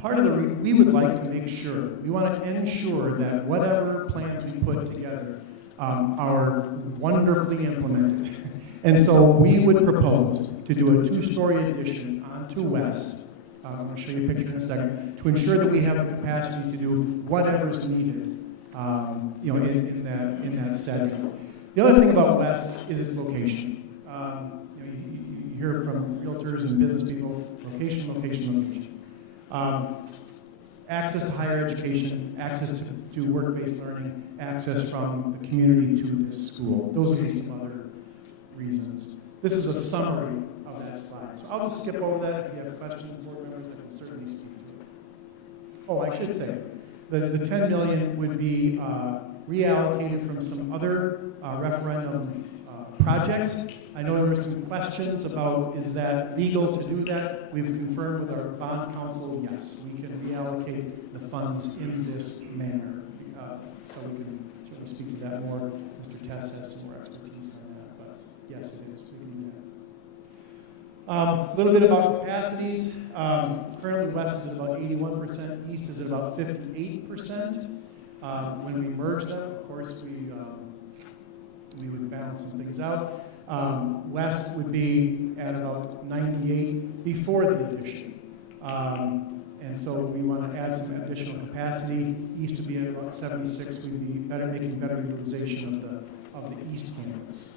Part of we would like to make sure, we want to ensure that whatever plans we put together are wonderfully implemented. And so we would propose to do a 2-story addition onto West. I'm going to show you a picture in a second, to ensure that we have the capacity to do whatever is needed in that setting. The other thing about West is its location. You hear from realtors and business people, location, location, location. Access to higher education, access to work-based learning, access from the community to this school. Those would be some other reasons. This is a summary of that slide. So I'll just skip over that. If you have questions, board members, I can certainly speak to it. Oh, I should say, the $10 million would be reallocated from some other referendum projects. I know there were some questions about, is that legal to do that? We've confirmed with our bond counsel, yes, we can reallocate the funds in this manner. So we can certainly speak to that more. Mr. Tess has some more expertise on that, but yes, it is. We can do A little bit about capacities. Currently, west is about 81%, east is at about 58%. When we merge them, of course, we would balance some things out. West would be at about 98 before the addition. And so we want to add some additional capacity. East would be at about 76. We'd be making better utilization of the east campus.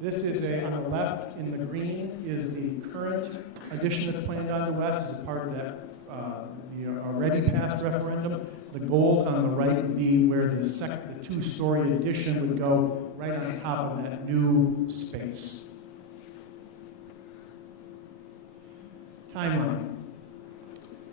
This is on the left in the green is the current addition that's planned on the west as part of that the already passed referendum. The gold on the right would be where the two-story addition would go right on top of that new space. Timeline.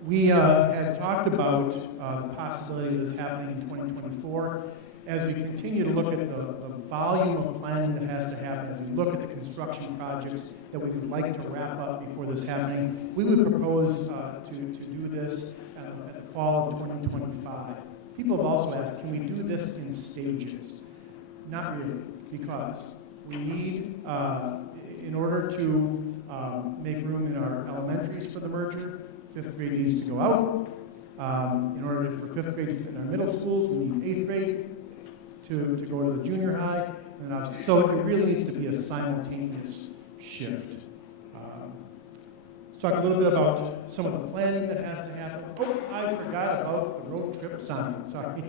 We had talked about the possibility of this happening in 2024. As we continue to look at the volume of planning that has to happen, as we look at the construction projects that we would like to wrap up before this happening, we would propose to do this at the fall of 2025. People have also asked, can we do this in stages? Not really, because we need, in order to make room in our elementaries for the merger, 5th grade needs to go out. In order for 5th grade to fit in our middle schools, we need 8th grade to go to the junior high. And so it really needs to be a simultaneous shift. Let's talk a little bit about some of the planning that has to happen. Oh, I forgot about the road trip sign, sorry.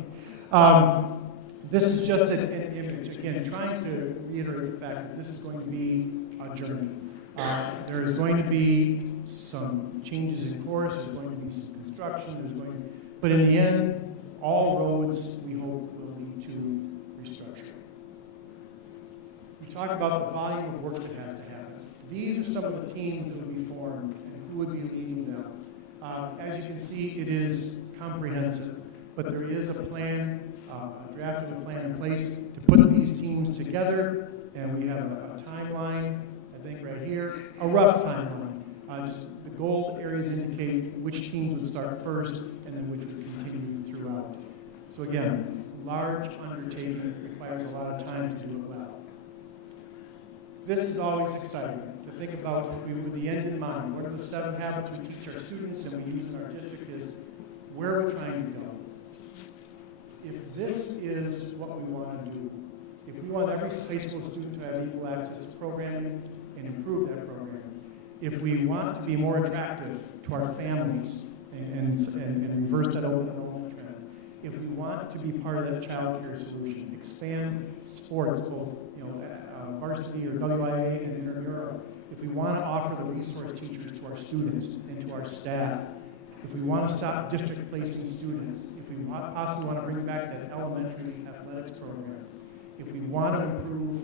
This is just an image, again, trying to reiterate the fact that this is going to be a journey. There is going to be some changes in course, there's going to be some construction, but in the end, all roads, we hope, will lead to restructuring. We talk about the volume of work that has to happen. These are some of the teams that would be formed and who would be leading them. As you can see, it is comprehensive, but there is a plan, a draft of a plan in place to put these teams together, and we have a timeline, I think right here, a rough timeline. Just the gold areas indicate which teams would start first and then which would continue throughout. So again, large undertaking requires a lot of time to do it well. This is always exciting to think about with the end in mind. What are the 7 habits we teach our students and we use in our district is where we're trying to go. If this is what we want to do, if we want every high school student to have equal access to programming and improve that program, if we want to be more attractive to our families and reverse that open enrollment trend, if we want to be part of that child care solution, expand sports, both varsity or WIA and intramural, if we want to offer the resource teachers to our students and to our staff, if we want to stop district placing students, if we possibly want to bring back that elementary athletics program, if we want to improve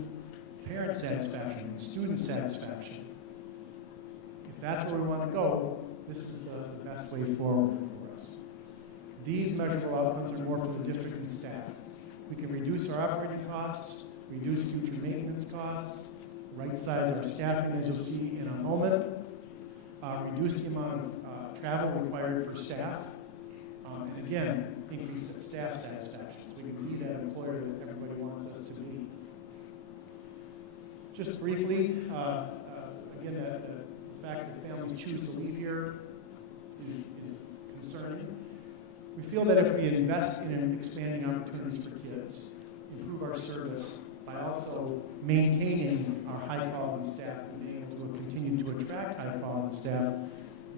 parent satisfaction and student satisfaction, if that's where we want to go, this is the best way forward for us. These measurable outcomes are more for the district and staff. We can reduce our operating costs, reduce future maintenance costs, right-size our staffing, as you'll see in a moment, reduce the amount of travel required for staff, and again, increase that staff satisfaction so we can be that employer that everybody wants us to be. Just briefly, again, the fact that families choose to leave here is concerning. We feel that if we invest in expanding opportunities for kids, improve our service by also maintaining our high-quality staff and being able to continue to attract high-quality staff,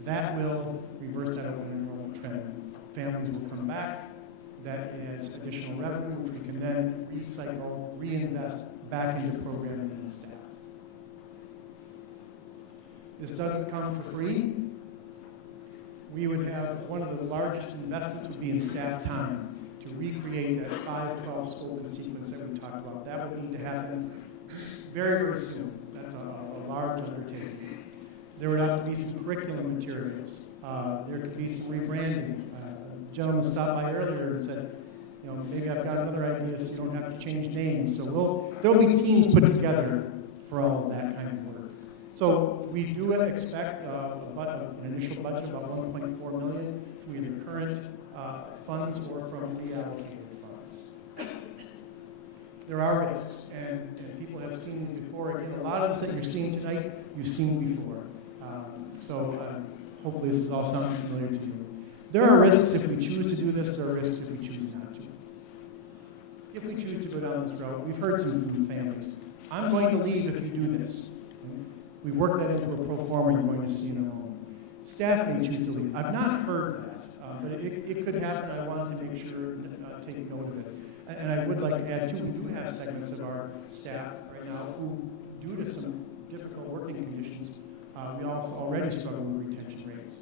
that will reverse that open enrollment trend. Families will come back. That adds additional revenue, which we can then recycle, reinvest back into programming and staff. This doesn't come for free. We would have one of the largest investments would be in staff time to recreate that 5-12 scope sequence that we talked about. That would need to happen very, very soon. That's a large undertaking. There would have to be some curriculum materials. There could be some rebranding. A gentleman stopped by earlier and said, maybe I've got another idea so you don't have to change names. So there'll be teams put together for all of that kind of work. So we do expect an initial budget of about $1.4 million from either current funds or from reallocated funds. there are risks, and people have seen these before. Again, a lot of this that you're seeing tonight, you've seen before. Hopefully this is all sounding familiar to you. There are risks if we choose to do this, there are risks if we choose not to. If we choose to go down this road, we've heard some from families. I'm going to leave if you do this. We've worked that into a pro forma you're going to see in a moment. Staff may choose to leave. I've not heard that, but it could happen. I wanted to make sure and take note of it. And I would like to add, too, we do have segments of our staff right now who, due to some difficult working conditions, we also already struggle with retention rates.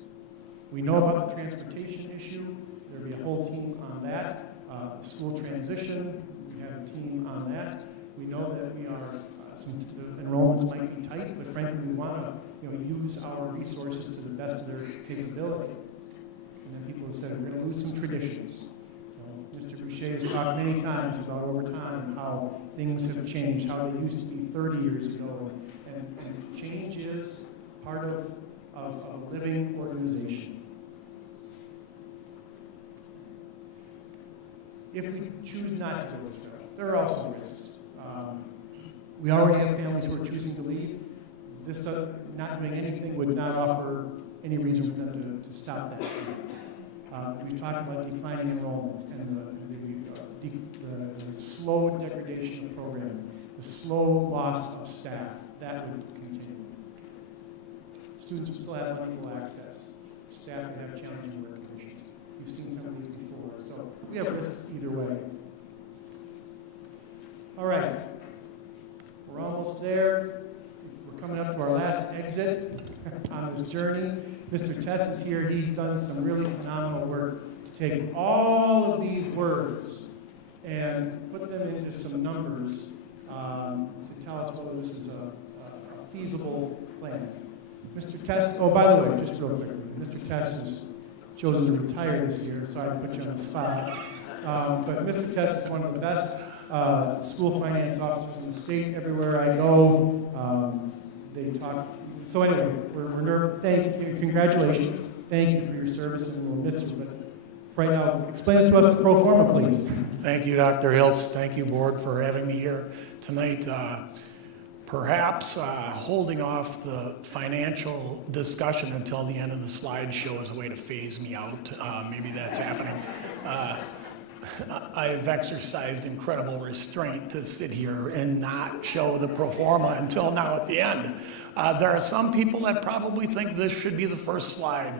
We know about the transportation issue. There'll be a whole team on that. School transition, we have a team on that. We know that we are, the enrollments might be tight, but frankly, we want to use our resources to the best of their capability. And then people have said, we're going to lose some traditions. Mr. Boucher has talked many times about over time how things have changed, how they used to be 30 years ago. And change is part of a living organization. If we choose not to go this route, there are also risks. We already have families who are choosing to leave. This not doing anything would not offer any reason for them to stop that. We've talked about declining enrollment and the slow degradation of the program, the slow loss of staff. That would continue. Students would still have unequal access. Staff would have challenging work conditions. You've seen some of these before. So we have risks either way. All right. We're almost there. We're coming up to our last exit on this journey. Mr. Tess is here. He's done some really phenomenal work to take all of these words and put them into some numbers to tell us whether this is a feasible plan. Mr. Tess, oh, by the way, just real quickly, Mr. Tess has chosen to retire this year. Sorry to put you on the spot. But Mr. Tess is one of the best school finance officers in the state. Everywhere I go, they talk. So anyway, thank you, congratulations. Thank you for your service, and we'll miss you. But right now, explain it to us, pro forma, please. Thank you, Dr. Hiltz. Thank you, board, for having me here tonight. Perhaps holding off the financial discussion until the end of the slideshow is a way to phase me out. Maybe that's happening. I've exercised incredible restraint to sit here and not show the pro forma until now at the end. There are some people that probably think this should be the first slide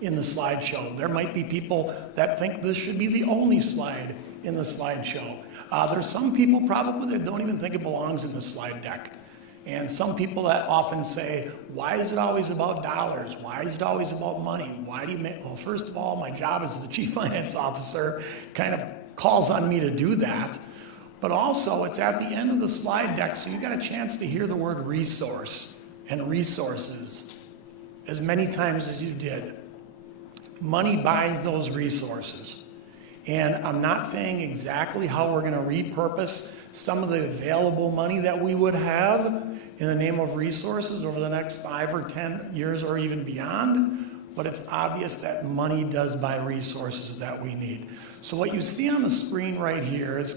in the slideshow. There might be people that think this should be the only slide in the slideshow. There's some people probably that don't even think it belongs in the slide deck. And some people that often say, why is it always about dollars? Why is it always about money? Why do you make, well, first of all, my job as the chief finance officer kind of calls on me to do that. But also, it's at the end of the slide deck, so you got a chance to hear the word resource and resources as many times as you did. Money buys those resources. And I'm not saying exactly how we're going to repurpose some of the available money that we would have in the name of resources over the next 5 or 10 years or even beyond, but it's obvious that money does buy resources that we need. So what you see on the screen right here is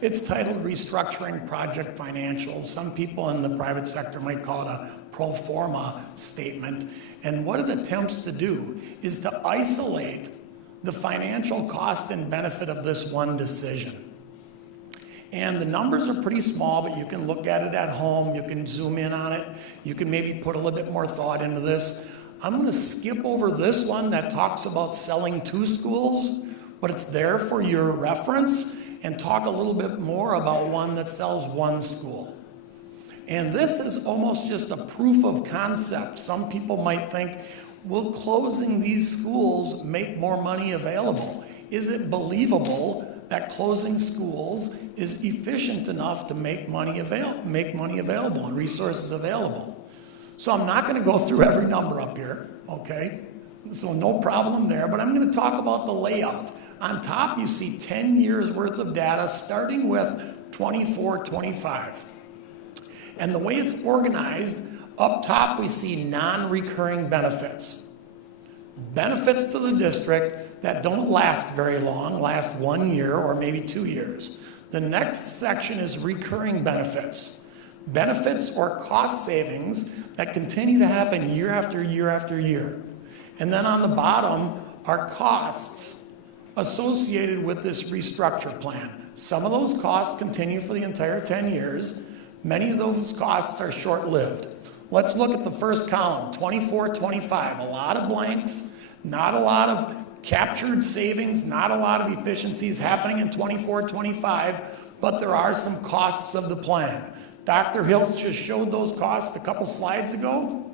it's titled Restructuring Project Financials. Some people in the private sector might call it a pro forma statement. And what it attempts to do is to isolate the financial cost and benefit of this one decision. And the numbers are pretty small, but you can look at it at home. You can zoom in on it. You can maybe put a little bit more thought into this. I'm going to skip over this one that talks about selling 2 schools, but it's there for your reference, and talk a little bit more about one that sells 1 school. And this is almost just a proof of concept. Some people might think, will closing these schools make more money available? Is it believable that closing schools is efficient enough to make money available and resources available? So I'm not going to go through every number up here, okay? So no problem there, but I'm going to talk about the layout. On top, you see 10 years worth of data starting with 24-25. And the way it's organized, up top we see non-recurring benefits. Benefits to the district that don't last very long, last 1 year or maybe 2 years. The next section is recurring benefits. Benefits or cost savings that continue to happen year after year after year. And then on the bottom are costs associated with this restructure plan. Some of those costs continue for the entire 10 years. Many of those costs are short-lived. Let's look at the first column, 24-25. A lot of blanks, not a lot of captured savings, not a lot of efficiencies happening in 24-25, but there are some costs of the plan. Dr. Hill just showed those costs a couple slides ago.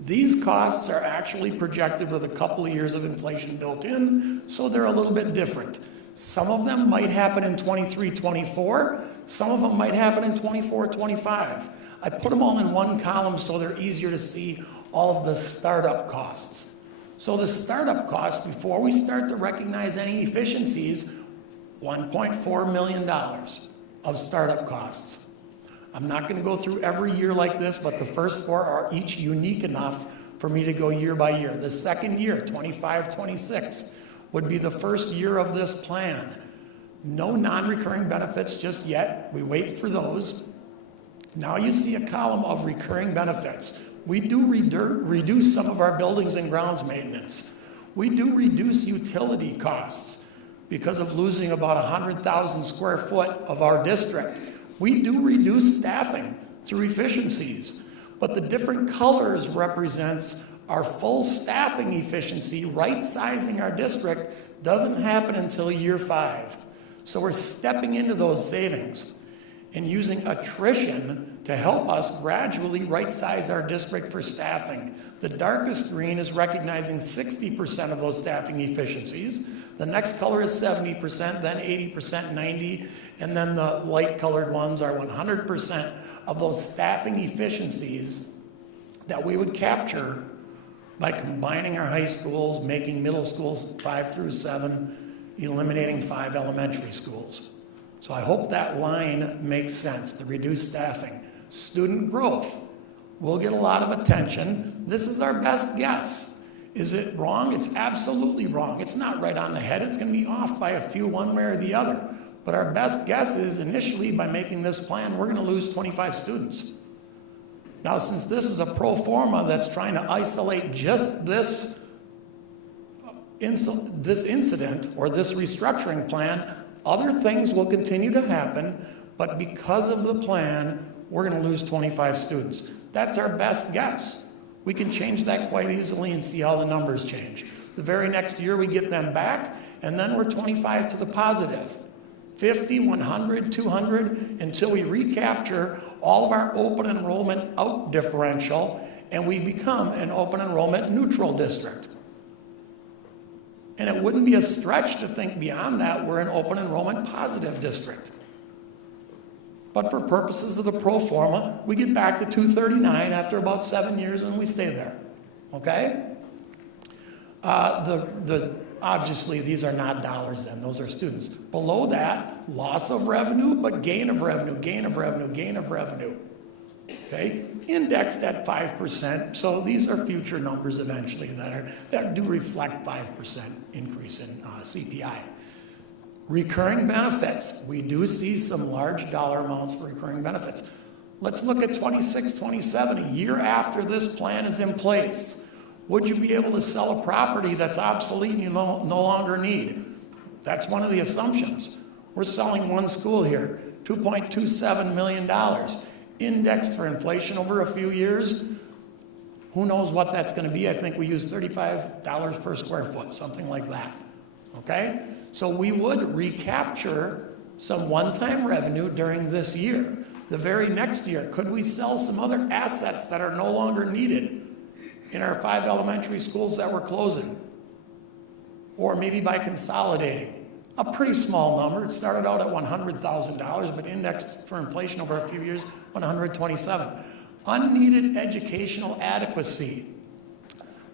These costs are actually projected with a couple of years of inflation built in, so they're a little bit different. Some of them might happen in 23-24, some of them might happen in 24-25. I put them all in one column so they're easier to see all of the startup costs. So the startup costs, before we start to recognize any efficiencies, $1.4 million of startup costs. I'm not going to go through every year like this, but the first four are each unique enough for me to go year by year. The second year, 25-26, would be the first year of this plan. No non-recurring benefits just yet. We wait for those. Now you see a column of recurring benefits. We do reduce some of our buildings and grounds maintenance. We do reduce utility costs because of losing about 100,000 square foot of our district. We do reduce staffing through efficiencies, but the different colors represents our full staffing efficiency. Right sizing our district doesn't happen until year 5. So we're stepping into those savings and using attrition to help us gradually right size our district for staffing. The darkest green is recognizing 60% of those staffing efficiencies. The next color is 70%, then 80%, 90%, and then the light colored ones are 100% of those staffing efficiencies that we would capture by combining our high schools, making middle schools 5 through 7, eliminating 5 elementary schools. So I hope that line makes sense, the reduced staffing. Student growth will get a lot of attention. This is our best guess. Is it wrong? It's absolutely wrong. It's not right on the head. It's going to be off by a few one way or the other. But our best guess is initially by making this plan, we're going to lose 25 students. Now, since this is a pro forma that's trying to isolate just this incident or this restructuring plan, other things will continue to happen, but because of the plan, we're going to lose 25 students. That's our best guess. We can change that quite easily and see how the numbers change. The very next year we get them back, and then we're 25 to the positive. 50, 100, 200, until we recapture all of our open enrollment out differential, and we become an open enrollment neutral district. And it wouldn't be a stretch to think beyond that we're an open enrollment positive district. But for purposes of the pro forma, we get back to 239 after about 7 years and we stay there, okay? Obviously, these are not dollars then, those are students. Below that, loss of revenue, but gain of revenue, gain of revenue, gain of revenue, okay? Indexed at 5%, so these are future numbers eventually that do reflect 5% increase in CPI. Recurring benefits, we do see some large dollar amounts for recurring benefits. Let's look at 26, 27, a year after this plan is in place. Would you be able to sell a property that's obsolete and you no longer need? That's one of the assumptions. We're selling one school here, $2.27 million, indexed for inflation over a few years. Who knows what that's going to be? I think we use $35 per square foot, something like that. Okay? So we would recapture some one-time revenue during this year. The very next year, could we sell some other assets that are no longer needed in our 5 elementary schools that we're closing? Or maybe by consolidating. A pretty small number. It started out at $100,000, but indexed for inflation over a few years, $127,000. Unneeded educational adequacy.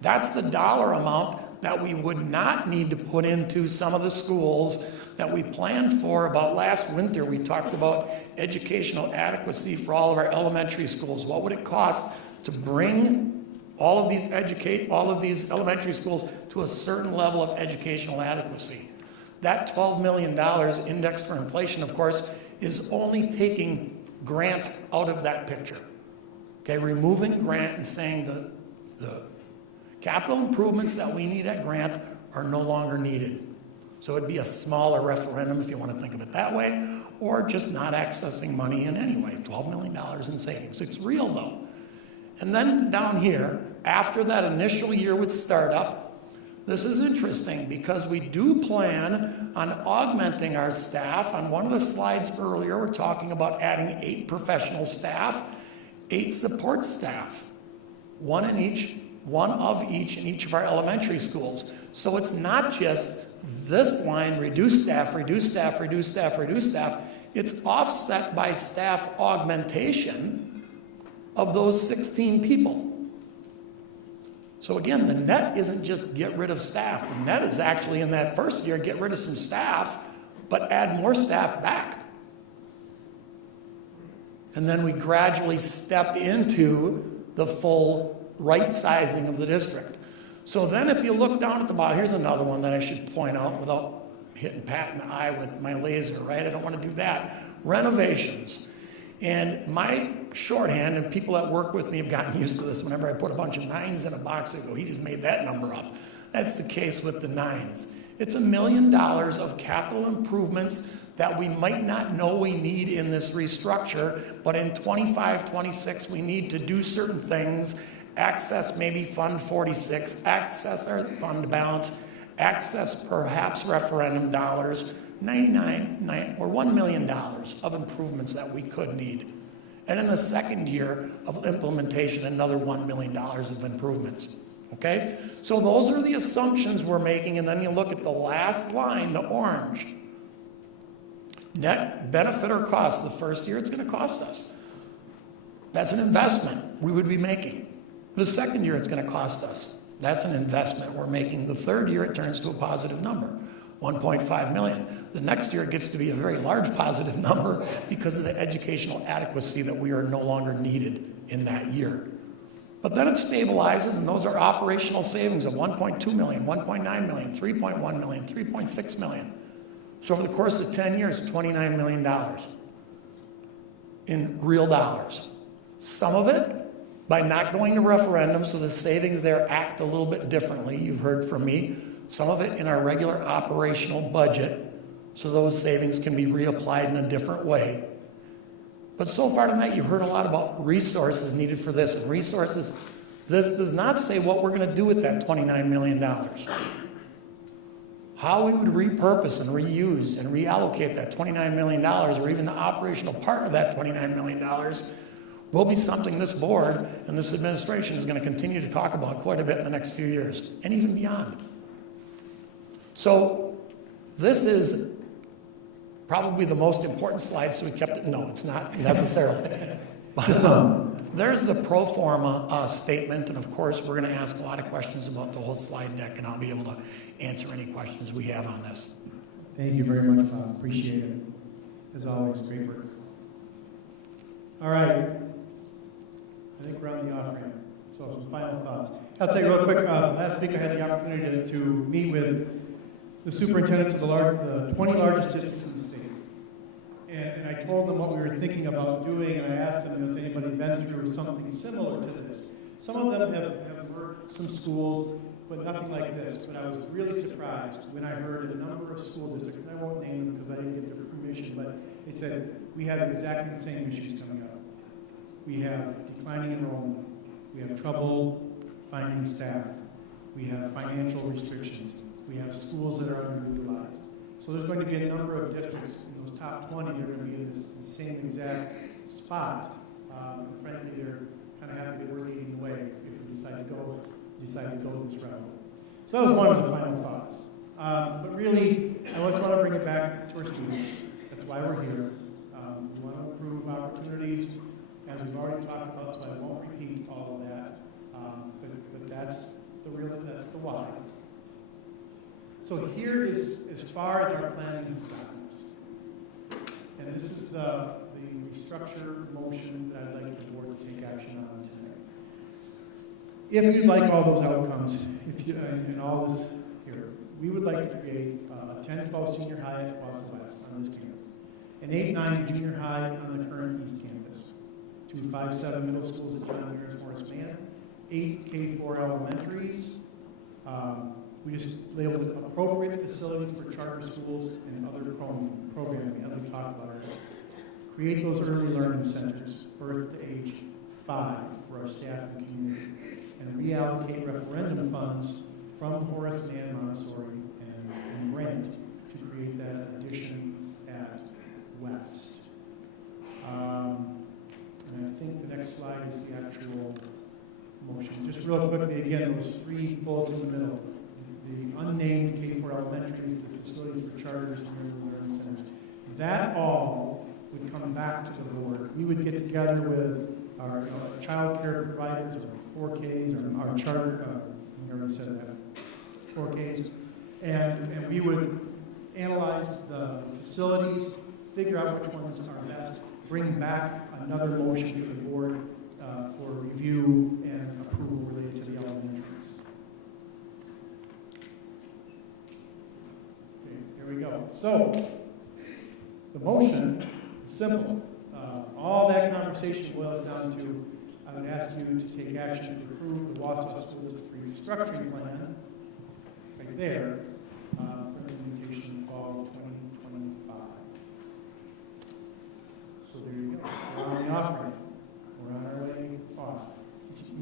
That's the dollar amount that we would not need to put into some of the schools that we planned for. About last winter, we talked about educational adequacy for all of our elementary schools. What would it cost to bring all of these elementary schools to a certain level of educational adequacy? That $12 million indexed for inflation, of course, is only taking grant out of that picture. Okay, removing grant and saying the capital improvements that we need at grant are no longer needed. So it'd be a smaller referendum if you want to think of it that way, or just not accessing money in any way, $12 million in savings. It's real though. And then down here, after that initial year with startup, this is interesting because we do plan on augmenting our staff. On one of the slides earlier, we're talking about adding 8 professional staff, 8 support staff, one of each in each of our elementary schools. So it's not just this line, reduce staff, reduce staff, reduce staff, reduce staff. It's offset by staff augmentation of those 16 people. So again, the net isn't just get rid of staff. The net is actually in that first year, get rid of some staff, but add more staff back. And then we gradually step into the full right sizing of the district. So then if you look down at the bottom, here's another one that I should point out without hitting Pat in the eye with my laser, right? I don't want to do that. Renovations. And my shorthand, and people that work with me have gotten used to this, whenever I put a bunch of 9s in a box, they go, he just made that number up. That's the case with the 9s. It's $1 million of capital improvements that we might not know we need in this restructure, but in 25, 26, we need to do certain things, access maybe Fund 46, access our fund balance, access perhaps referendum dollars, $1 million of improvements that we could need. And in the second year of implementation, another $1 million of improvements. Okay? So those are the assumptions we're making, and then you look at the last line, the orange. Net benefit or cost, the first year it's going to cost us. That's an investment we would be making. The second year it's going to cost us. That's an investment we're making. The third year it turns to a positive number. 1.5 million. The next year it gets to be a very large positive number because of the educational adequacy that we are no longer needed in that year. But then it stabilizes, and those are operational savings of 1.2 million, 1.9 million, 3.1 million, 3.6 million. So over the course of 10 years, $29 million in real dollars. Some of it by not going to referendum, so the savings there act a little bit differently. You've heard from me. Some of it in our regular operational budget, so those savings can be reapplied in a different way. But so far tonight, you've heard a lot about resources needed for this. And resources, this does not say what we're going to do with that $29 million. How we would repurpose and reuse and reallocate that $29 million, or even the operational part of that $29 million, will be something this board and this administration is going to continue to talk about quite a bit in the next few years, and even beyond. So this is probably the most important slide, so we kept it. No, it's not necessarily. But there's the pro forma statement, and of course we're going to ask a lot of questions about the whole slide deck, and I'll be able to answer any questions we have on this. Thank you very much, Bob. Appreciate it. As always, great work. All right. I think we're on the off-ramp. So some final thoughts. I'll tell you real quick, last week I had the opportunity to meet with the superintendents of the 20 largest districts in the state. And I told them what we were thinking about doing, and I asked them, has anybody been through something similar to this? Some of them have worked some schools, but nothing like this. But I was really surprised when I heard a number of school districts, and I won't name them because I didn't get their permission, but they said, we have exactly the same issues coming up. We have declining enrollment. We have trouble finding staff. We have financial restrictions. We have schools that are underutilized. So there's going to be a number of districts in those top 20 that are going to be in this same exact spot. And frankly, they're kind of happy that we're leading the way if we decide to go this route. So that was one of the final thoughts. But really, I always want to bring it back to our students. That's why we're here. We want to improve opportunities, as we've already talked about, so I won't repeat all of that. But that's the why. So here is as far as our planning has gotten us. And this is the restructure motion that I'd like the board to take action on tonight. If you'd like all those outcomes, and all this here, we would like to create a 10-12 senior high at Wausau West on this campus, an 8-9 junior high on the current East campus, 2 5-7 middle schools at John Muir and Horace Mann, 8 K-4 elementaries. We just labeled appropriate facilities for charter schools and other programming, as we talked about earlier. Create those early learning centers, birth to age 5 for our staff and community, and reallocate referendum funds from Horace Mann Montessori and Grant to create that addition at West. And I think the next slide is the actual motion. Just real quickly, again, those 3 bullets in the middle. The unnamed K-4 elementaries, the facilities for charters and early learning centers. That all would come back to the board. We would get together with our child care providers, our 4Ks, or our charter, we already said that, 4Ks, and we would analyze the facilities, figure out which ones are best, bring back another motion to the board for review and approval related to the elementaries. Okay, here we go. So, the motion is simple. All that conversation boils down to, I would ask you to take action to approve the Wausau School District restructuring plan, right there, for implementation in fall of 2025. So there you go. We're on the off ramp. We're on our way off.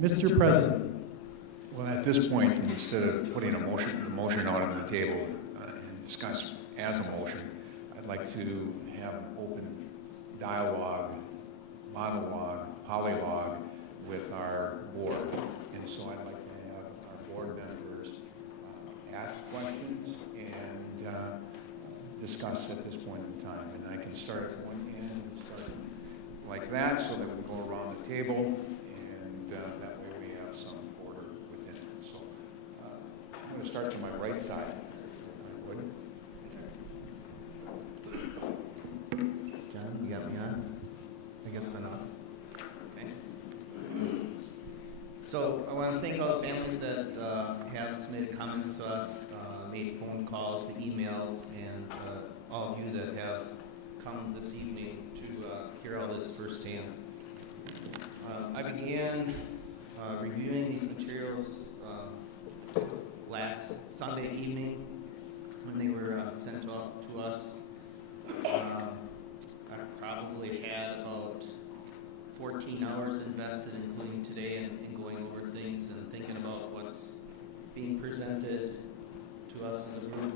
Mr. President. Well, at this point, instead of putting a motion out on the table and discuss as a motion, I'd like to have an open dialogue, monologue, polylogue with our board. And so I'd like to have our board members ask questions and discuss at this point in time. And I can start at one end and start like that so that we go around the table, and that way we have some order within it. So I'm going to start to my right side. John, you got me on? I guess enough. Okay. So I want to thank all the families that have submitted comments to us, made phone calls, the emails, and all of you that have come this evening to hear all this firsthand. I began reviewing these materials last Sunday evening when they were sent to us. I probably had about 14 hours invested, including today, in going over things and thinking about what's being presented to us as a group.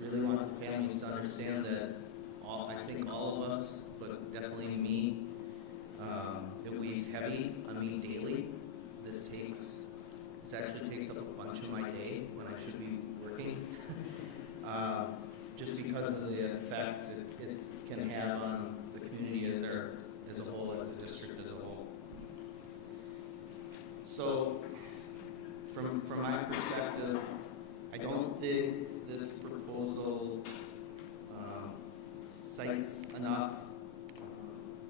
Really want the families to understand that I think all of us, but definitely me, it weighs heavy on me daily. This actually takes up a bunch of my day when I should be working. Just because of the effects it can have on the community as a whole, as a district as a whole. So, from my perspective, I don't think this proposal cites enough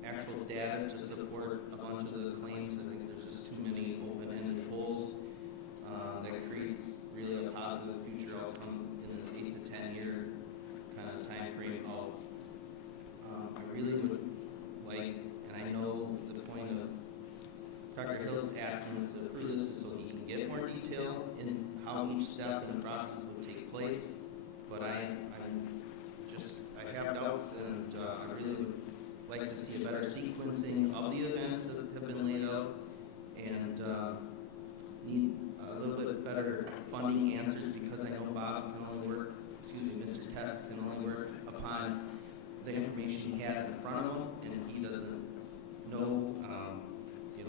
actual data to support a bunch of the claims. I think there's just too many open-ended holes that creates really a positive future outcome in this 8 to 10 year kind of time frame out. I really would like, and I know the point of Dr. Hill is asking us to approve this so he can get more detail in how each step in the process would take place, but I have doubts, and I really would like to see a better sequencing of the events that have been laid out, and need a little bit better funding answers, because I know Bob can only work, Mr. Test can only work upon the information he has in front of him, and he doesn't know,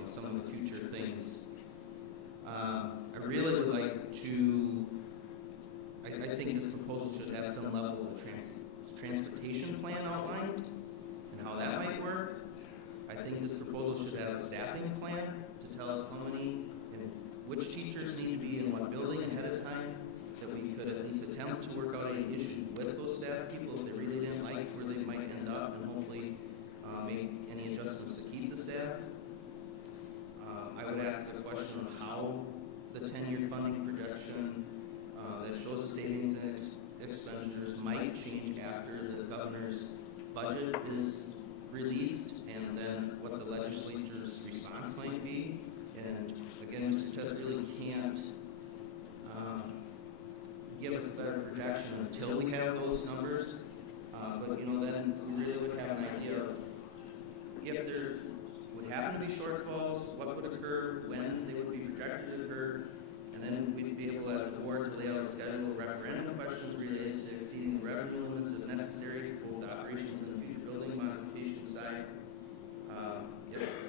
some of the future things. I really would like to, I think this proposal should have some level of transportation plan outlined and how that might work. I think this proposal should have a staffing plan to tell us how many and which teachers need to be in what building ahead of time, that we could at least attempt to work out any issues with those staff people if they really didn't like where they might end up, and hopefully make any adjustments to keep the staff. I would ask a question of how the 10-year funding projection budget is released and then what the legislature's response might be. And again, Mr. Test really can't give us a better projection until we have those numbers. But you know, then we really would have an idea of if there would happen to be shortfalls, what would occur, when they would be projected to occur, and then we'd be able as a board to lay out a schedule of referendum questions related to exceeding the revenue limits if necessary for both operations and the future building modification side.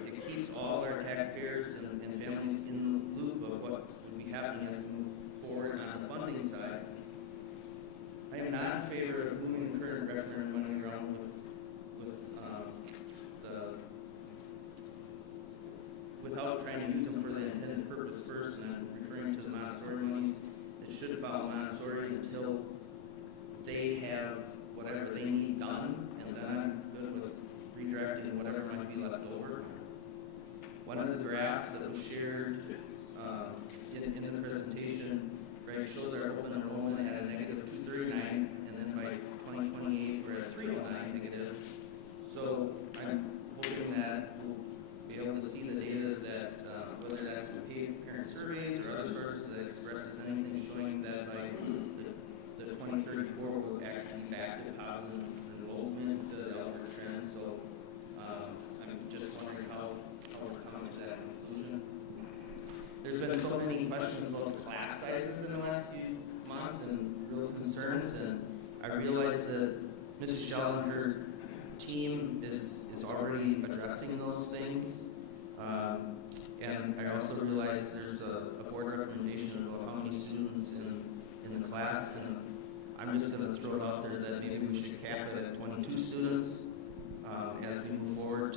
It keeps all our taxpayers and families in the loop of what would be happening as we move forward on the funding side. I am not in favor of moving the current referendum money around without trying to use them for the intended purpose first, and I'm referring to the Montessori monies. It should follow Montessori until they have whatever they need done, and then I'm good with redirecting whatever might be left over. One of the graphs that was shared in the presentation, right, shows our open enrollment at a negative 239, and then by 2028 we're at 309 negative. So I'm hoping that we'll be able to see the data that whether that's the paid parent surveys or other sources that expresses anything showing that by the 2034 we'll actually be back to positive enrollment instead of the upward trend. So I'm just wondering how we're coming to that conclusion. There's been so many questions about class sizes in the last few months and real concerns, and I realize that Mrs. Shell and her team is already addressing those things. And I also realize there's a board recommendation about how many students in the class, and I'm just going to throw it out there that maybe we should cap it at 22 students as we move forward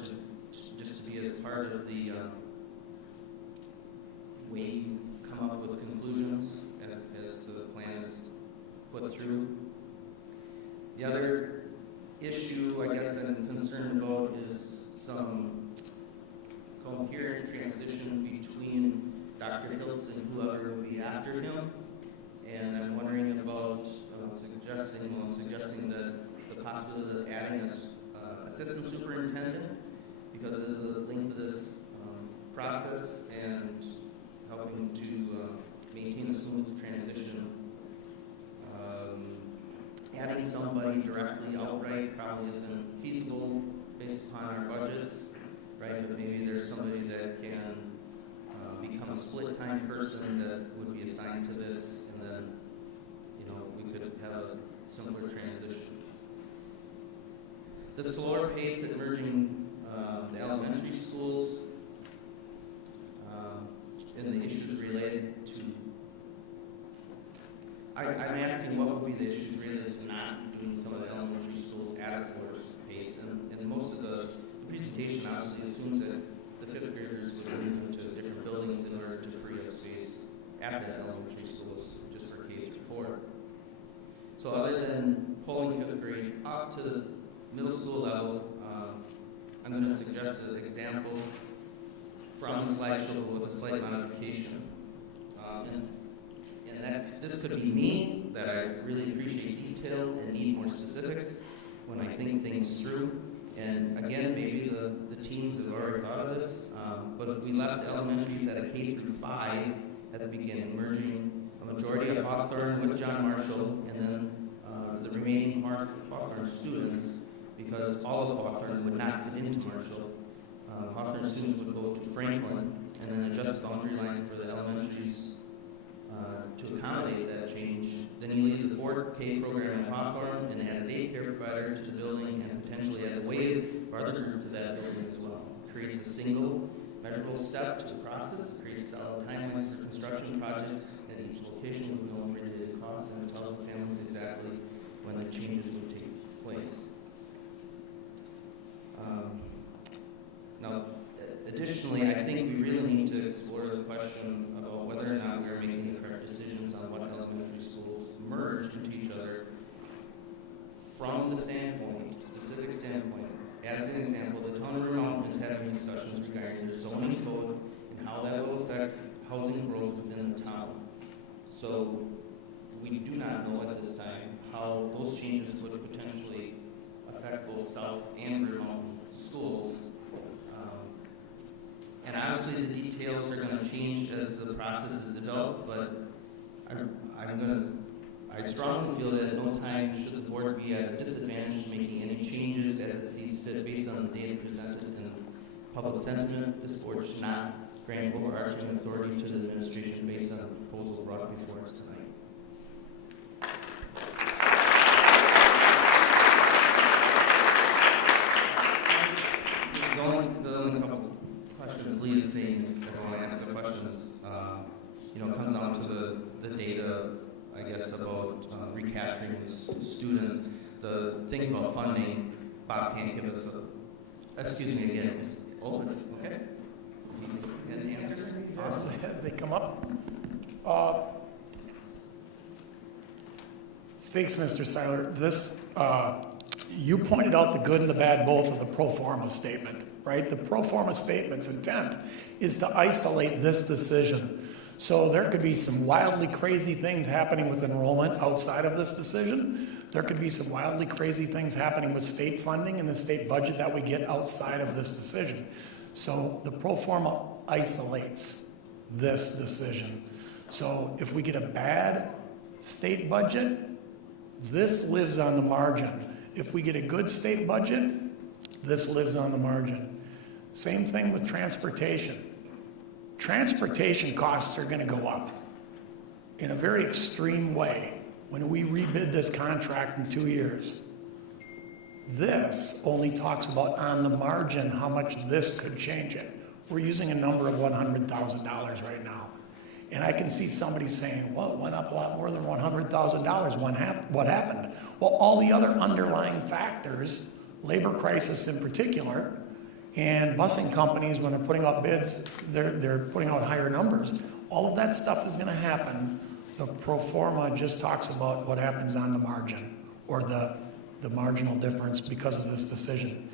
just to be as part of the way you come up with conclusions as the plan is put through. The other issue I guess I'm concerned about is some coherent transition between Dr. Hiltz and whoever will be after him. And I'm wondering about suggesting that the possibility of adding an assistant superintendent because of the length of this process and helping to maintain a smooth transition. Adding somebody directly outright probably isn't feasible based upon our budgets, right? But maybe there's somebody that can become a split-time person that would be assigned to this, and then, you know, we could have a similar transition. The slower pace at merging the elementary schools and the issues related to I'm asking what would be the issues related to not doing some of the elementary schools at a slower pace. And most of the presentation obviously assumes that the fifth graders would move into different buildings in order to free up space at the elementary schools just for K through 4. So other than pulling fifth grade up to the middle school level, I'm going to suggest an example from the slideshow with a slight modification. And that this could be me, that I really appreciate detail and need more specifics when I think things through. And again, maybe the teams have already thought of this, but if we left elementaries at a K through 5 at the beginning, merging a majority of Hawthorne with John Marshall, and then the remaining Hawthorne students, because all of Hawthorne would not fit into Marshall. Hawthorne students would go to Franklin, and then adjust the boundary line for the elementaries to accommodate that change. Then you leave the 4K program at Hawthorne and add a daycare provider to the building and potentially add a wave or other group to that building as well. It creates a single measurable step to the process. It creates solid timelines for construction projects at each location with no related costs, and it tells the families exactly when the changes would take place. Now, additionally, I think we really need to explore the question about whether or not we are making the correct decisions on what elementary schools merge into each other from the specific standpoint. As an example, the town of River Mountain is having discussions regarding their zoning code and how that will affect housing growth within the town. So we do not know at this time how those changes would potentially Wausau and remote schools. And obviously the details are going to change as the process is developed, but I strongly feel that at no time should the board be at a disadvantage in making any changes as it sees fit based on the data presented in public sentiment. This board should not grant overarching authority to the administration based on the proposal brought before us tonight. The only couple questions Lee is saying, I want to ask the questions, comes down to the data, I guess, about recapturing students, the things about funding. Bob can't give us excuse me again. Oh, okay. Any answers? As they come up. Thanks, Mr. Seiler. This, you pointed out the good and the bad both of the pro forma statement, right? The pro forma statement's intent is to isolate this decision. So there could be some wildly crazy things happening with enrollment outside of this decision. There could be some wildly crazy things happening with state funding and the state budget that we get outside of this decision. So the pro forma isolates this decision. So if we get a bad state budget, this lives on the margin. If we get a good state budget, this lives on the margin. Same thing with transportation. Transportation costs are going to go up in a very extreme way when we rebid this contract in 2 years. This only talks about on the margin how much this could change it. We're using a number of $100,000 right now. And I can see somebody saying, well, it went up a lot more than $100,000. What happened? Well, all the other underlying factors, labor crisis in particular, and busing companies, when they're putting out bids, they're putting out higher numbers. All of that stuff is going to happen. The pro forma just talks about what happens on the margin, or the marginal difference because of this decision.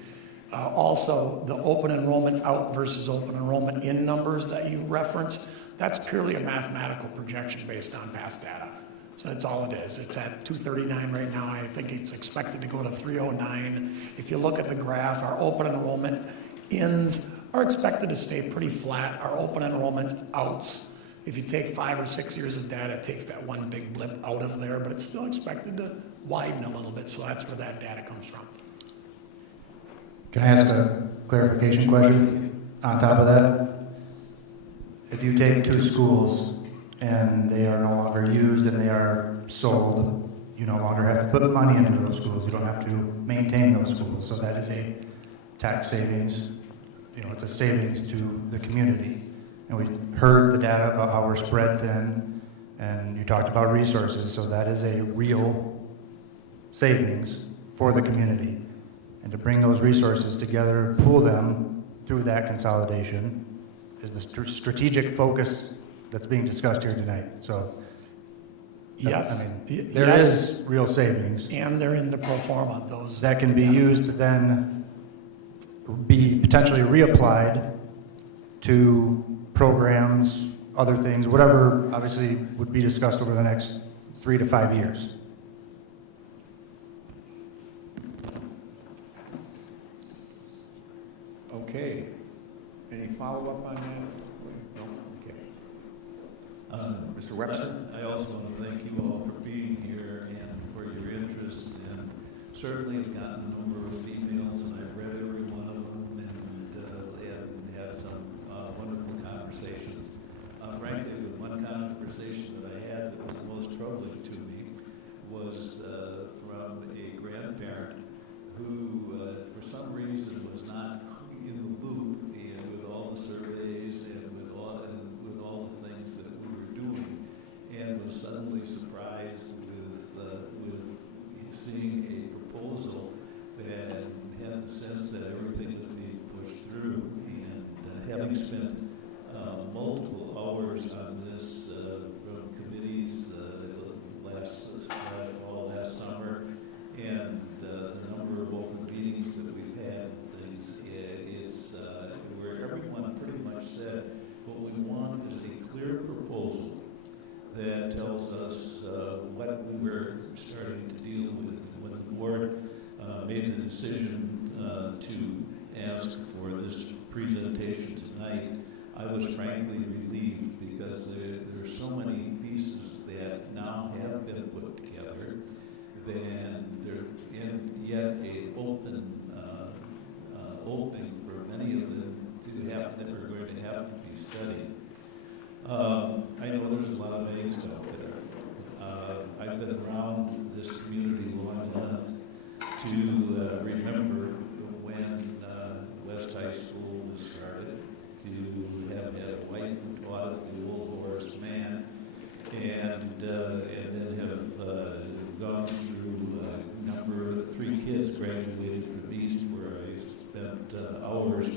Also, the open enrollment out versus open enrollment in numbers that you referenced, that's purely a mathematical projection based on past data. So that's all it is. It's at 239 right now. I think it's expected to go to 309. If you look at the graph, our open enrollment ins are expected to stay pretty flat. Our open enrollment outs, if you take 5 or 6 years of data, it takes that one big blip out of there, but it's still expected to widen a little bit. So that's where that data comes from. Can I ask a clarification question on top of that? If you take 2 schools and they are no longer used and they are sold, you no longer have to put money into those schools. You don't have to maintain those schools. So that is a tax savings. It's a savings to the community. And we heard the data about how we're spread thin, and you talked about resources. So that is a real savings for the community. And to bring those resources together and pool them through that consolidation is the strategic focus that's being discussed here tonight. So, yes, there is real savings. And they're in the pro forma. Those that can be used to then be potentially reapplied to programs, other things, whatever obviously would be discussed over the next 3 to 5 years. Okay. Any follow-up on that? No? Okay. Mr. Webster? I also want to thank you all for being here and for your interest. And certainly I've gotten a number of emails, and I've read every one of them, and had some wonderful conversations. Frankly, the one conversation that I had that was the most troubling to me was from a grandparent who, for some reason, was not in the loop with all the surveys and with all the things that we were doing, and was suddenly surprised with seeing a proposal that had the sense that everything was being pushed through. And having spent multiple hours on this from committees last fall, last summer, and the number of open meetings that we've had, things, it's where everyone pretty much said what we want is a clear proposal that tells us what we were starting to deal with when the board made the decision decision to ask for this presentation tonight, I was frankly relieved because there are so many pieces that now have been put together, and yet a opening for many of them that are going to have to be studied. I know there's a lot of names out there. I've been around this community long enough to remember when West High School was started, to have had a wife who taught at the Old Horace Man, and then have gone through a number of 3 kids graduated from East, where I spent hours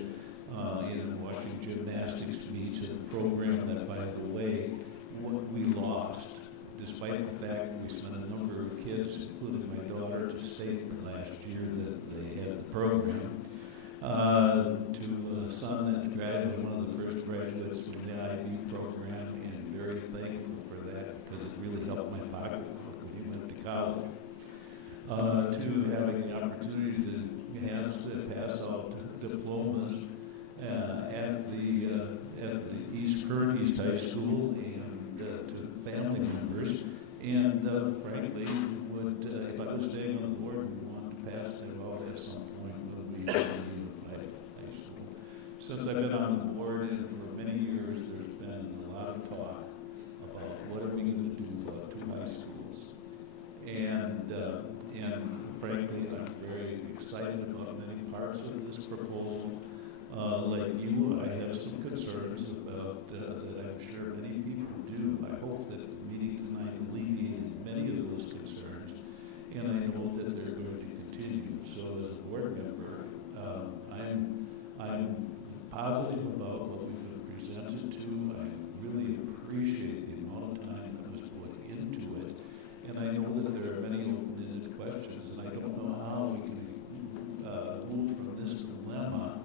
in watching gymnastics meets, and a program that, by the way, what we lost, despite the fact that we spent a number of kids, including my daughter, to state the last year that they had the program, to a son that graduated, one of the first graduates from the IB program, and very thankful for that because it really helped my pocketbook when he went to college. To having the opportunity to pass out diplomas at the current East High School, and to family members, and frankly, would if I was staying on the board, would want to pass them out at some point when we unified high school. Since I've been on the board, and for many years, there's been a lot of talk about what are we going to do about 2 high schools, and frankly, I'm very excited about many parts of this proposal. Like you, I have some concerns about that I'm sure many people do. I hope that the meeting tonight alleviated many of those concerns, and I know that they're going to continue. So as a board member, I'm positive about what we've been presented to. I really appreciate the amount of time that was put into it, and I know that there are many open-ended questions, and I don't know how we can move from this dilemma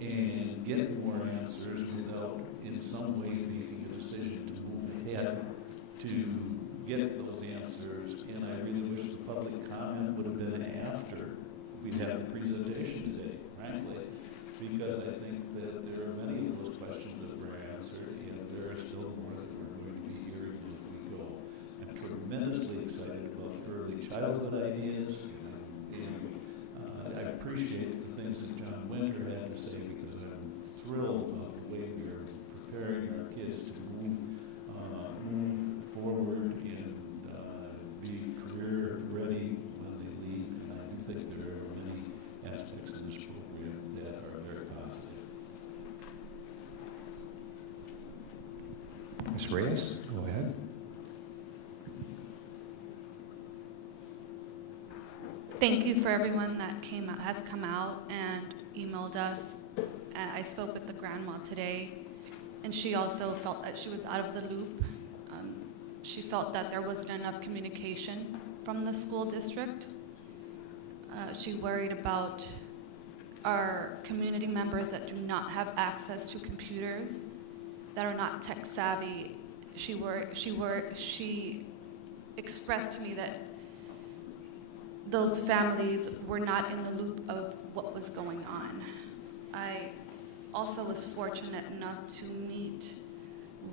and get more answers without in some way making a decision to move ahead to get those answers. And I really wish the public comment would have been after we'd had the presentation today, frankly, because I think that there are many of those questions that were answered, and there are still more that we're going to be hearing as we go. I'm tremendously excited about early childhood ideas, and I appreciate the things that John Winter had to say, because I'm thrilled about the way we are preparing our kids to move forward and be career ready when they leave. And I do think there are many aspects of this program that are very positive. Ms. Reyes, go ahead. Thank you for everyone that has come out and emailed us. I spoke with the grandma today, and she also felt that she was out of the loop. She felt that there wasn't enough communication from the school district. She worried about our community members that do not have access to computers, that are not tech savvy. She expressed to me that those families were not in the loop of what was going on. I also was fortunate enough to meet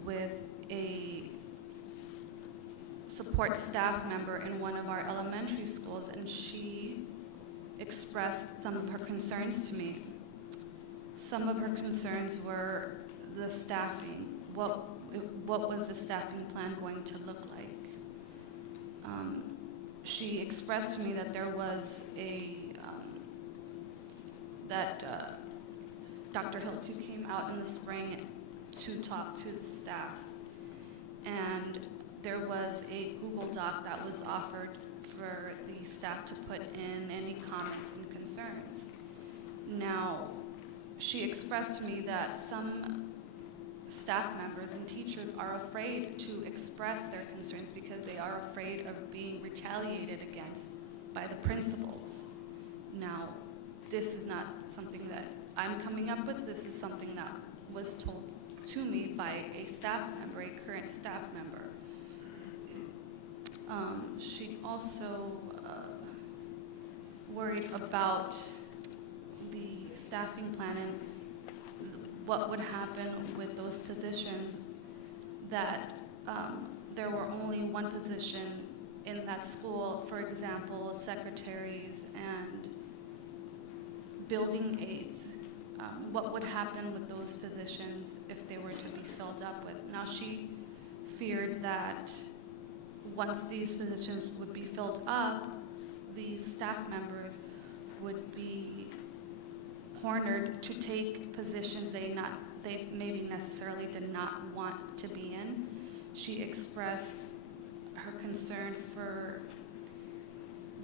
with a support staff member in one of our elementary schools, and she expressed some of her concerns to me. Some of her concerns were the staffing. What was the staffing plan going to look like? She expressed to me that there was Dr. Hiltu came out in the spring to talk to the staff, and there was a Google Doc that was offered for the staff to put in any comments and concerns. Now, she expressed to me that some staff members and teachers are afraid to express their concerns because they are afraid of being retaliated against by the principals. Now, this is not something that I'm coming up with. This is something that was told to me by a staff member, a current staff member. She also worried about the staffing plan and what would happen with those positions that there were only one position in that school, for example, secretaries and building aides. What would happen with those positions if they were to be filled up with? Now, she feared that once these positions would be filled up, these staff members would be cornered to take positions they maybe necessarily did not want to be in. She expressed her concern for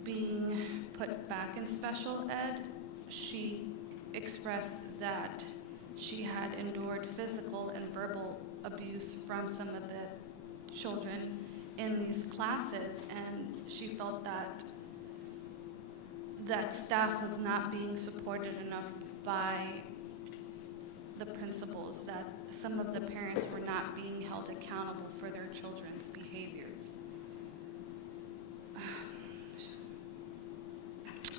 being put back in special ed. She expressed that she had endured physical and verbal abuse from some of the children in these classes, and she felt that staff was not being supported enough by the principals, that some of the parents were not being held accountable for their children's behaviors.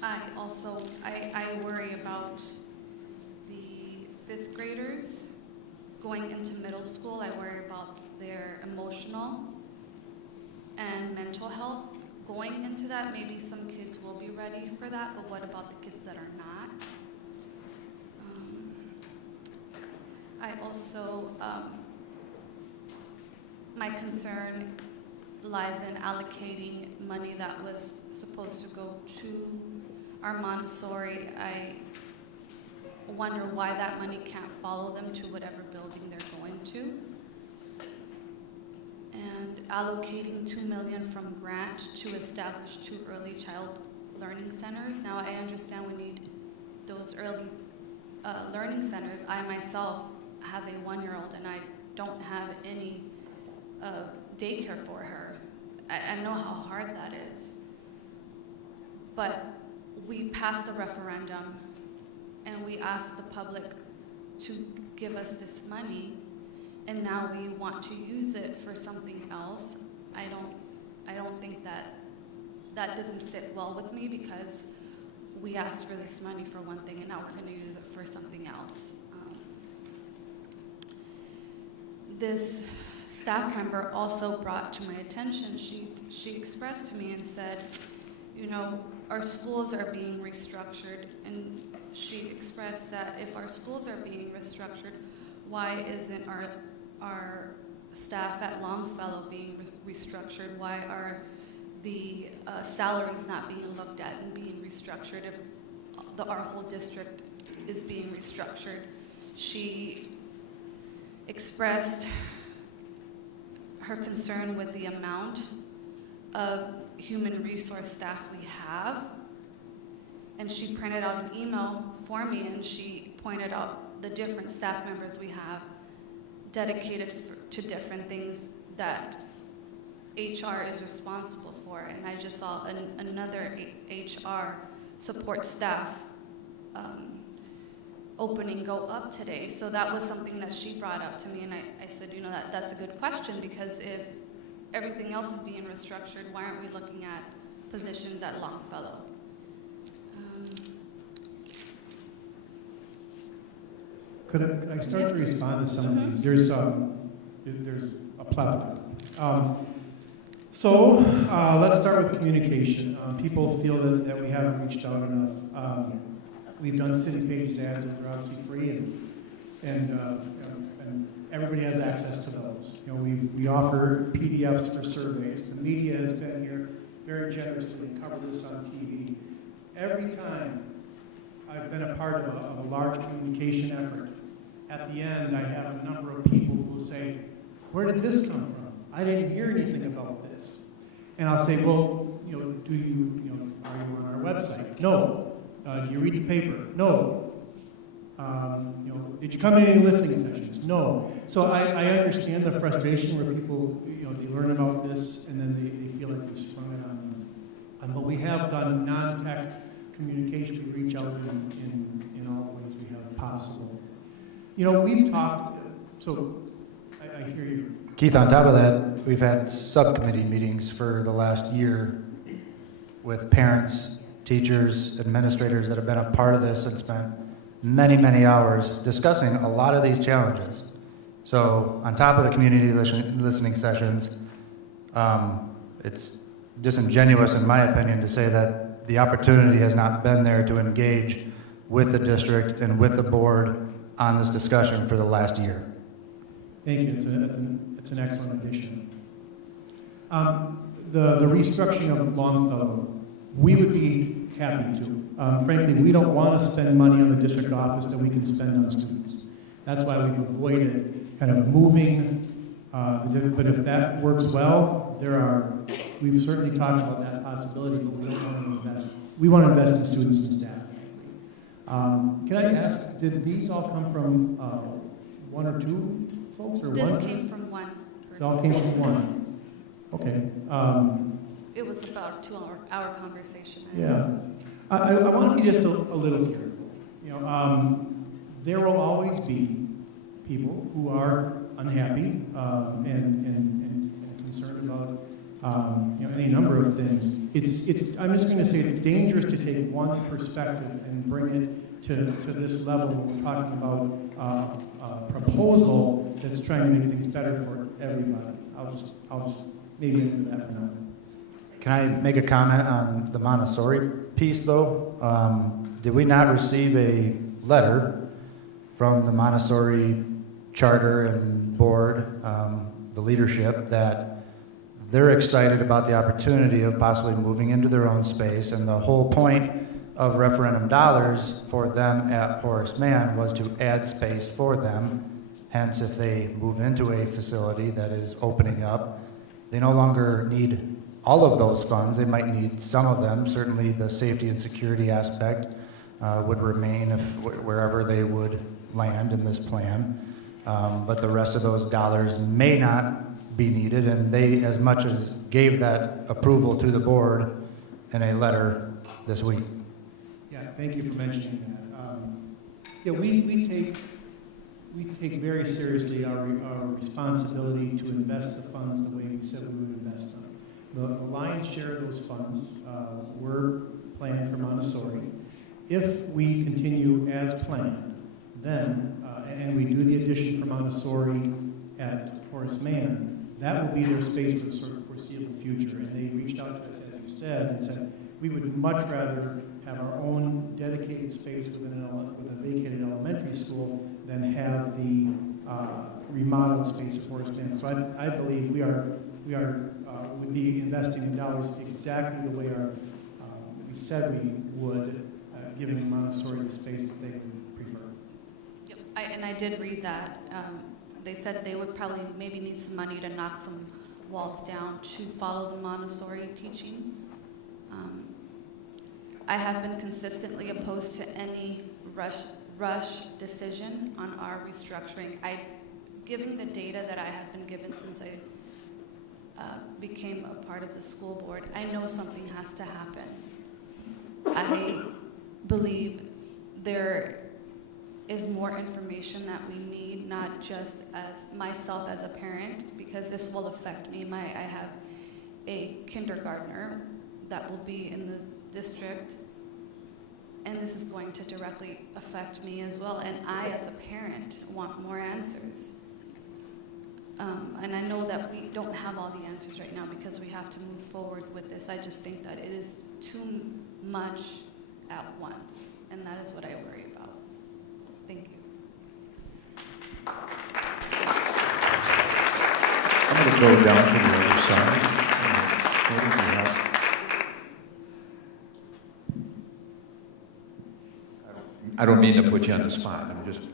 I worry about the 5th graders going into middle school. I worry about their emotional and mental health going into that. Maybe some kids will be ready for that, but what about the kids that are not? I also, my concern lies in allocating money that was supposed to go to our Montessori. I wonder why that money can't follow them to whatever building they're going to. And allocating $2 million from grant to establish 2 early child learning centers. Now, I understand we need those early learning centers. I myself have a 1-year-old and I don't have any daycare for her. I know how hard that is. But we passed a referendum and we asked the public to give us this money, and now we want to use it for something else. I don't think that doesn't sit well with me, because we asked for this money for one thing and now we're going to use it for something else. This staff member also brought to my attention, she expressed to me and said, you know, our schools are being restructured, and she expressed that if our schools are being restructured, why isn't our staff at Longfellow being restructured? Why are the salaries not being looked at and being restructured if our whole district is being restructured? She expressed her concern with the amount of human resource staff we have, and she printed out an email for me and she pointed out the different staff members we have dedicated to different things that HR is responsible for. And I just saw another HR support staff opening go up today. So that was something that she brought up to me, and I said, you know, that's a good question, because if everything else is being restructured, why aren't we looking at positions at Longfellow? Could I start to respond to some of these? There's a plethora. Let's start with communication. People feel that we haven't reached out enough. We've done city page ads that are obviously free, and everybody has access to those. You know, we offer PDFs for surveys. The media has been here very generously and covered this on TV. Every time I've been a part of a large communication effort, at the end I have a number of people who will say, "Where did this come from? I didn't hear anything about this." And I'll say, "Well, you know, are you on our website?" "No." "Do you read the paper?" "No." "Did you come to any listening sessions?" "No." So I understand the frustration where people, they learn about this and then they feel like we've sprung it on them. But we have done non-tech communication. We reach out in all the ways we have possible. We've talked, so I hear you. Keith, on top of that, we've had subcommittee meetings for the last year with parents teachers, administrators that have been a part of this and spent many, many hours discussing a lot of these challenges. So on top of the community listening sessions, it's disingenuous, in my opinion, to say that the opportunity has not been there to engage with the district and with the board on this discussion for the last year. Thank you. It's an excellent addition. The restructuring of Longfellow, we would be happy to. Frankly, we don't want to spend money on the district office that we can spend on students. That's why we've avoided kind of moving, but if that works well, we've certainly talked about that possibility, but we don't want to invest. We want to invest in students and staff. Can I ask, did these all come from one or two folks, or one? This came from one person. It all came from one. Okay. It was about a 2-hour conversation. Yeah. I want to be just a little careful. You know, there will always be people who are unhappy and concerned about any number of things. I'm just going to say it's dangerous to take one perspective and bring it to this level when we're talking about a proposal that's trying to make things better for everybody. I'll just maybe into that for now. Can I make a comment on the Montessori piece, though? Did we not receive a letter from the Montessori charter and board, the leadership, that they're excited about the opportunity of possibly moving into their own space, and the whole point of referendum dollars for them at Horace Mann was to add space for them. Hence, if they move into a facility that is opening up, they no longer need all of those funds. They might need some of them. Certainly the safety and security aspect would remain wherever they would land in this plan. But the rest of those dollars may not be needed, and they as much as gave that approval to the board in a letter this week. Yeah, thank you for mentioning that. Yeah, we take very seriously our responsibility to invest the funds the way we said we would invest them. The lion's share of those funds were planned for Montessori. If we continue as planned, then, and we do the addition for Montessori at Horace Mann, that will be their space for the sort of foreseeable future. And they reached out to us, as you said, and said, we would much rather have our own dedicated space with a vacated elementary school than have the remodeled space at Horace Mann. So I believe we would be investing in dollars exactly the way we said we would, giving Montessori the space that they would prefer. Yep. I did read that. They said they would probably maybe need some money to knock some walls down to follow the Montessori teaching. I have been consistently opposed to any rush decision on our restructuring. Given the data that I have been given since I became a part of the school board, I know something has to happen. I believe there is more information that we need, not just as myself as a parent, because this will affect me. I have a kindergartner that will be in the district, and this is going to directly affect me as well. And I, as a parent, want more answers. And I know that we don't have all the answers right now because we have to move forward with this. I just think that it is too much at once, and that is what I worry about. Thank you. I'm going to go down to the other side. I don't mean to put you on the spot. I'm just,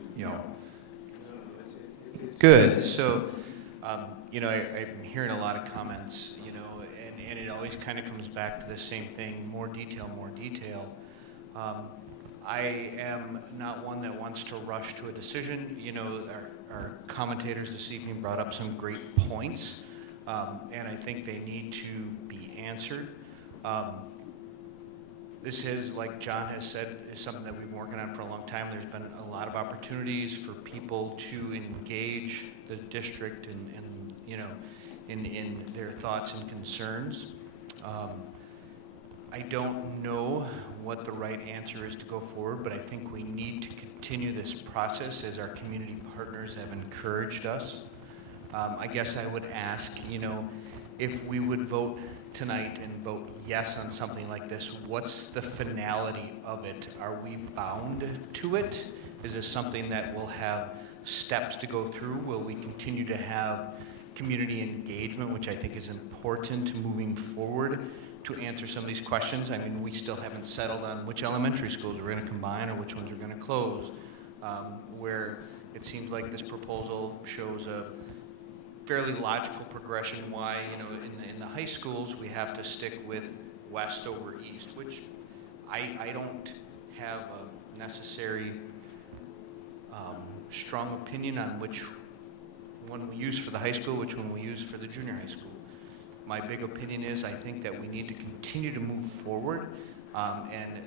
Good. So, I'm hearing a lot of comments, and it always kind of comes back to the same thing, more detail, more detail. I am not one that wants to rush to a decision. Our commentators this evening brought up some great points, and I think they need to be answered. This is, like John has said, is something that we've been working on for a long time. There's been a lot of opportunities for people to engage the district in their thoughts and concerns. I don't know what the right answer is to go forward, but I think we need to continue this process as our community partners have encouraged us. I guess I would ask, if we would vote tonight and vote yes on something like this, what's the finality of it? Are we bound to it? Is this something that will have steps to go through? Will we continue to have community engagement, which I think is important moving forward to answer some of these questions? I mean, we still haven't settled on which elementary schools we're going to combine or which ones we're going to close, where it seems like this proposal shows a fairly logical progression why, in the high schools, we have to stick with west over east, which I don't have a necessary strong opinion on which one we use for the high school, which one we use for the junior high school. My big opinion is I think that we need to continue to move forward and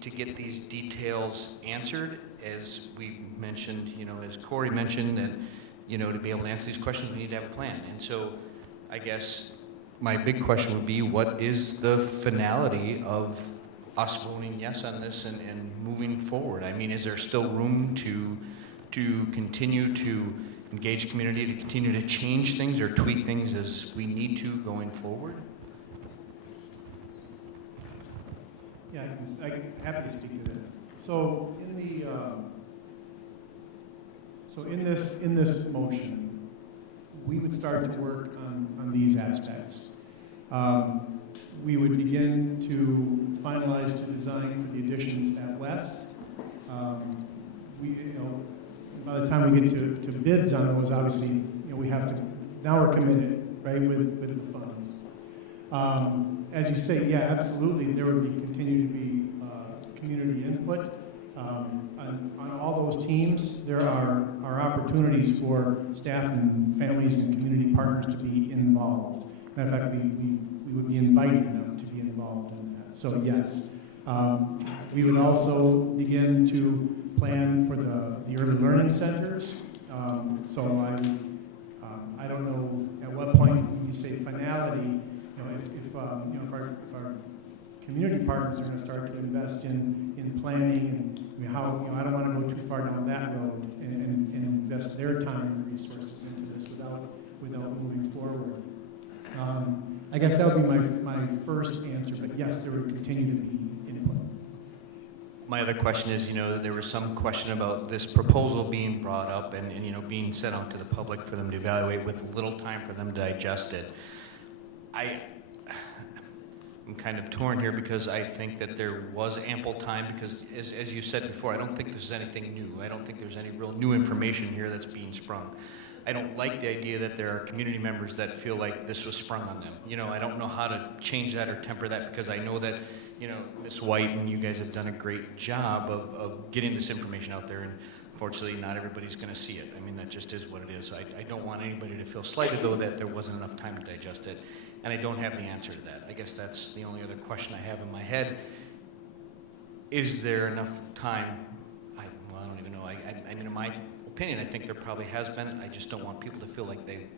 to get these details answered, as we mentioned, as Corey mentioned, and to be able to answer these questions, we need to have a plan. And so I guess my big question would be, what is the finality of us voting yes on this and moving forward? I mean, is there still room to continue to engage community, to continue to change things or tweak things as we need to going forward? Yeah, I'm happy to speak to that. So in this motion, we would start to work on these aspects. We would begin to finalize the design for the additions at West. By the time we get to bids on those, obviously, we have to. Now we're committed, right, with the funds. As you say, yeah, absolutely, there would continue to be community input. On all those teams, there are opportunities for staff and families and community partners to be involved. Matter of fact, we would be inviting them to be involved in that. So yes, we would also begin to plan for the early learning centers. So I don't know at what point when you say finality, if our community partners are going to start to invest in planning and how, I don't want to go too far down that road and invest their time and resources into this without moving forward. I guess that would be my first answer, but yes, there would continue to be input. My other question is, there was some question about this proposal being brought up and being sent out to the public for them to evaluate with little time for them to digest it. I'm kind of torn here because I think that there was ample time because, as you said before, I don't think there's anything new. I don't think there's any real new information here that's being sprung. I don't like the idea that there are community members that feel like this was sprung on them. I don't know how to change that or temper that because I know that, Ms. White and you guys have done a great job of getting this information out there, and unfortunately not everybody's going to see it. I mean, that just is what it is. I don't want anybody to feel slighted, though, that there wasn't enough time to digest it. And I don't have the answer to that. I guess that's the only other question I have in my head. Is there enough time? I don't even know. I mean, in my opinion, I think there probably has been. I just don't want people to feel like they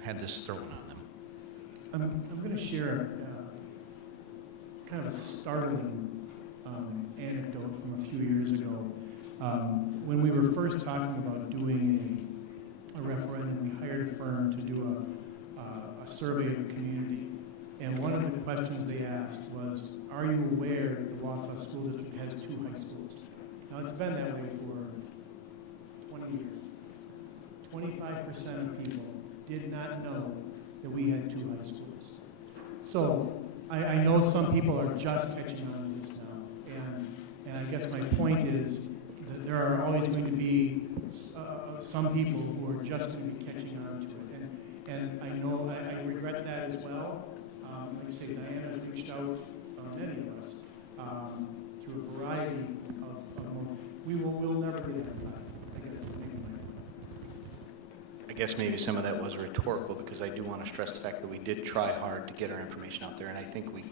had this thrown on them. I'm going to share kind of a startling anecdote from a few years ago. When we were first talking about doing a referendum, we hired a firm to do a survey of the community, and one of the questions they asked was, are you aware that the Wausau School District has 2 high schools? Now, it's been that way for 20 years. 25% of people did not know that we had 2 high schools. So I know some people are just catching on to this now, and I guess my point is that there are always going to be some people who are just going to be catching on to it. And I know I regret that as well. Like you say, Diana has reached out, many of us, through a variety of we'll never get that back. I guess is maybe my point. I guess maybe some of that was rhetorical because I do want to stress the fact that we did try hard to get our information out there, and I think we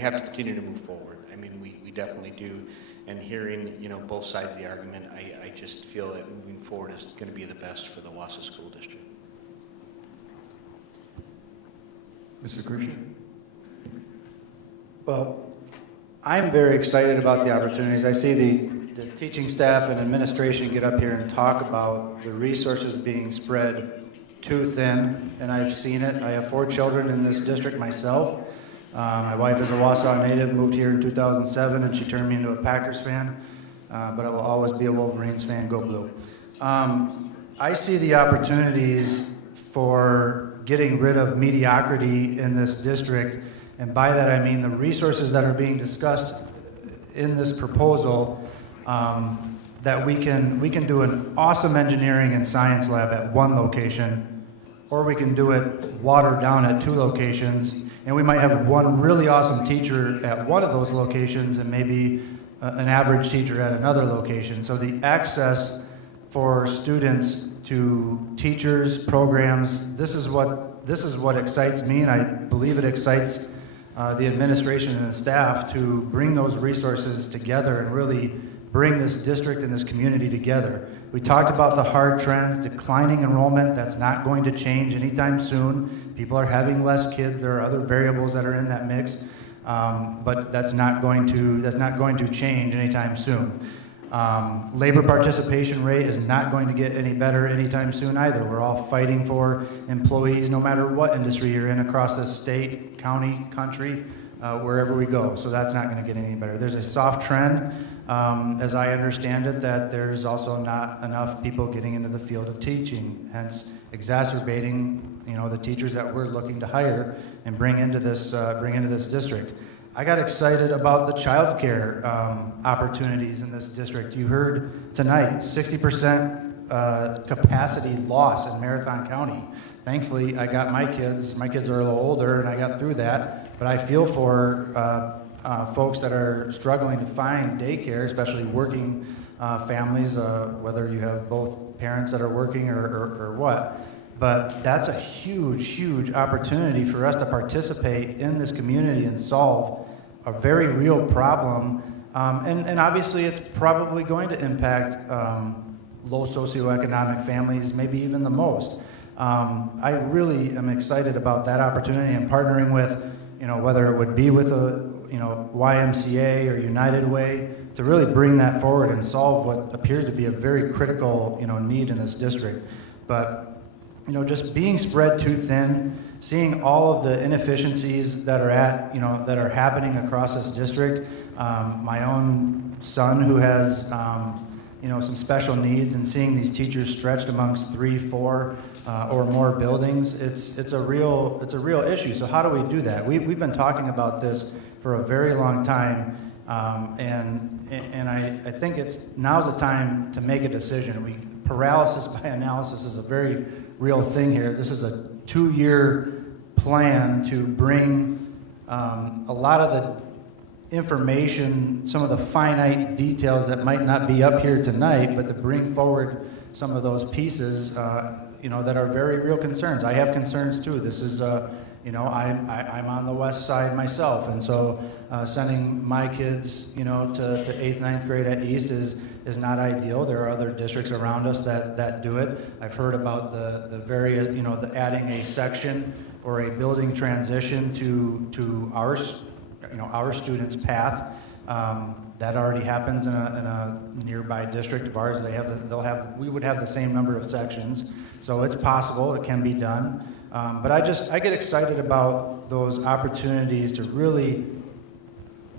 have to continue to move forward. I mean, we definitely do. And hearing, both sides of the argument, I just feel that moving forward is going to be the best for the Wausau School District. Mr. Christian? Well, I'm very excited about the opportunities. I see the teaching staff and administration get up here and talk about the resources being spread too thin, and I've seen it. I have 4 children in this district myself. My wife is a Wausau native, moved here in 2007, and she turned me into a Packers fan, but I will always be a Wolverines fan. Go Blue. I see the opportunities for getting rid of mediocrity in this district, and by that I mean the resources that are being discussed in this proposal, that we can do an awesome engineering and science lab at one location, or we can do it watered down at 2 locations, and we might have one really awesome teacher at one of those locations and maybe an average teacher at another location. So the access for students to teachers, programs, this is what excites me, and I believe it excites the administration and the staff to bring those resources together and really bring this district and this community together. We talked about the hard trends, declining enrollment. That's not going to change anytime soon. People are having less kids. There are other variables that are in that mix, but that's not going to change anytime soon. Labor participation rate is not going to get any better anytime soon either. We're all fighting for employees no matter what industry you're in across the state, county, country, wherever we go. So that's not going to get any better. There's a soft trend, as I understand it, that there's also not enough people getting into the field of teaching, hence exacerbating, the teachers that we're looking to hire and bring into this district. I got excited about the child care opportunities in this district. You heard tonight, 60% capacity loss in Marathon County. Thankfully, I got my kids are a little older, and I got through that, but I feel for folks that are struggling to find daycare, especially working families, whether you have both parents that are working or what. But that's a huge, huge opportunity for us to participate in this community and solve a very real problem. And obviously it's probably going to impact low socioeconomic families, maybe even the most. I really am excited about that opportunity and partnering with, whether it would be with a, YMCA or United Way, to really bring that forward and solve what appears to be a very critical, need in this district. But just being spread too thin, seeing all of the inefficiencies that are that are happening across this district. My own son who has, some special needs, and seeing these teachers stretched amongst 3, 4, or more buildings, it's a real issue. So how do we do that? We've been talking about this for a very long time, and I think now's the time to make a decision. Paralysis by analysis is a very real thing here. This is a 2-year plan to bring a lot of the information, some of the finite details that might not be up here tonight, but to bring forward some of those pieces, that are very real concerns. I have concerns too. This is, I'm on the west side myself, and so sending my kids, to 8th, 9th grade at East is not ideal. There are other districts around us that do it. I've heard about the various, the adding a section or a building transition to our students' path. That already happens in a nearby district of ours. We would have the same number of sections, so it's possible. It can be done. But I get excited about those opportunities to really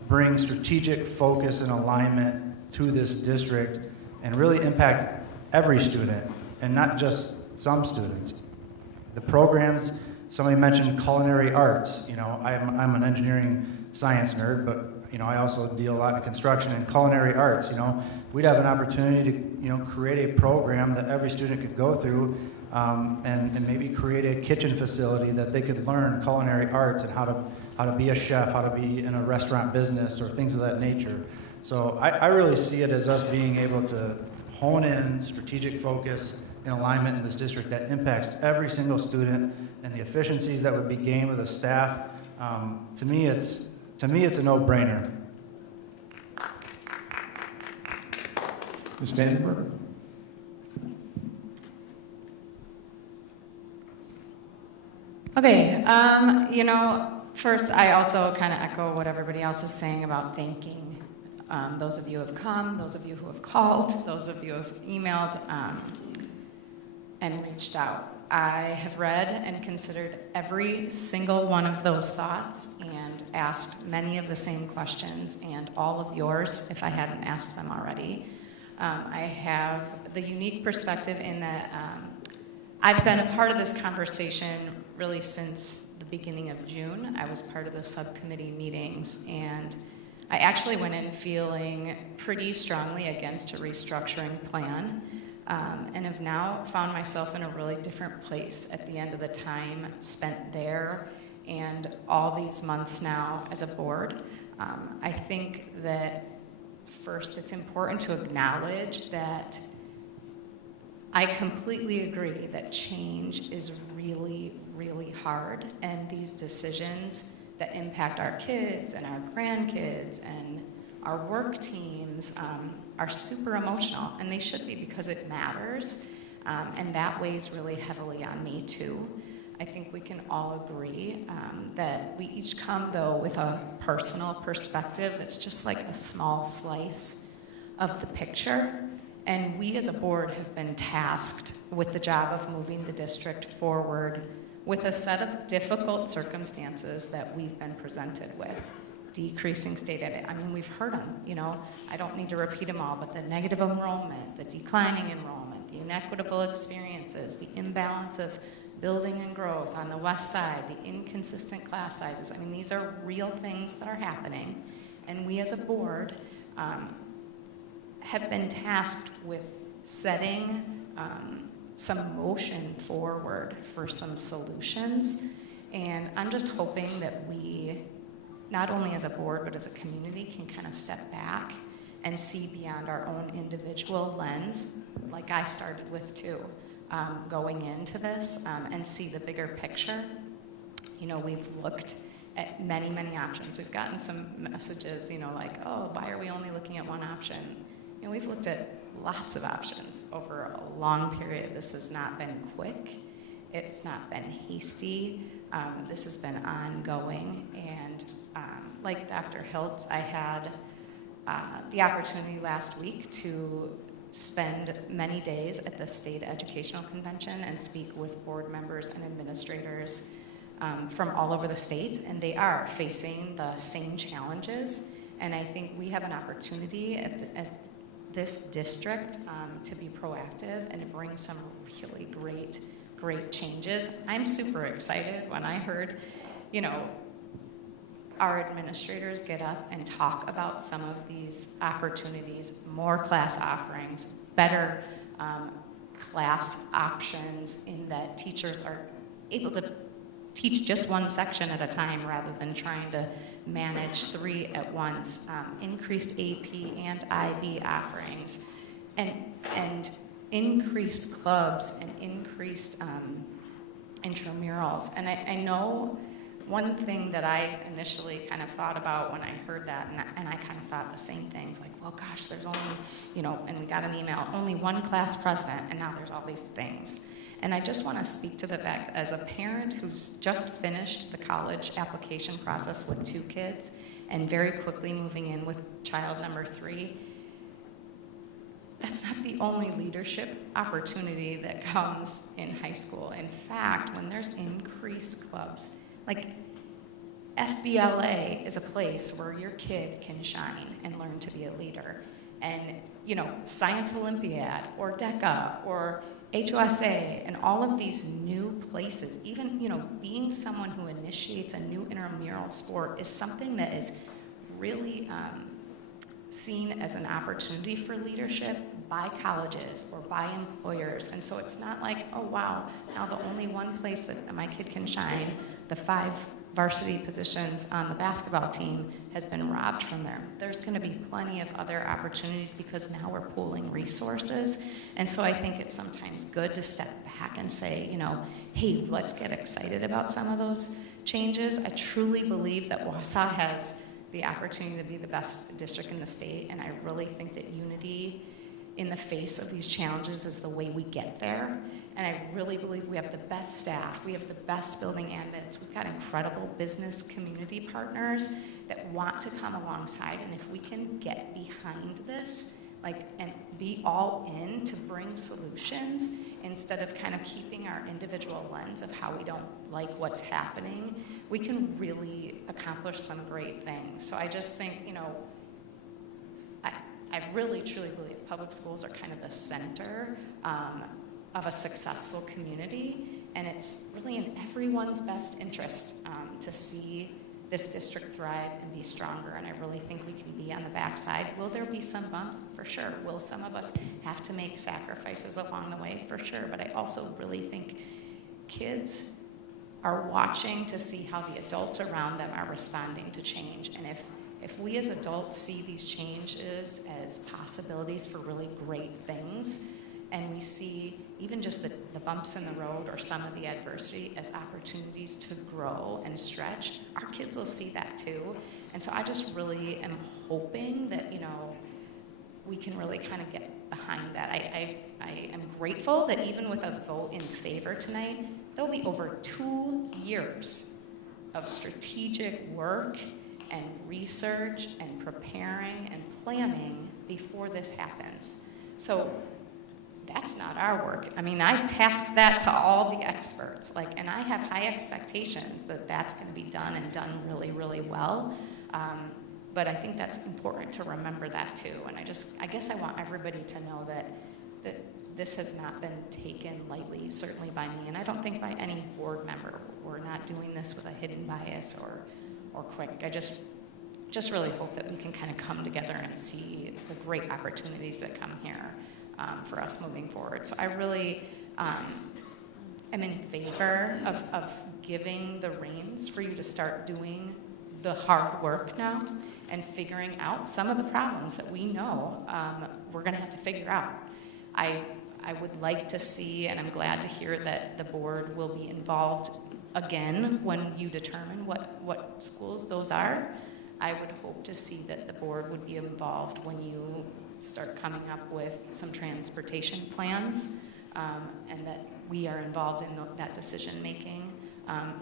bring strategic focus and alignment to this district and really impact every student and not just some students. The programs, somebody mentioned culinary arts. I'm an engineering science nerd, but I also deal a lot in construction and culinary arts. We'd have an opportunity to create a program that every student could go through, and maybe create a kitchen facility that they could learn culinary arts and how to be a chef, how to be in a restaurant business or things of that nature. So I really see it as us being able to hone in strategic focus and alignment in this district that impacts every single student, and the efficiencies that would be gained with the staff. To me, it's a no-brainer. Ms. Vandenberg? Okay, First, I also kind of echo what everybody else is saying about thanking those of you who have come, those of you who have called, those of you who have emailed and reached out. I have read and considered every single one of those thoughts and asked many of the same questions, and all of yours if I hadn't asked them already. I have the unique perspective in that I've been a part of this conversation really since the beginning of June. I was part of the subcommittee meetings, and I actually went in feeling pretty strongly against a restructuring plan, and have now found myself in a really different place at the end of the time spent there and all these months now as a board. I think that first it's important to acknowledge that I completely agree that change is really, really hard, and these decisions that impact our kids and our grandkids and our work teams are super emotional, and they should be because it matters, and that weighs really heavily on me too. I think we can all agree that we each come, though, with a personal perspective that's just like a small slice of the picture. And we as a board have been tasked with the job of moving the district forward with a set of difficult circumstances that we've been presented with. Decreasing state aid. I mean, we've heard them, you know. I don't need to repeat them all, but the negative enrollment, the declining enrollment, the inequitable experiences, the imbalance of building and growth on the west side, the inconsistent class sizes. I mean, these are real things that are happening. And we as a board have been tasked with setting some motion forward for some solutions. And I'm just hoping that we, not only as a board, but as a community, can kind of step back and see beyond our own individual lens, like I started with too, going into this, and see the bigger picture. You know, we've looked at many, many options. We've gotten some messages, you know, like, oh, why are we only looking at one option? You know, we've looked at lots of options over a long period. This has not been quick. It's not been hasty. This has been ongoing. And like Dr. Hiltz, I had the opportunity last week to spend many days at the State Educational Convention and speak with board members and administrators from all over the state, and they are facing the same challenges. And I think we have an opportunity as this district to be proactive and to bring some really great changes. I'm super excited when I heard, you know, our administrators get up and talk about some of these opportunities, more class offerings, better class options, in that teachers are able to teach just one section at a time rather than trying to manage 3 at once, increased AP and IB offerings, and increased clubs and increased intramurals. And I know one thing that I initially kind of thought about when I heard that, and I kind of thought the same things, like, well, gosh, there's only, you know, and we got an email, only one class president, and now there's all these things. And I just want to speak to the fact, as a parent who's just finished the college application process with 2 kids and very quickly moving in with child number 3, that's not the only leadership opportunity that comes in high school. In fact, when there's increased clubs, like FBLA is a place where your kid can shine and learn to be a leader. And, you know, Science Olympiad or DECA or HOSA and all of these new places, even, you know, being someone who initiates a new intramural sport is something that is really seen as an opportunity for leadership by colleges or by employers. And so it's not like, oh wow, now the only one place that my kid can shine, the 5 varsity positions on the basketball team, has been robbed from them. There's going to be plenty of other opportunities because now we're pooling resources. And so I think it's sometimes good to step back and say, you know, hey, let's get excited about some of those changes. I truly believe that Wausau has the opportunity to be the best district in the state, and I really think that unity in the face of these challenges is the way we get there. And I really believe we have the best staff, we have the best building admins, we've got incredible business community partners that want to come alongside, and if we can get behind this, and be all in to bring solutions instead of kind of keeping our individual lens of how we don't like what's happening, we can really accomplish some great things. So I just think, I really truly believe public schools are kind of the center of a successful community, and it's really in everyone's best interest to see this district thrive and be stronger, and I really think we can be on the backside. Will there be some bumps? For sure. Will some of us have to make sacrifices along the way? For sure. But I also really think kids are watching to see how the adults around them are responding to change, and if we as adults see these changes as possibilities for really great things, and we see even just the bumps in the road or some of the adversity as opportunities to grow and stretch, our kids will see that too. And so I just really am hoping that, we can really kind of get behind that. I am grateful that even with a vote in favor tonight, there'll be over 2 years of strategic work and research and preparing and planning before this happens. So that's not our work. I mean, I tasked that to all the experts, and I have high expectations that that's going to be done and done really, really well. But I think that's important to remember that too. And I guess I want everybody to know that this has not been taken lightly, certainly by me, and I don't think by any board member. We're not doing this with a hidden bias or quick. I just really hope that we can kind of come together and see the great opportunities that come here for us moving forward. So I really am in favor of giving the reins for you to start doing the hard work now and figuring out some of the problems that we know we're going to have to figure out. I would like to see, and I'm glad to hear that the board will be involved again when you determine what schools those are. I would hope to see that the board would be involved when you start coming up with some transportation plans, and that we are involved in that decision making.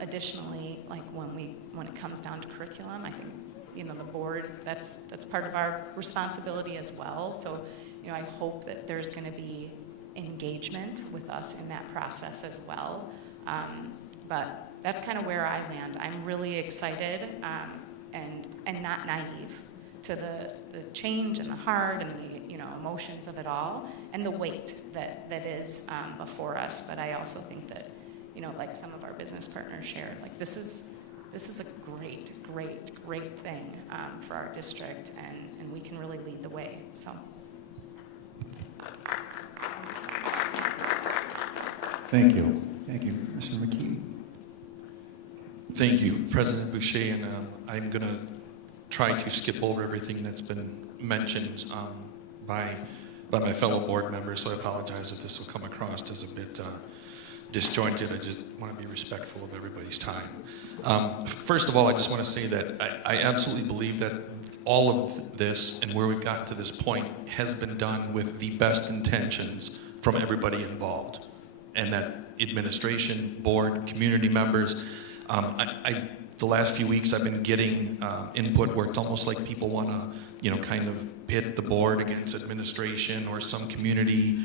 Additionally, when it comes down to curriculum, I think the board, that's part of our responsibility as well. So I hope that there's going to be engagement with us in that process as well. But that's kind of where I land. I'm really excited and not naive to the change and the hard and the emotions of it all and the weight that is before us. But I also think that like some of our business partners shared, this is a great thing for our district, and we can really lead the way. So. Thank you. Thank you. Mr. McKee. Thank you, President Boucher, and I'm going to try to skip over everything that's been mentioned by my fellow board members, so I apologize if this will come across as a bit disjointed. I just want to be respectful of everybody's time. First of all, I just want to say that I absolutely believe that all of this and where we've gotten to this point has been done with the best intentions from everybody involved, and that administration, board, community members. The last few weeks I've been getting input where it's almost like people want to, kind of pit the board against administration or some community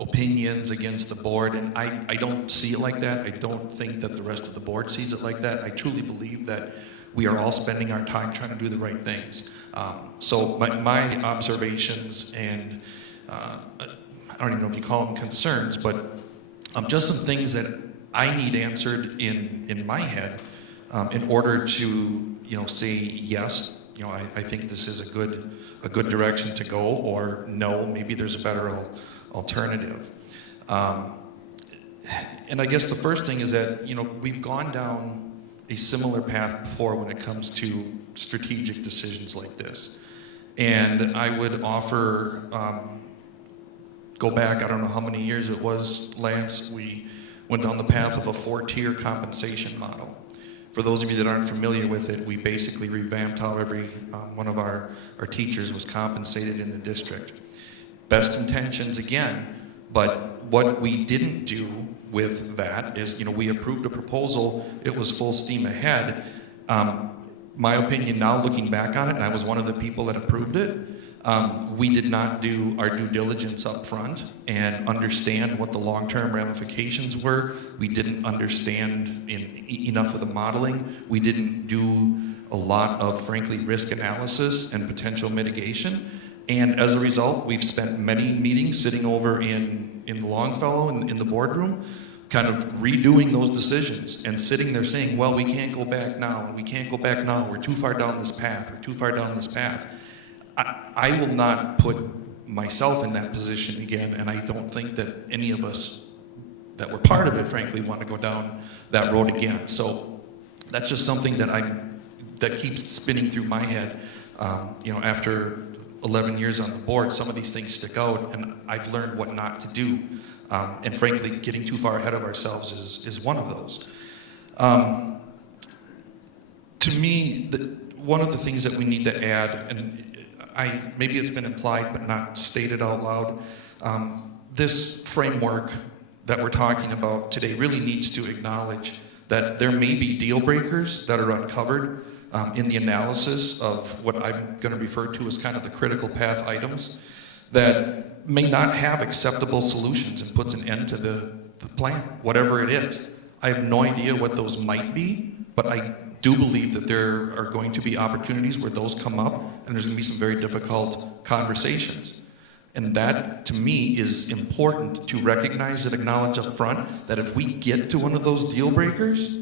opinions against the board, and I don't see it like that. I don't think that the rest of the board sees it like that. I truly believe that we are all spending our time trying to do the right things. So my observations and I don't even know if you call them concerns, but just some things that I need answered in my head in order to say yes. I think this is a good direction to go, or no, maybe there's a better alternative. And I guess the first thing is that we've gone down a similar path before when it comes to strategic decisions like this, and I would offer go back, I don't know how many years it was, Lance, we went down the path of a 4-tier compensation model. For those of you that aren't familiar with it, we basically revamped how every one of our teachers was compensated in the district. Best intentions, again, But what we didn't do with that is, we approved a proposal, it was full steam ahead. My opinion now, looking back on it, and I was one of the people that approved it, we did not do our due diligence up front and understand what the long-term ramifications were. We didn't understand enough of the modeling. We didn't do a lot of, frankly, risk analysis and potential mitigation. And as a result, we've spent many meetings sitting over in Longfellow, in the boardroom, kind of redoing those decisions and sitting there saying, well, we can't go back now, and we can't go back now, we're too far down this path, we're too far down this path. I will not put myself in that position again, and I don't think that any of us that were part of it, frankly, want to go down that road again. So that's just something that keeps spinning through my head. After 11 years on the board, some of these things stick out, and I've learned what not to do. And frankly, getting too far ahead of ourselves is one of those. To me, one of the things that we need to add, and maybe it's been implied but not stated out loud, this framework that we're talking about today really needs to acknowledge that there may be deal breakers that are uncovered in the analysis of what I'm going to refer to as kind of the critical path items that may not have acceptable solutions and puts an end to the plan, whatever it is. I have no idea what those might be, but I do believe that there are going to be opportunities where those come up, and there's going to be some very difficult conversations. And that, to me, is important to recognize and acknowledge up front that if we get to one of those deal breakers,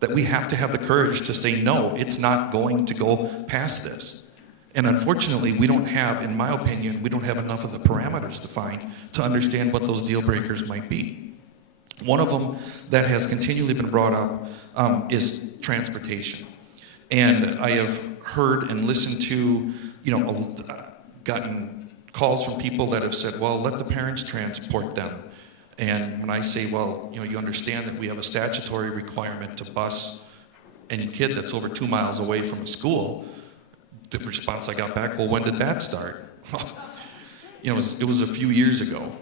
that we have to have the courage to say, no, it's not going to go past this. And unfortunately, we don't have, in my opinion, we don't have enough of the parameters defined to understand what those deal breakers might be. One of them that has continually been brought up is transportation. And I have heard and listened to, gotten calls from people that have said, well, let the parents transport them. And when I say, well, you understand that we have a statutory requirement to bus any kid that's over 2 miles away from a school, the response I got back, well, when did that start? It was a few years ago.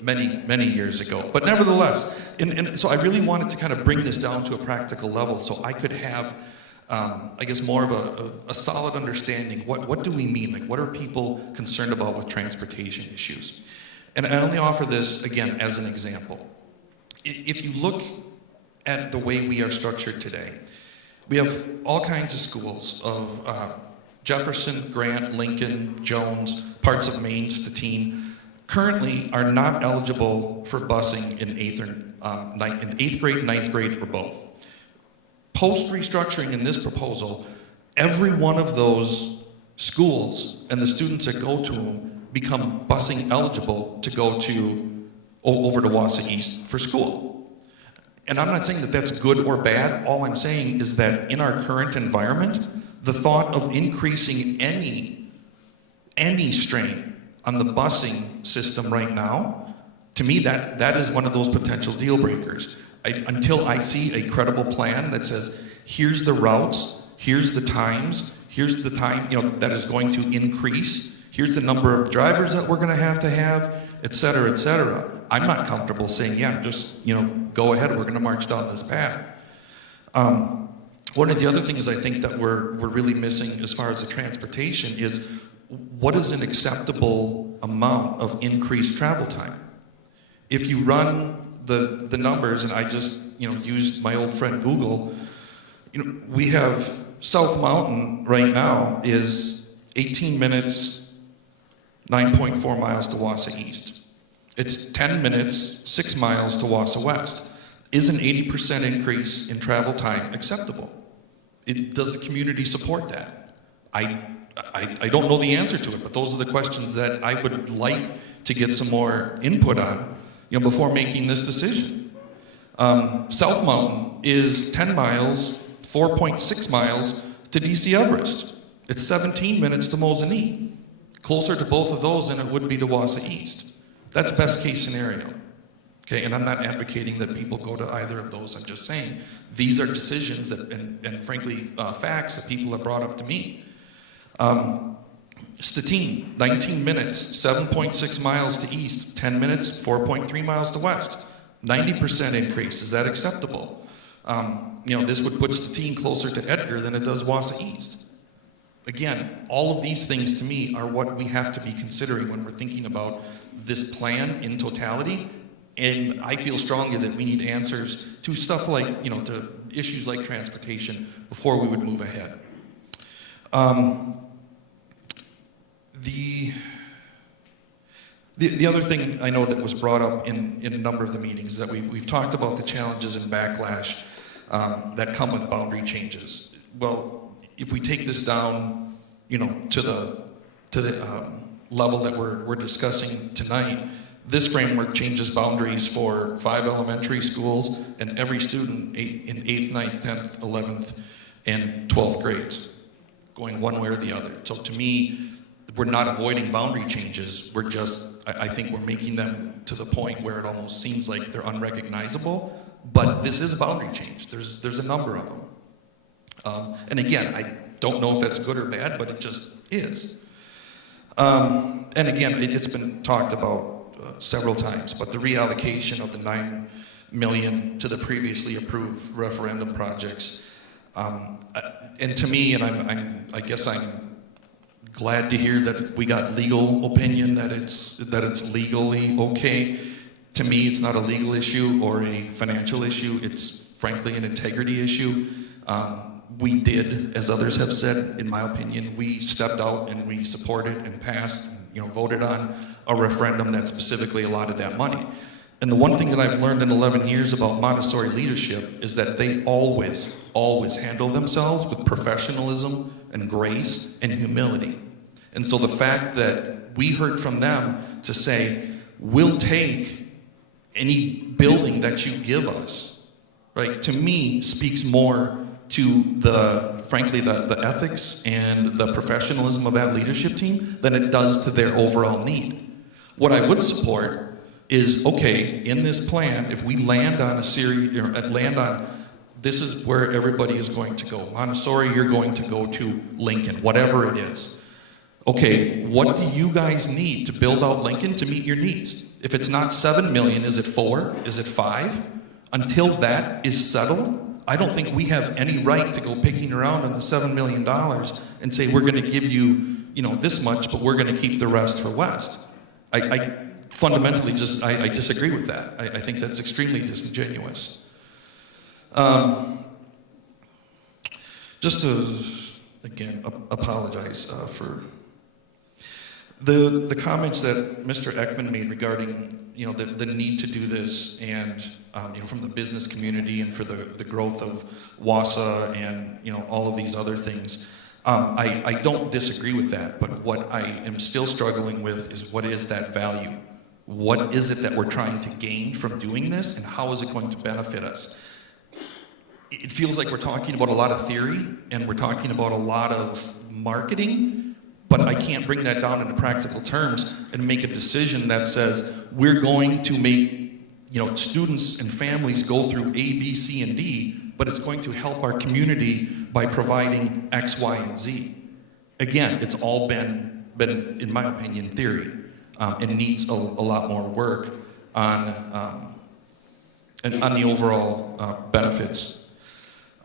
Many years ago. But nevertheless, and so I really wanted to kind of bring this down to a practical level so I could have, I guess, more of a solid understanding. What do we mean? Like, what are people concerned about with transportation issues? And I only offer this, again, as an example. If you look at the way we are structured today, we have all kinds of schools of Jefferson, Grant, Lincoln, Jones, parts of Maine, Statine, currently are not eligible for busing in 8th grade, 9th grade, or both. Post-restructuring in this proposal, every one of those schools and the students that go to them become busing eligible to go over to Wausau East for school. And I'm not saying that that's good or bad. All I'm saying is that in our current environment, the thought of increasing any strain on the busing system right now, to me, that is one of those potential deal breakers. Until I see a credible plan that says, here's the routes, here's the times, here's the time that is going to increase, here's the number of drivers that we're going to have, et cetera, et cetera. I'm not comfortable saying, yeah, just go ahead, we're going to march down this path. One of the other things I think that we're really missing as far as the transportation is, what is an acceptable amount of increased travel time? If you run the numbers, and I just used my old friend Google, we have South Mountain right now is 18 minutes, 9.4 miles to Wausau East. It's 10 minutes, 6 miles to Wausau West. Is an 80% increase in travel time acceptable? Does the community support that? I don't know the answer to it, but those are the questions that I would like to get some more input on, before making this decision. South Mountain is 10 miles, 4.6 miles to DC Everest. It's 17 minutes to Mosinee. Closer to both of those than it would be to Wausau East. That's best case scenario. Okay, and I'm not advocating that people go to either of those. I'm just saying these are decisions that, and frankly, facts that people have brought up to me. Statine, 19 minutes, 7.6 miles to east, 10 minutes, 4.3 miles to west. 90% increase, is that acceptable? This would put Statine closer to Edgar than it does Wausau East. Again, all of these things to me are what we have to be considering when we're thinking about this plan in totality. And I feel strongly that we need answers to stuff like, to issues like transportation before we would move ahead. The other thing I know that was brought up in a number of the meetings is that we've talked about the challenges and backlash that come with boundary changes. Well, if we take this down, to the level that we're discussing tonight, this framework changes boundaries for 5 elementary schools and every student in 8th, 9th, 10th, 11th, and 12th grades, going one way or the other. So to me, we're not avoiding boundary changes. We're just, I think we're making them to the point where it almost seems like they're unrecognizable. But this is a boundary change. There's a number of them. And again, I don't know if that's good or bad, but it just is. And again, it's been talked about several times, but the reallocation of the $9 million to the previously approved referendum projects, and to me, and I guess I'm glad to hear that we got legal opinion that it's legally okay. To me, it's not a legal issue or a financial issue. It's frankly an integrity issue. We did, as others have said, in my opinion, we stepped out and we supported and passed, voted on a referendum that specifically allotted that money. And the one thing that I've learned in 11 years about Montessori leadership is that they always handle themselves with professionalism and grace and humility. And so the fact that we heard from them to say, we'll take any building that you give us, right, to me speaks more to frankly, the ethics and the professionalism of that leadership team than it does to their overall need. What I would support is, okay, in this plan, if we land on this is where everybody is going to go. Montessori, you're going to go to Lincoln, whatever it is. Okay, what do you guys need to build out Lincoln to meet your needs? If it's not 7 million, is it 4? Is it 5? Until that is settled, I don't think we have any right to go picking around on the $7 million and say we're going to give you, this much, but we're going to keep the rest for West. I fundamentally I disagree with that. I think that's extremely disingenuous. Just to, again, apologize for the comments that Mr. Ekman made regarding, the need to do this and, from the business community and for the growth of Wausau and, all of these other things. I don't disagree with that, but what I am still struggling with is what is that value? What is it that we're trying to gain from doing this, and how is it going to benefit us? It feels like we're talking about a lot of theory, and we're talking about a lot of marketing, but I can't bring that down into practical terms and make a decision that says we're going to make, students and families go through A, B, C, and D, but it's going to help our community by providing X, Y, and Z. Again, it's all been in my opinion, theory, and needs a lot more work on the overall benefits.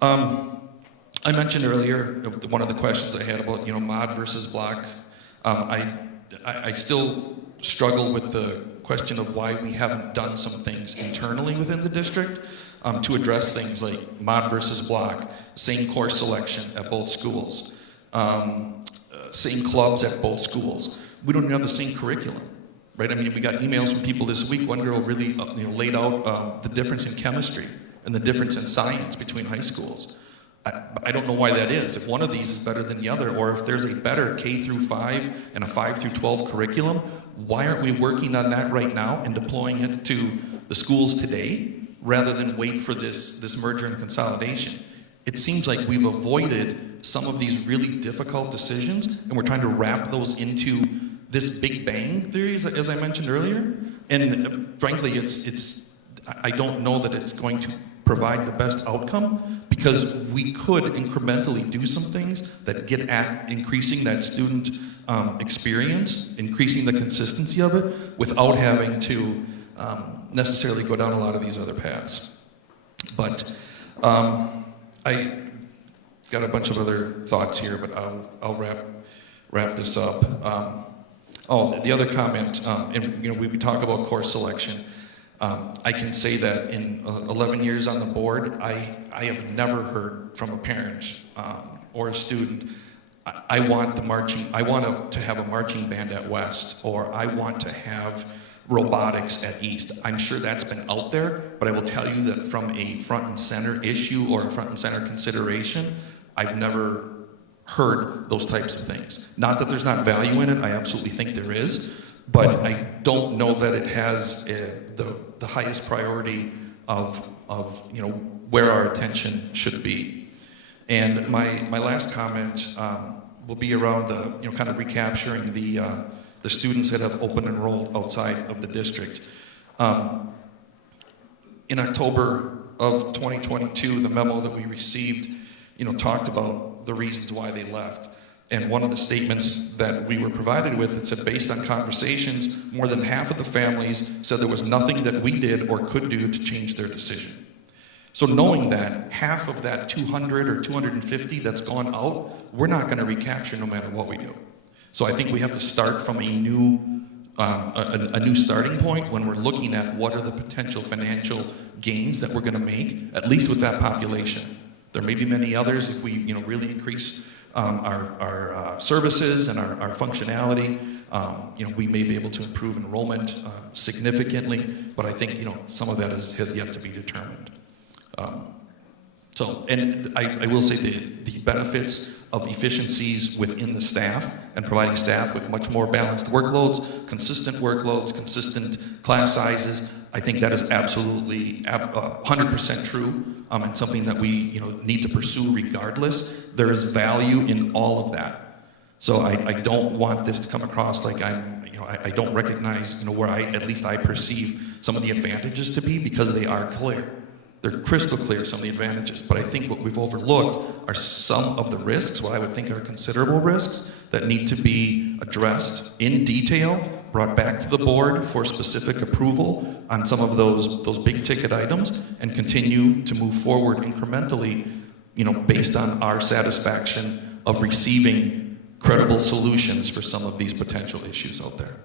I mentioned earlier one of the questions I had about mod versus block. I still struggle with the question of why we haven't done some things internally within the district to address things like mod versus block, same course selection at both schools, same clubs at both schools. We don't even have the same curriculum, right? I mean, we got emails from people this week. One girl really laid out the difference in chemistry and the difference in science between high schools. I don't know why that is. If one of these is better than the other, or if there's a better K through 5 and a 5 through 12 curriculum, why aren't we working on that right now and deploying it to the schools today rather than wait for this merger and consolidation? It seems like we've avoided some of these really difficult decisions, and we're trying to wrap those into this Big Bang theory, as I mentioned earlier. And frankly, I don't know that it's going to provide the best outcome, because we could incrementally do some things that get at increasing that student experience, increasing the consistency of it, without having to necessarily go down a lot of these other paths. But I got a bunch of other thoughts here, but I'll wrap this up. The other comment, and we talk about course selection. I can say that in 11 years on the board, I have never heard from a parent or a student, I want to have a marching band at West, or I want to have robotics at East. I'm sure that's been out there, but I will tell you that from a front and center issue or a front and center consideration, I've never heard those types of things. Not that there's not value in it, I absolutely think there is, but I don't know that it has the highest priority of where our attention should be. And my last comment will be around the kind of recapturing the students that have open enrolled outside of the district. In October of 2022, the memo that we received, talked about the reasons why they left. And one of the statements that we were provided with, it said, based on conversations, more than half of the families said there was nothing that we did or could do to change their decision. So knowing that half of that 200 or 250 that's gone out, we're not going to recapture no matter what we do. So I think we have to start from a new starting point when we're looking at what are the potential financial gains that we're going to make, at least with that population. There may be many others if we really increase our services and our functionality. We may be able to improve enrollment significantly, but I think some of that has yet to be determined. And I will say the benefits of efficiencies within the staff and providing staff with much more balanced workloads, consistent class sizes, I think that is absolutely 100% true, and something that we need to pursue regardless. There is value in all of that. So I don't want this to come across like I don't recognize where at least I perceive some of the advantages to be, because they are clear. They're crystal clear, some of the advantages, but I think what we've overlooked are some of the risks, what I would think are considerable risks, that need to be addressed in detail, brought back to the board for specific approval on some of those big ticket items, and continue to move forward incrementally, based on our satisfaction of receiving credible solutions for some of these potential issues out there.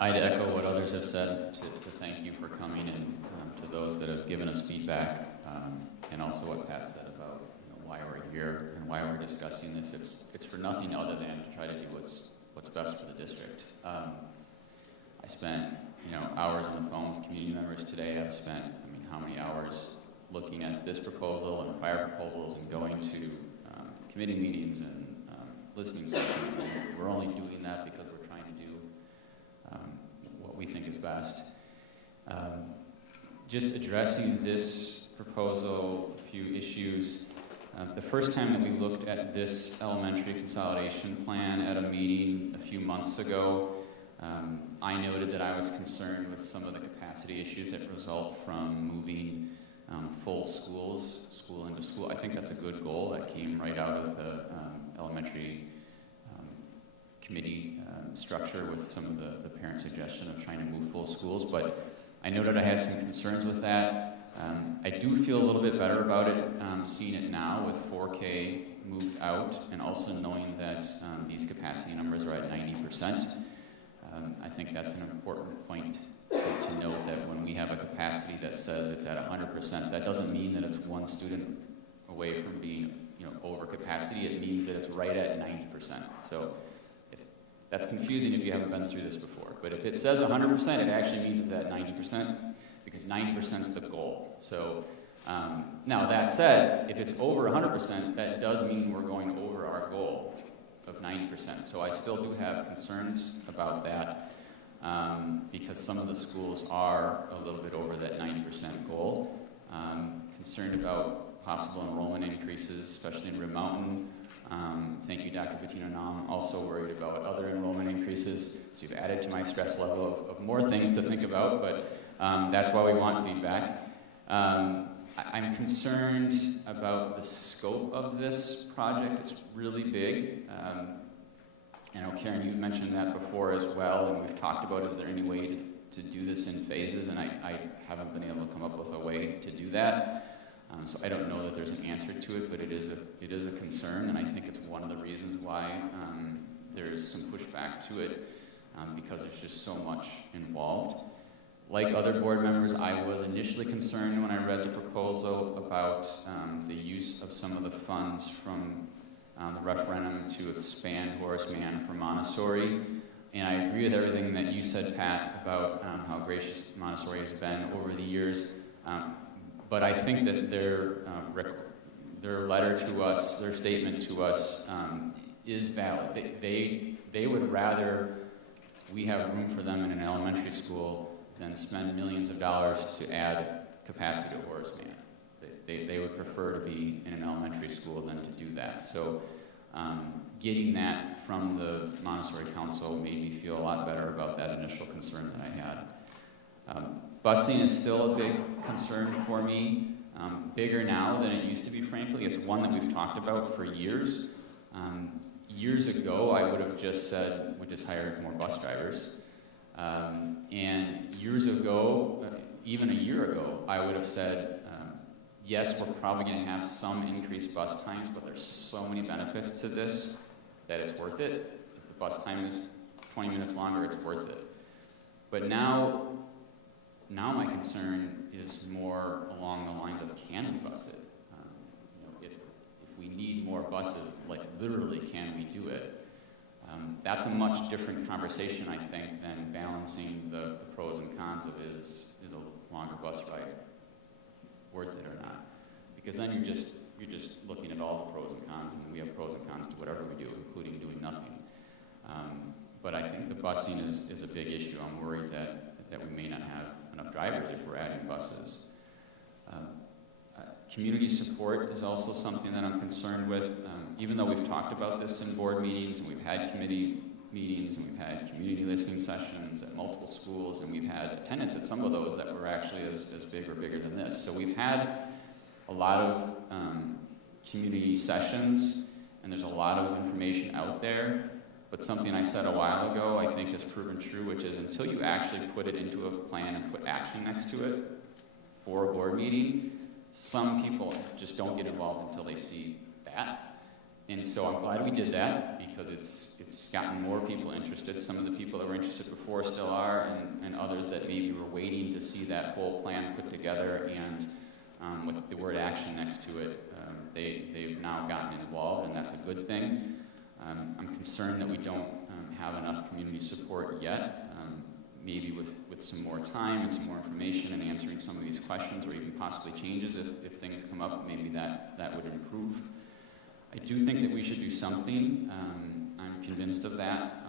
I'd echo what others have said to thank you for coming, and to those that have given us feedback, and also what Pat said about why we're here and why we're discussing this. It's for nothing other than to try to do what's best for the district. I spent hours on the phone with community members today. I've spent how many hours looking at this proposal and prior proposals and going to committee meetings and listening sessions, and we're only doing that because we're trying to do what we think is best. Just addressing this proposal, a few issues. The first time that we looked at this elementary consolidation plan at a meeting a few months ago, I noted that I was concerned with some of the capacity issues that result from moving full schools, school into school. I think that's a good goal that came right out of the elementary committee structure with some of the parent suggestion of trying to move full schools, but I noted I had some concerns with that. I do feel a little bit better about it, seeing it now with 4K moved out, and also knowing that these capacity numbers are at 90%. I think that's an important point to note, that when we have a capacity that says it's at 100%, that doesn't mean that it's one student away from being over capacity. It means that it's right at 90%. So that's confusing if you haven't been through this before. But if it says 100%, it actually means it's at 90%, because 90% is the goal. So now that said, if it's over 100%, that does mean we're going over our goal of 90%. So I still do have concerns about that, because some of the schools are a little bit over that 90% goal. Concerned about possible enrollment increases, especially in Rim Mountain, Thank you, Dr. Bettino. Now I'm also worried about other enrollment increases, so you've added to my stress level of more things to think about, but that's why we want feedback. I'm concerned about the scope of this project. It's really big. I know, Karen, you've mentioned that before as well, and we've talked about, is there any way to do this in phases, and I haven't been able to come up with a way to do that. So I don't know that there's an answer to it, but it is a concern, and I think it's one of the reasons why there's some pushback to it, because there's just so much involved. Like other board members, I was initially concerned when I read the proposal about the use of some of the funds from the referendum to expand Horace Mann for Montessori. And I agree with everything that you said, Pat, about how gracious Montessori has been over the years. But I think that their letter to us, their statement to us, is valid. They would rather we have room for them in an elementary school than spend millions of dollars to add capacity to Horace Mann. They would prefer to be in an elementary school than to do that. So getting that from the Montessori Council made me feel a lot better about that initial concern that I had. Busing is still a big concern for me, bigger now than it used to be, frankly. It's one that we've talked about for years. Years ago, I would have just said, we just hire more bus drivers. And years ago, even a year ago, I would have said, yes, we're probably going to have some increased bus times, but there's so many benefits to this that it's worth it. If the bus time is 20 minutes longer, it's worth it. But now my concern is more along the lines of, can we bus it? If we need more buses, like literally, can we do it? That's a much different conversation, I think, than balancing the pros and cons of is a longer bus ride worth it or not? Because then you're just looking at all the pros and cons, and we have pros and cons to whatever we do, including doing nothing. But I think the busing is a big issue. I'm worried that we may not have enough drivers if we're adding buses. Community support is also something that I'm concerned with. Even though we've talked about this in board meetings, and we've had committee meetings, and we've had community listening sessions at multiple schools, and we've had attendance at some of those that were actually as big or bigger than this. So we've had a lot of community sessions, and there's a lot of information out there. But something I said a while ago I think has proven true, which is until you actually put it into a plan and put action next to it for a board meeting, some people just don't get involved until they see that. And so I'm glad we did that, because it's gotten more people interested. Some of the people that were interested before still are, and others that maybe were waiting to see that whole plan put together and with the word action next to it, they've now gotten involved, and that's a good thing. I'm concerned that we don't have enough community support yet. Maybe with some more time and some more information and answering some of these questions, or even possibly changes if things come up, maybe that would improve. I do think that we should do something. I'm convinced of that.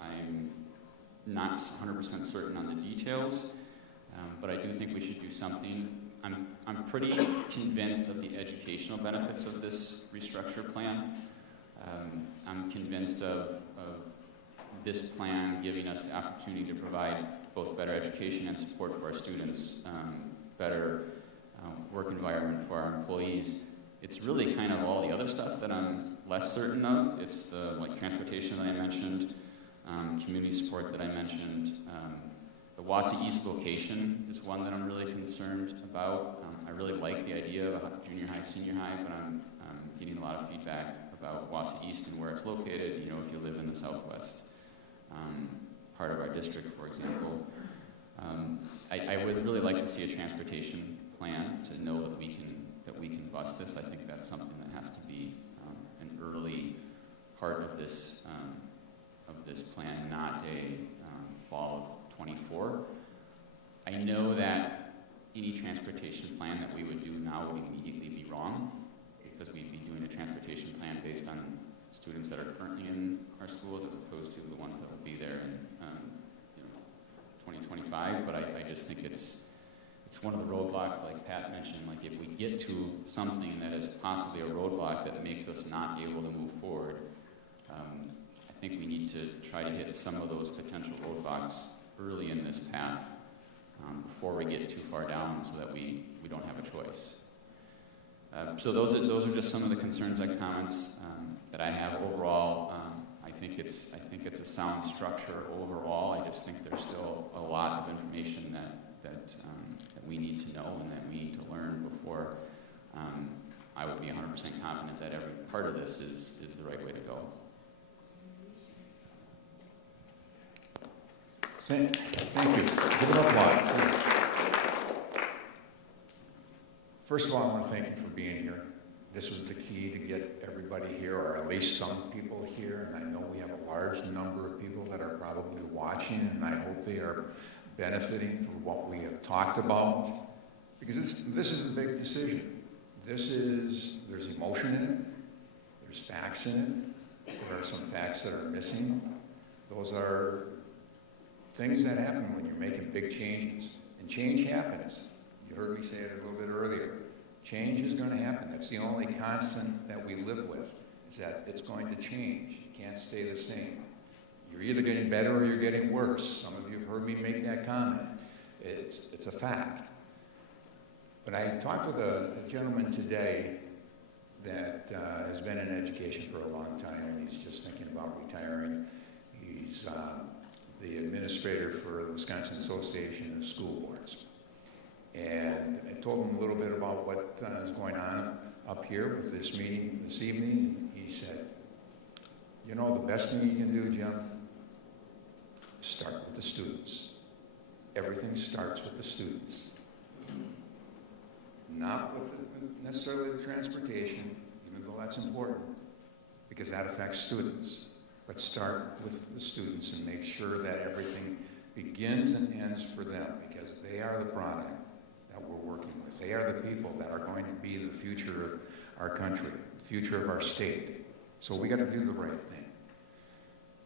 I'm not 100% certain on the details, but I do think we should do something. I'm pretty convinced of the educational benefits of this restructure plan. I'm convinced of this plan giving us the opportunity to provide both better education and support for our students, better work environment for our employees. It's really kind of all the other stuff that I'm less certain of. It's the transportation that I mentioned, community support that I mentioned. The Wausau East location is one that I'm really concerned about. I really like the idea of a junior high, senior high, but I'm getting a lot of feedback about Wausau East and where it's located. If you live in the southwest part of our district, for example. I would really like to see a transportation plan to know that we can bus this. I think that's something that has to be an early part of this plan, not a fall of 24. I know that any transportation plan that we would do now would immediately be wrong, because we'd be doing a transportation plan based on students that are currently in our schools as opposed to the ones that will be there in 2025. But I just think it's it's one of the roadblocks, like Pat mentioned, like if we get to something that is possibly a roadblock that makes us not able to move forward, I think we need to try to hit some of those potential roadblocks early in this path before we get too far down so that we don't have a choice. So those are just some of the concerns and comments that I have overall. I think it's a sound structure overall. I just think there's still a lot of information that we need to know and that we need to learn before I would be 100% confident that every part of this is the right way to go. Thank you. Give it applause, please. First of all, I want to thank you for being here. This was the key to get everybody here, or at least some people here. And I know we have a large number of people that are probably watching, and I hope they are benefiting from what we have talked about. Because this is a big decision. There's emotion in it. There's facts in it. There are some facts that are missing. Those are things that happen when you're making big changes. And change happens. You heard me say it a little bit earlier. Change is going to happen. That's the only constant that we live with, is that it's going to change. It can't stay the same. You're either getting better or you're getting worse. Some of you have heard me make that comment. It's a fact. But I talked with a gentleman today that has been in education for a long time, and he's just thinking about retiring. He's the administrator for the Wisconsin Association of School Boards. And I told him a little bit about what is going on up here with this meeting this evening. He said, you know, the best thing you can do, Jim, is start with the students. Everything starts with the students. Not with necessarily the transportation, even though that's important, because that affects students. But start with the students and make sure that everything begins and ends for them, because they are the product that we're working with. They are the people that are going to be the future of our country, the future of our state. So we got to do the right thing.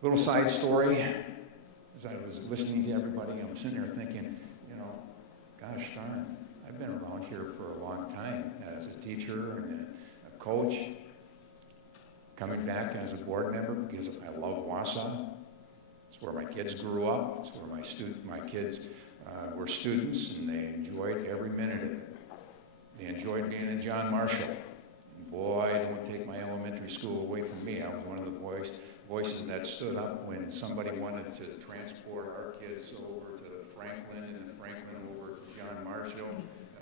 Little side story, as I was listening to everybody, I'm sitting there thinking, you know, gosh darn, I've been around here for a long time as a teacher and a coach, coming back as a board member because I love Wausau. It's where my kids grew up. It's where my kids were students, and they enjoyed every minute of it. They enjoyed being in John Marshall. And boy, don't take my elementary school away from me. I was one of the voices that stood up when somebody wanted to transport our kids over to Franklin and Franklin over to John Marshall.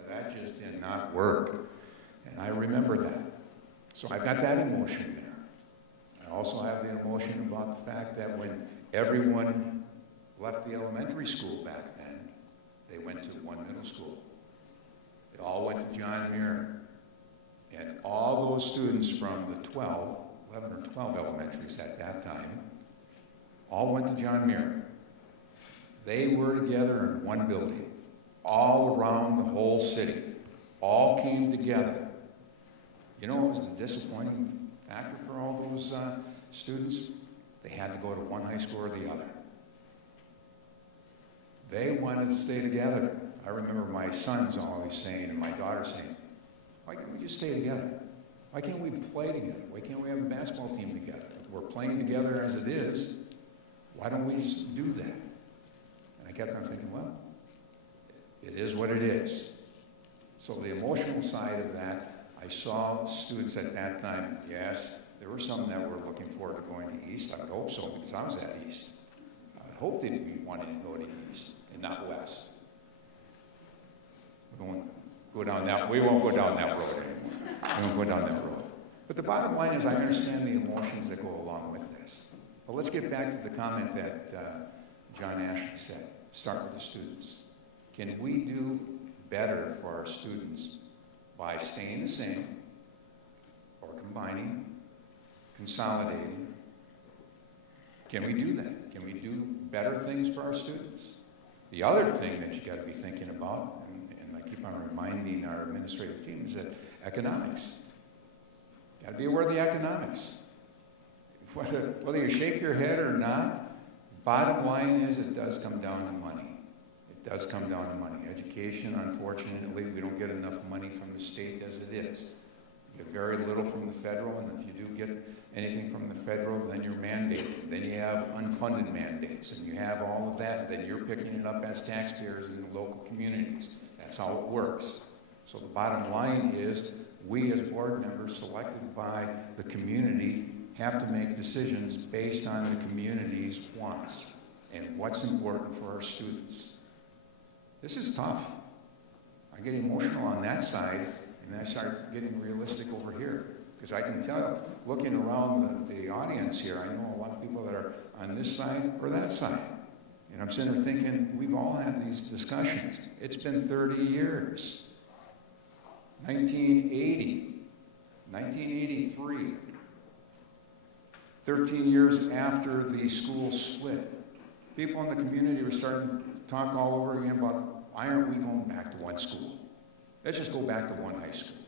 That just did not work. And I remember that. So I've got that emotion there. I also have the emotion about the fact that when everyone left the elementary school back then, they went to one middle school. They all went to John Muir. And all those students from the 11 or 12 elementaries at that time, all went to John Muir. They were together in one building, all around the whole city, all came together. You know what was the disappointing factor for all those students? They had to go to one high school or the other. They wanted to stay together. I remember my sons always saying, and my daughter saying, why can't we just stay together? Why can't we play together? Why can't we have a basketball team together? We're playing together as it is. Why don't we just do that? And I kept on thinking, well, it is what it is. So the emotional side of that, I saw students at that time, yes, there were some that were looking forward to going to East. I would hope so, because I was at East. I would hope they'd be wanting to go to East and not West. We won't go down that road anymore. We won't go down that road. But the bottom line is I understand the emotions that go along with this. But let's get back to the comment that John Ashley said. Start with the students. Can we do better for our students by staying the same or combining, consolidating? Can we do that? Can we do better things for our students? The other thing that you got to be thinking about, and I keep on reminding our administrative team, is that economics. Got to be aware of the economics. Whether you shake your head or not, bottom line is it does come down to money. It It does come down to money. Education, unfortunately, we don't get enough money from the state as it is. You get very little from the federal, and if you do get anything from the federal, then you're mandated. Then you have unfunded mandates, and you have all of that, and then you're picking it up as taxpayers in the local communities. That's how it works. So the bottom line is, we as board members selected by the community have to make decisions based on the community's wants and what's important for our students. This is tough. I get emotional on that side, and I start getting realistic over here. Because I can tell, looking around the audience here, I know a lot of people that are on this side or that side. And I'm sitting there thinking, we've all had these discussions. It's been 30 years. 1980, 1983, 13 years after the school split. People in the community were starting to talk all over again about, why aren't we going back to one school? Let's just go back to one high school.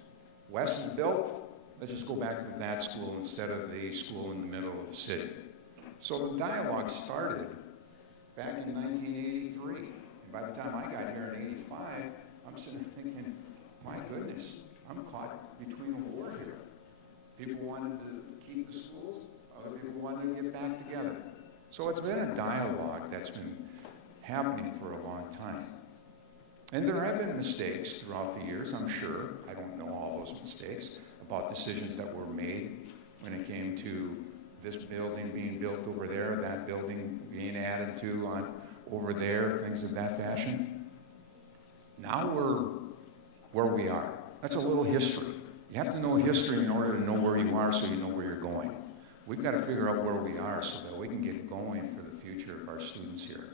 West is built, let's just go back to that school instead of the school in the middle of the city. So the dialogue started back in 1983. And by the time I got here in 85, I'm sitting there thinking, my goodness, I'm caught between a war here. People wanted to keep the schools, other people wanted to get back together. So it's been a dialogue that's been happening for a long time. And there have been mistakes throughout the years, I'm sure. I don't know all those mistakes about decisions that were made when it came to this building being built over there, that building being added to on over there, things of that fashion. Now we're where we are. That's a little history. You have to know history in order to know where you are so you know where you're going. We've got to figure out where we are so that we can get going for the future of our students here.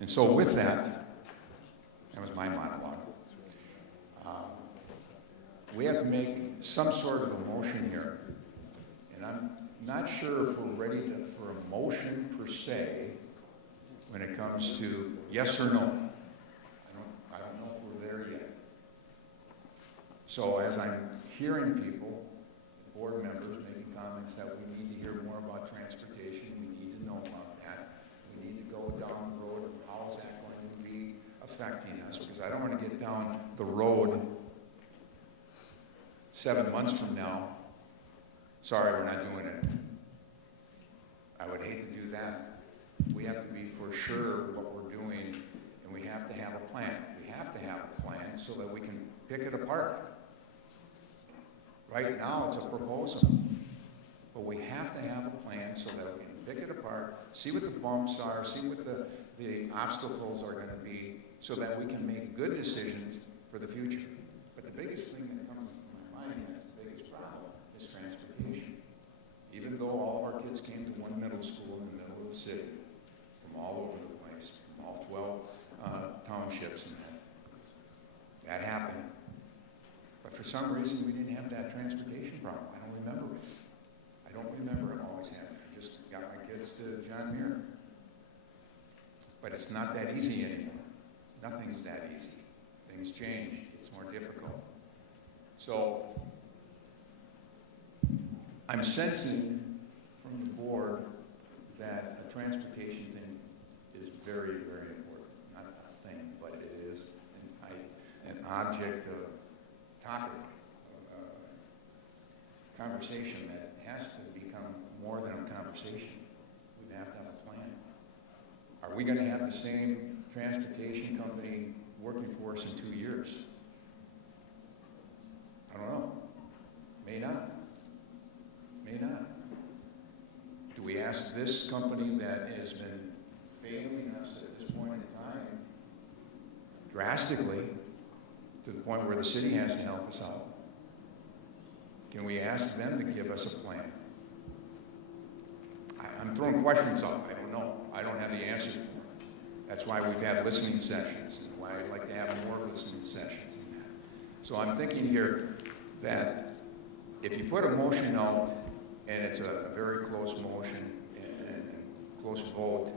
And so with that was my monologue. We have to make some sort of a motion here. And I'm not sure if we're ready for a motion per se when it comes to yes or no. I don't know if we're there yet. So as I'm hearing people, board members making comments that we need to hear more about transportation, we need to know about that. We need to go down the road of how is that going to be affecting us, because I don't want to get down the road 7 months from now, sorry, we're not doing it. I would hate to do that. We have to be for sure what we're doing, and we have to have a plan. We have to have a plan so that we can pick it apart. Right now, it's a proposal, but we have to have a plan so that we can pick it apart, see what the bumps are, see what the obstacles are going to be, so that we can make good decisions for the future. But the biggest thing that comes to my mind, that's the biggest problem, is transportation. Even though all of our kids came to one middle school in the middle of the city, from all over the place, from all 12 townships and that happened. But for some reason, we didn't have that transportation problem. I don't remember it. I don't remember it always happening. I just got my kids to John Muir. But it's not that easy anymore. Nothing's that easy. Things change. It's more difficult. So I'm sensing from the board that the transportation thing is very, very important. Not a thing, but it is an object of topic, conversation that has to become more than a conversation. We have to have a plan. Are we going to have the same transportation company working for us in 2 years? I don't know. May not. May not. Do we ask this company that has been failing us at this point in time drastically to the point where the city has to help us out? Can we ask them to give us a plan? I'm throwing questions up. I don't know. I don't have the answers for them. That's why we've had listening sessions, and why I'd like to have more listening sessions. So I'm thinking here that if you put a motion out and it's a very close motion and close vote,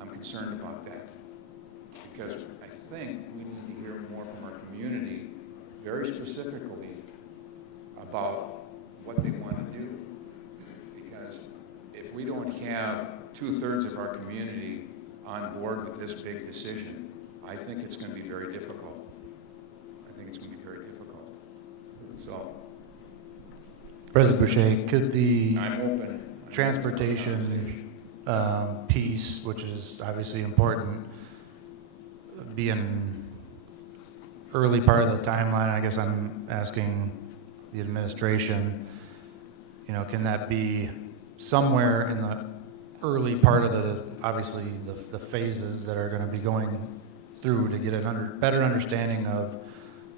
I'm concerned about that, because I think we need to hear more from our community, very specifically, about what they want to do. Because if we don't have 2/3 of our community on board with this big decision, I think it's going to be very difficult. So, President Boucher, could the I'm open. transportation piece, which is obviously important, be an early part of the timeline? I guess I'm asking the administration, can that be somewhere in the early part of obviously the phases that are going to be going through to get a better understanding of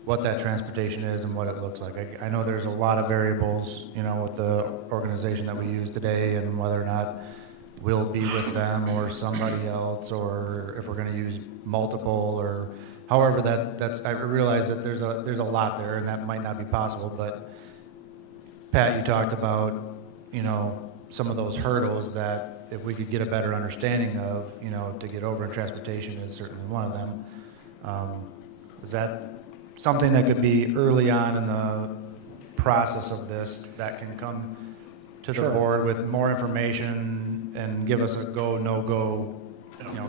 what that transportation is and what it looks like. I know there's a lot of variables, with the organization that we use today and whether or not we'll be with them or somebody else, or if we're going to use multiple, or however that's. I realize that there's a lot there and that might not be possible. But Pat, you talked about some of those hurdles that if we could get a better understanding of, to get over in transportation is certainly one of them. Is that something that could be early on in the process of this that can come to the board with more information and give us a go, no go,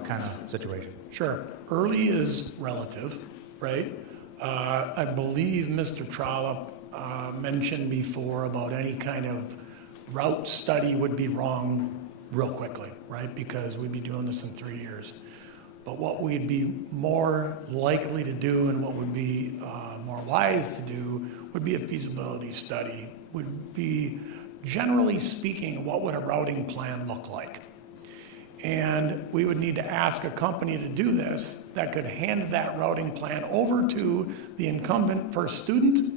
kind of situation? Sure. Early is relative, right? I believe Mr. Trollope mentioned before about any kind of route study would be wrong real quickly, right? Because we'd be doing this in 3 years. But what we'd be more likely to do and what would be more wise to do would be a feasibility study, would be, generally speaking, what would a routing plan look like? And we would need to ask a company to do this that could hand that routing plan over to the incumbent first student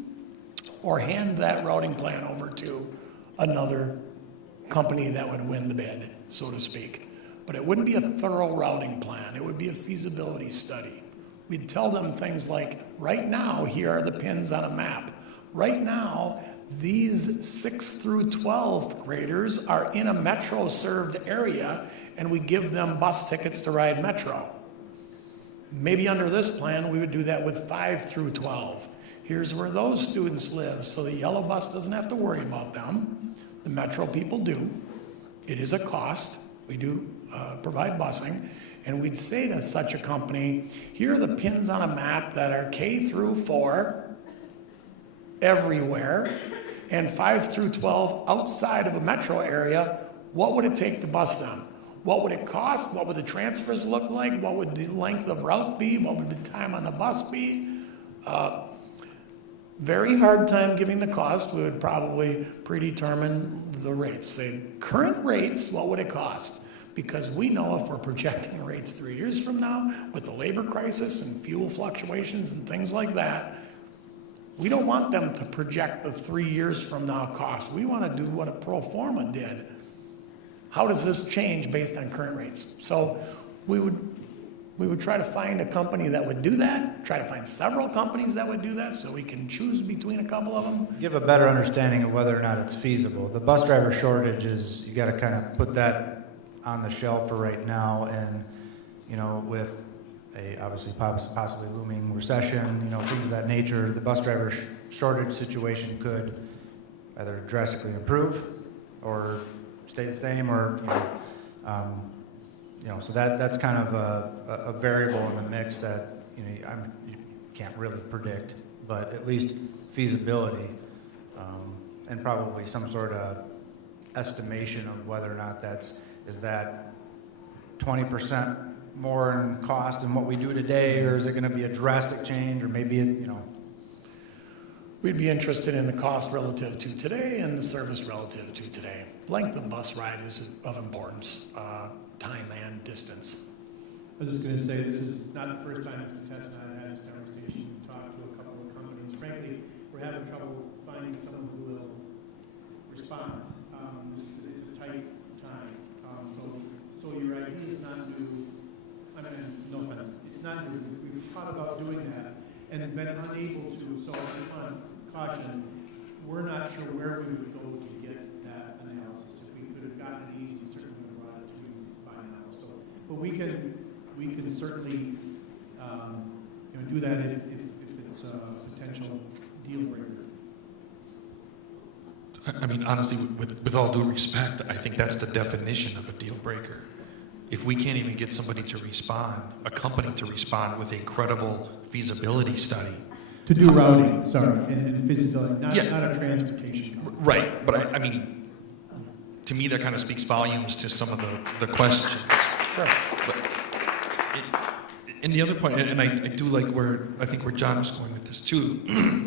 or hand that routing plan over to another company that would win the bid, so to speak. But it wouldn't be a thorough routing plan. It would be a feasibility study. We'd tell them things like, right now, here are the pins on a map. Right now, these 6th through 12th graders are in a Metro-served area, and we give them bus tickets to ride Metro. Maybe under this plan, we would do that with 5 through 12. Here's where those students live, so the yellow bus doesn't have to worry about them. The Metro people do. It is a cost. We do provide busing, and we'd say to such a company, here are the pins on a map that are K through 4 everywhere, and 5 through 12 outside of a metro area. What would it take to bus them? What would it cost? What would the transfers look like? What would the length of route be? What would the time on the bus be? Very hard time giving the cost. We would probably predetermine the rates. Say, current rates, what would it cost? Because we know if we're projecting rates 3 years from now with the labor crisis and fuel fluctuations and things like that, we don't want them to project the 3 years from now cost. We want to do what a pro forma did. How does this change based on current rates? So we would try to find a company that would do that, try to find several companies that would do that so we can choose between a couple of them. Give a better understanding of whether or not it's feasible. The bus driver shortage is, you got to kind of put that on the shelf for right now, and with a obviously possibly looming recession, things of that nature, the bus driver shortage situation could either drastically improve or stay the same, or so that's kind of a variable in the mix that you can't really predict, but at least feasibility and probably some sort of estimation of whether or not is that 20% more in cost than what we do today, or is it going to be a drastic change, or maybe We'd be interested in the cost relative to today and the service relative to today. Length of bus ride is of importance, time and distance. I was just going to say, this is not the first time Mr. Tess and I have had this conversation. We talked to a couple of companies. Frankly, we're having trouble finding someone who will respond. It's a tight time. So your idea is not new. I mean, no offense. It's not new. We've thought about doing that and been unable to. So I just want to caution, we're not sure where we would go to get that analysis. If we could have gotten it easy, we certainly would have brought it to you by now. So, but we can certainly do that if it's a potential deal breaker. I mean, honestly, with all due respect, I think that's the definition of a deal breaker. if we can't even get somebody to respond, a company to respond with a credible feasibility study. To do routing, sorry, and feasibility, not a transportation company. Right, but I mean, to me, that kind of speaks volumes to some of the questions. Sure. And the other point, and I do like I think where John was going with this too,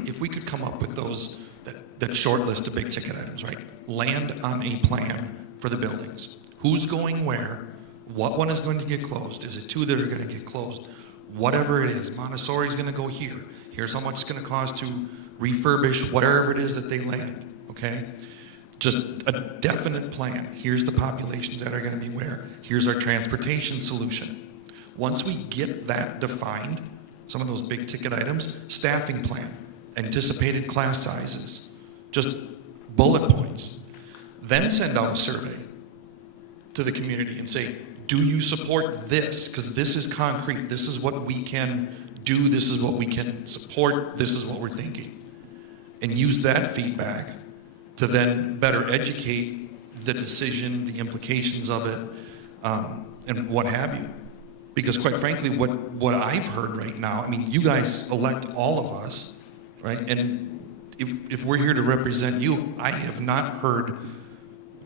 if we could come up with that short list of big ticket items, right? Land on a plan for the buildings. Who's going where? What one is going to get closed? Is it two that are going to get closed? Whatever it is, Montessori's going to go here. Here's how much it's going to cost to refurbish whatever it is that they land, okay? Just a definite plan. Here's the populations that are going to be where. Here's our transportation solution. Once we get that defined, some of those big ticket items, staffing plan, anticipated class sizes, just bullet points. Then send out a survey to the community and say, do you support this? Because this is concrete. This is what we can do. This is what we can support. This is what we're thinking. And use that feedback to then better educate the decision, the implications of it, and what have you. Because quite frankly, what I've heard right now, I mean, you guys elect all of us, right? And if we're here to represent you, I have not heard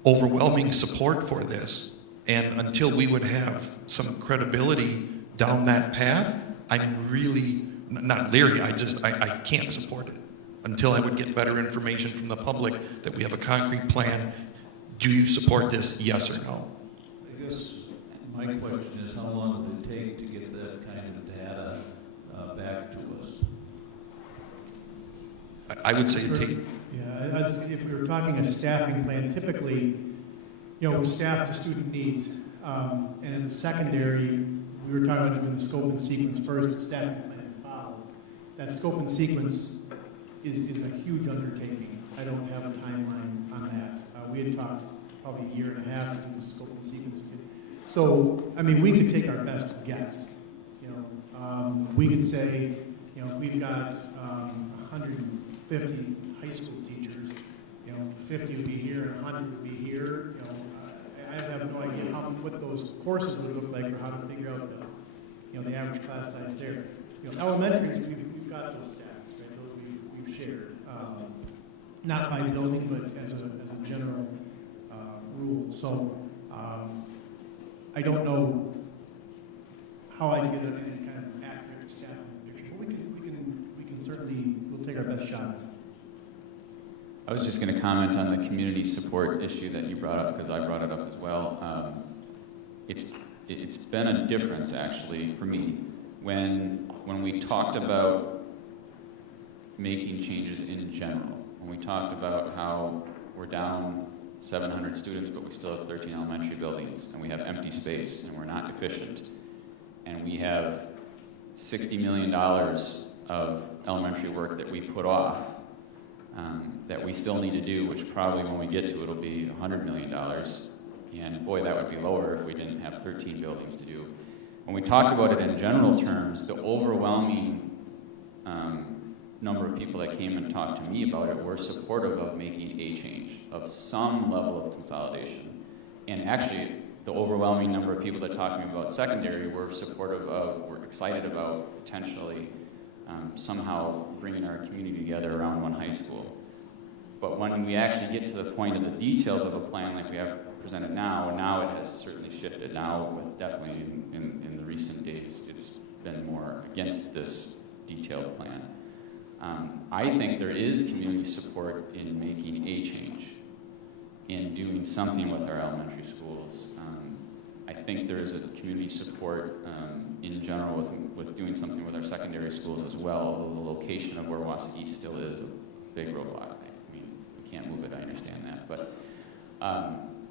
overwhelming support for this. And until we would have some credibility down that path, I'm really not leery. I can't support it until I would get better information from the public that we have a concrete plan. Do you support this? Yes or no? I guess my question is, how long did it take to get that kind of data back to us? I would say it take. Yeah, if we were talking a staffing plan, typically, we staff to student needs. And in the secondary, we were talking about doing the scope and sequence first, the staffing plan follow. That scope and sequence is a huge undertaking. I don't have a timeline on that. We had talked probably a year and a half to do the scope and sequence. So, I mean, we could take our best guess. We could say, if we've got 150 high school teachers, 50 would be here and 100 would be here. I have no idea what those courses would look like or how to figure out the average class size there. Elementaries, we've got those stats, right? Those we've shared, not by building, but as a general rule. So I don't know how I get any kind of accurate staffing picture, but we can certainly, we'll take our best shot. I was just going to comment on the community support issue that you brought up, because I brought it up as well. It's been a difference, actually, for me. When we talked about making changes in general, when we talked about how we're down 700 students, but we still have 13 elementary buildings, and we have empty space, and we're not efficient, and we have $60 million of elementary work that we put off, that we still need to do, which probably when we get to it will be $100 million. And boy, that would be lower if we didn't have 13 buildings to do. When we talked about it in general terms, the overwhelming number of people that came and talked to me about it were supportive of making a change, of some level of consolidation. And actually, the overwhelming number of people that talked to me about secondary were supportive of, were excited about potentially somehow bringing our community together around one high school. But when we actually get to the point of the details of a plan like we have presented now it has certainly shifted. Now, definitely in the recent days, it's been more against this detailed plan. I think there is community support in making a change, in doing something with our elementary schools. I think there is a community support in general with doing something with our secondary schools as well, although the location of where Wausau East still is a big roadblock. I mean, we can't move it, I understand that. But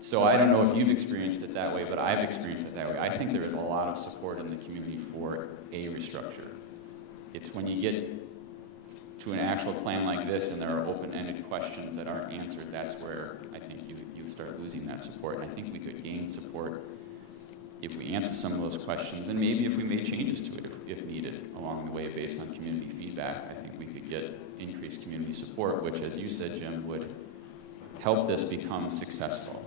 so I don't know if you've experienced it that way, but I've experienced it that way. I think there is a lot of support in the community for a restructure. It's when you get to an actual plan like this and there are open-ended questions that aren't answered, that's where I think you start losing that support. And I think we could gain support if we answer some of those questions, and maybe if we made changes to it if needed along the way based on community feedback. I think we could get increased community support, which, as you said, Jim, would help this become successful.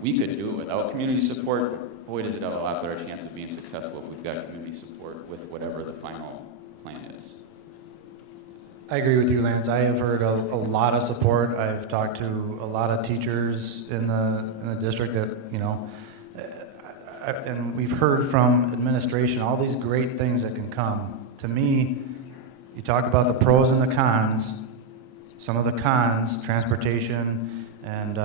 We could do it without community support, boy, does it have a lot better chance of being successful if we've got community support with whatever the final plan is. I agree with you, Lance. I have heard a lot of support. I've talked to a lot of teachers in the district that, you know, and we've heard from administration all these great things that can come. To me, you talk about the pros and the cons. Some of the cons, transportation, and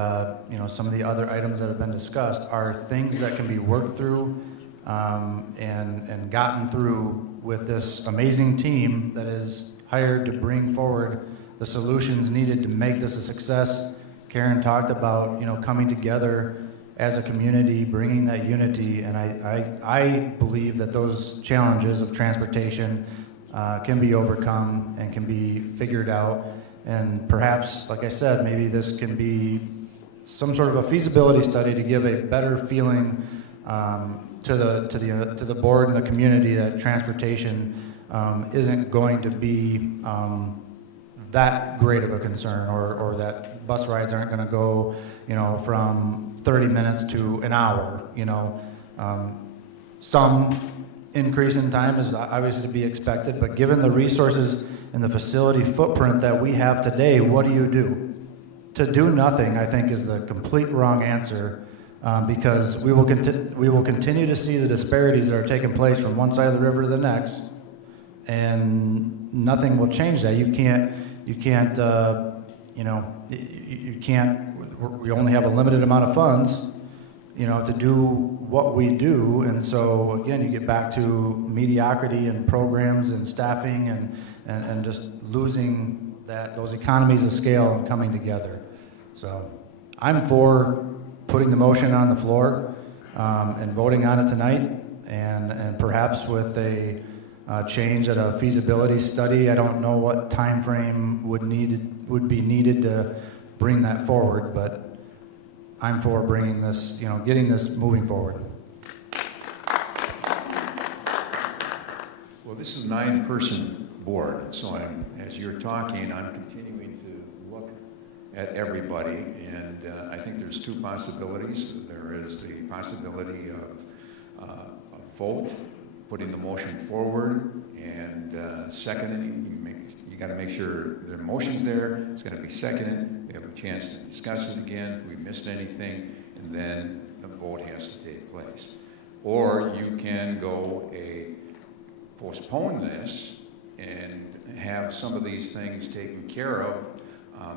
you know, some of the other items that have been discussed are things that can be worked through and gotten through with this amazing team that is hired to bring forward the solutions needed to make this a success. Karen talked about, you know, coming together as a community, bringing that unity, and I believe that those challenges of transportation can be overcome and can be figured out. And perhaps, like I said, maybe this can be some sort of a feasibility study to give a better feeling to the board and the community that transportation isn't going to be that great of a concern, or that bus rides aren't going to go, you know, from 30 minutes to an hour. You know, some increase in time is obviously to be expected, but given the resources and the facility footprint that we have today, what do you do? To do nothing, I think, is the complete wrong answer, because we will continue to see the disparities that are taking place from one side of the river to the next, and nothing will change that. You can't, you know, you can't. We only have a limited amount of funds, you know, to do what we do, and so again, you get back to mediocrity and programs and staffing and just losing those economies of scale and coming together. So I'm for putting the motion on the floor and voting on it tonight, and perhaps with a change at a feasibility study. I don't know what time frame would be needed to bring that forward, but I'm for bringing this, you know, getting this moving forward. Well, this is a 9-person board, so as you're talking, I'm continuing to look at everybody, and I think there's 2 possibilities. There is the possibility of a vote, putting the motion forward, and seconding. You got to make sure the motion's there. It's got to be seconded. We have a chance to discuss it again if we missed anything, and then the vote has to take place. Or you can postpone this and have some of these things taken care of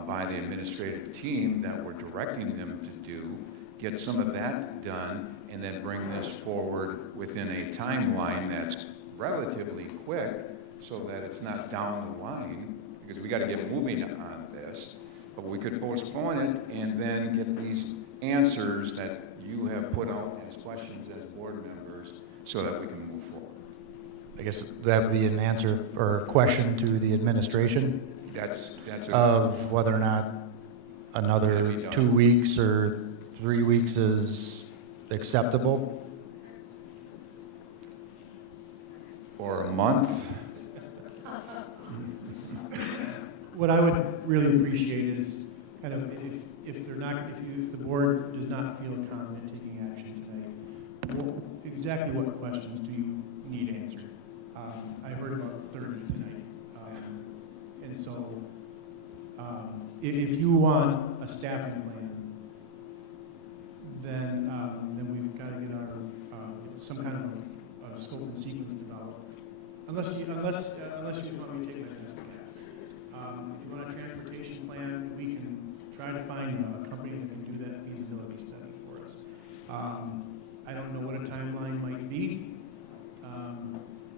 by the administrative team that we're directing them to do, get some of that done, and then bring this forward within a timeline that's relatively quick, so that it's not down the line, because we got to get moving on this. But we could postpone it and then get these answers that you have put out as questions as board members, so that we can move forward. I guess that would be an answer or question to the administration. That's of whether or not another 2 weeks or 3 weeks is acceptable. Or a month. What I would really appreciate is kind of if the board does not feel confident taking action tonight, exactly what questions do you need answered? I heard about 30 tonight, and so if you want a staffing plan, then we've got to get our some kind of scope and sequence developed. Unless you just want me to take that as a guess. If you want a transportation plan, we can try to find a company that can do that feasibility study for us. I don't know what a timeline might be,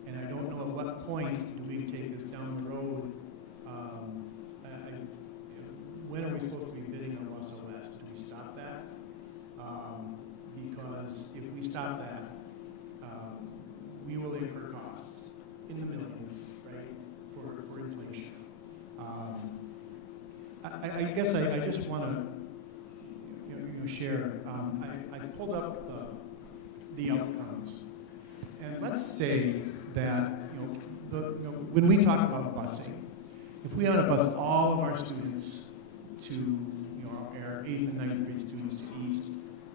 and I don't know at what point do we take this down the road. When are we supposed to be bidding on Wausau West? Do we stop that? Because if we stop that, we will incur costs in the millions, right, for inflation. I guess I just want to share. I pulled up the outcomes, and let's say that when we talk about busing, if we ought to bus all of our students to our 8th and 9th grade students to East,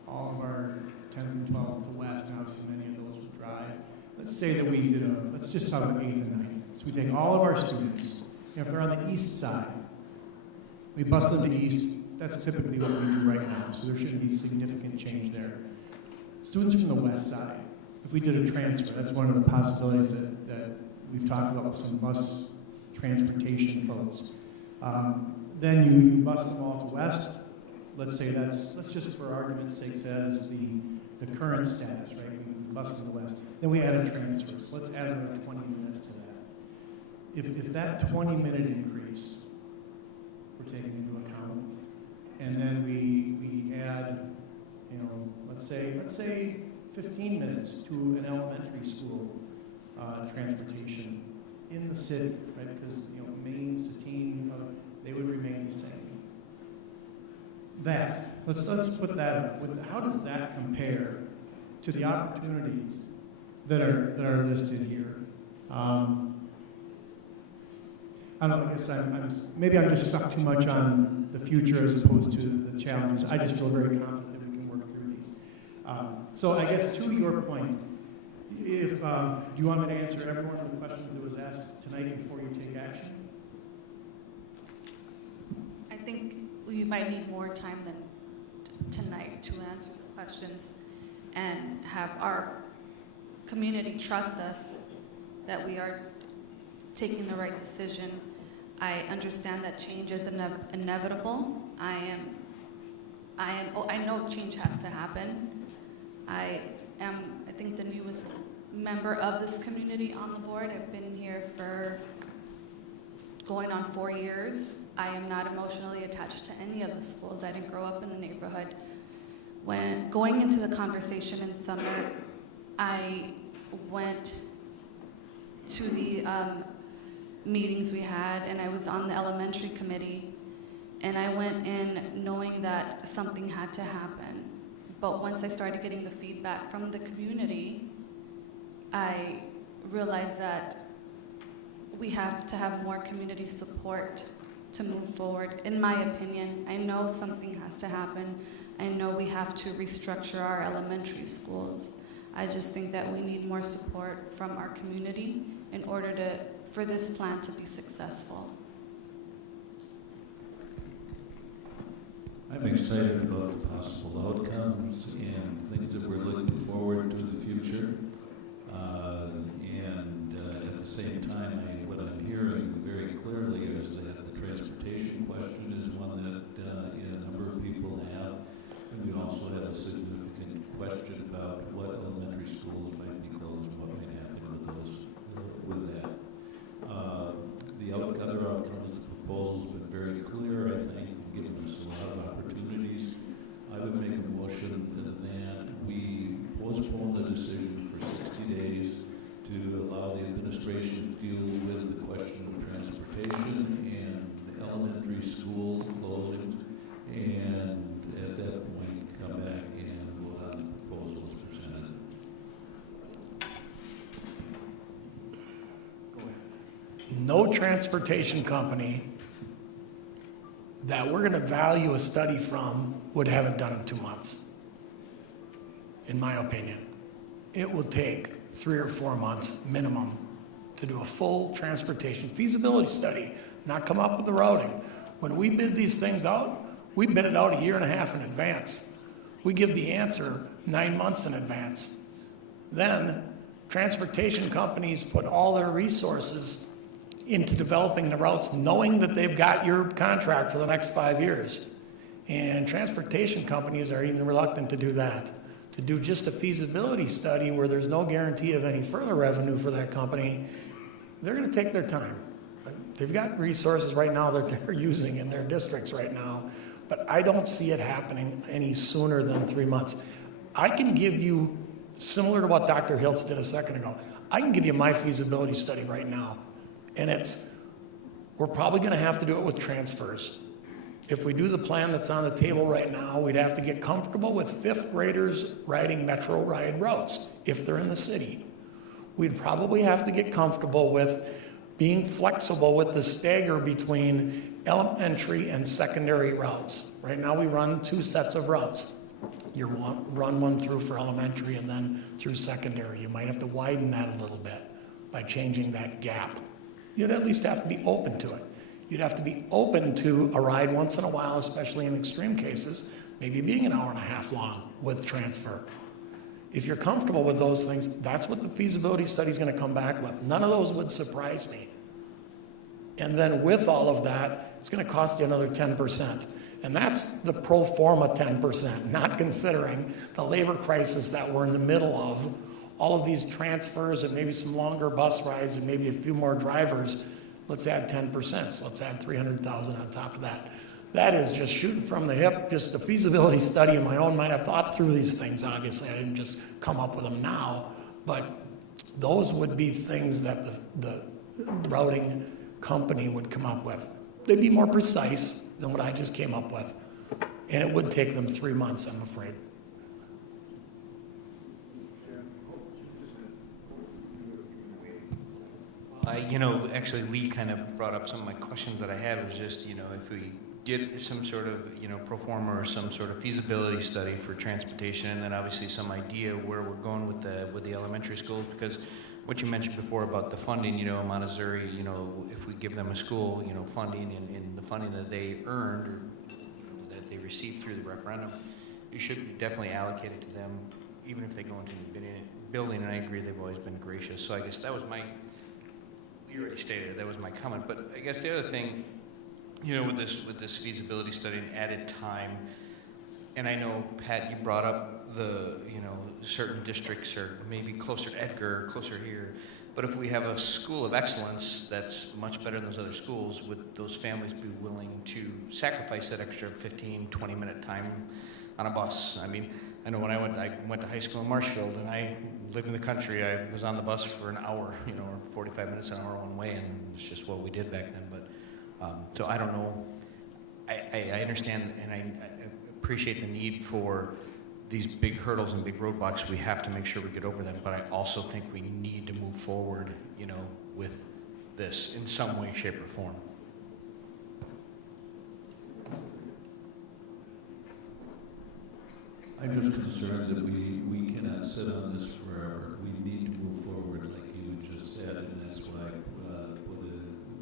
all of our 10th and 12th to West, and obviously many of those would drive. Let's say that we did let's just talk about 8th and 9th. So we take all of our students, if they're on the east side, we bus them to east. That's typically what we do right now, so there shouldn't be significant change there. Students from the west side, if we did a transfer, that's one of the possibilities that we've talked about with some bus transportation folks. Then you bus them all to west. Let's say let's just for argument's sake say that is the current status, right? We bus them to west. Then we add a transfer. So let's add another 20 minutes to that. If that 20-minute increase we're taking into account, and then we add, let's say 15 minutes to an elementary school transportation in the city, right? Because mains to teen, they would remain the same. Let's put that up. How does that compare to the opportunities that are listed here? I don't know, I guess maybe I'm just stuck too much on the future as opposed to the challenges. I just feel very confident that we can work through these. So I guess to your point, do you want me to answer every one of the questions that was asked tonight before you take action? I think we might need more time than tonight to answer the questions and have our community trust us that we are taking the right decision. I understand that change is inevitable. I know change has to happen. I think the newest member of this community on the board. I've been here for going on 4 years. I am not emotionally attached to any of the schools. I didn't grow up in the neighborhood. When going into the conversation in summer, I went to the meetings we had, and I was on the elementary committee, and I went in knowing that something had to happen. But once I started getting the feedback from the community, I realized that we have to have more community support to move forward. In my opinion, I know something has to happen. I know we have to restructure our elementary schools. I just think that we need more support from our community in order for this plan to be successful. I'm excited about the possible outcomes and things that we're looking forward to in the future. At the same time, what I'm hearing very clearly is that the transportation question is one that a number of people have. And we also have a significant question about what elementary schools might be closed, what might happen with that. The other outcomes, the proposal's been very clear, I think, giving us a lot of opportunities. I would make a motion that we postpone the decision for 60 days to allow the administration to deal with the question of transportation and elementary school closings, and at that point come back and vote on the proposal as presented. No transportation company that we're going to value a study from would have it done in 2 months, in my opinion. It will take 3 or 4 months minimum to do a full transportation feasibility study, not come up with the routing. When we bid these things out, we bid it out 1.5 years in advance. We give the answer 9 months in advance. Then transportation companies put all their resources into developing the routes, knowing that they've got your contract for the next 5 years. And transportation companies are even reluctant to do that. To do just a feasibility study where there's no guarantee of any further revenue for that company, they're going to take their time. They've got resources right now that they're using in their districts right now, but I don't see it happening any sooner than 3 months. I can give you, similar to what Dr. Hiltz did a second ago, I can give you my feasibility study right now. And we're probably going to have to do it with transfers. If we do the plan that's on the table right now, we'd have to get comfortable with 5th graders riding Metro Ride routes if they're in the city. We'd probably have to get comfortable with being flexible with the stagger between elementary and secondary routes. Right now we run 2 sets of routes. run one through for elementary and then through secondary. You might have to widen that a little bit by changing that gap. You'd at least have to be open to it. You'd have to be open to a ride once in a while, especially in extreme cases, maybe being an hour and a half long with transfer. If you're comfortable with those things, that's what the feasibility study is going to come back with. None of those would surprise me. And then with all of that, it's going to cost you another 10%. And that's the pro forma 10%, not considering the labor crisis that we're in the middle of, all of these transfers and maybe some longer bus rides and maybe a few more drivers. Let's add 10%, so let's add 300,000 on top of that. That is just shooting from the hip, just a feasibility study in my own mind. I've thought through these things, obviously. I didn't just come up with them now, but those would be things that the routing company would come up with. They'd be more precise than what I just came up with. And it would take them 3 months, I'm afraid. Actually, Lee kind of brought up some of my questions that I had was just, if we did some sort of, pro forma or some sort of feasibility study for transportation, and then obviously some idea where we're going with the elementary schools, because what you mentioned before about the funding, Montessori, if we give them a school, funding and the funding that they earned or that they received through the referendum, you should definitely allocate it to them, even if they go into the building, and I agree they've always been gracious. So I guess that was you already stated it, that was my comment, but I guess the other thing, with this feasibility study and added time, and I know, Pat, you brought up the, certain districts are maybe closer to Edgar, closer here, but if we have a school of excellence that's much better than those other schools, would those families be willing to sacrifice that extra 15, 20-minute time on a bus? I mean, I know when I went to high school in Marshfield, and I lived in the country, I was on the bus for an hour, or 45 minutes, an hour one way, and it's just what we did back then. But so I don't know. I understand, and I appreciate the need for these big hurdles and big roadblocks. We have to make sure we get over them, but I also think we need to move forward, with this in some way, shape, or form. I'm just concerned that we cannot sit on this forever. We need to move forward, like you just said, and that's why I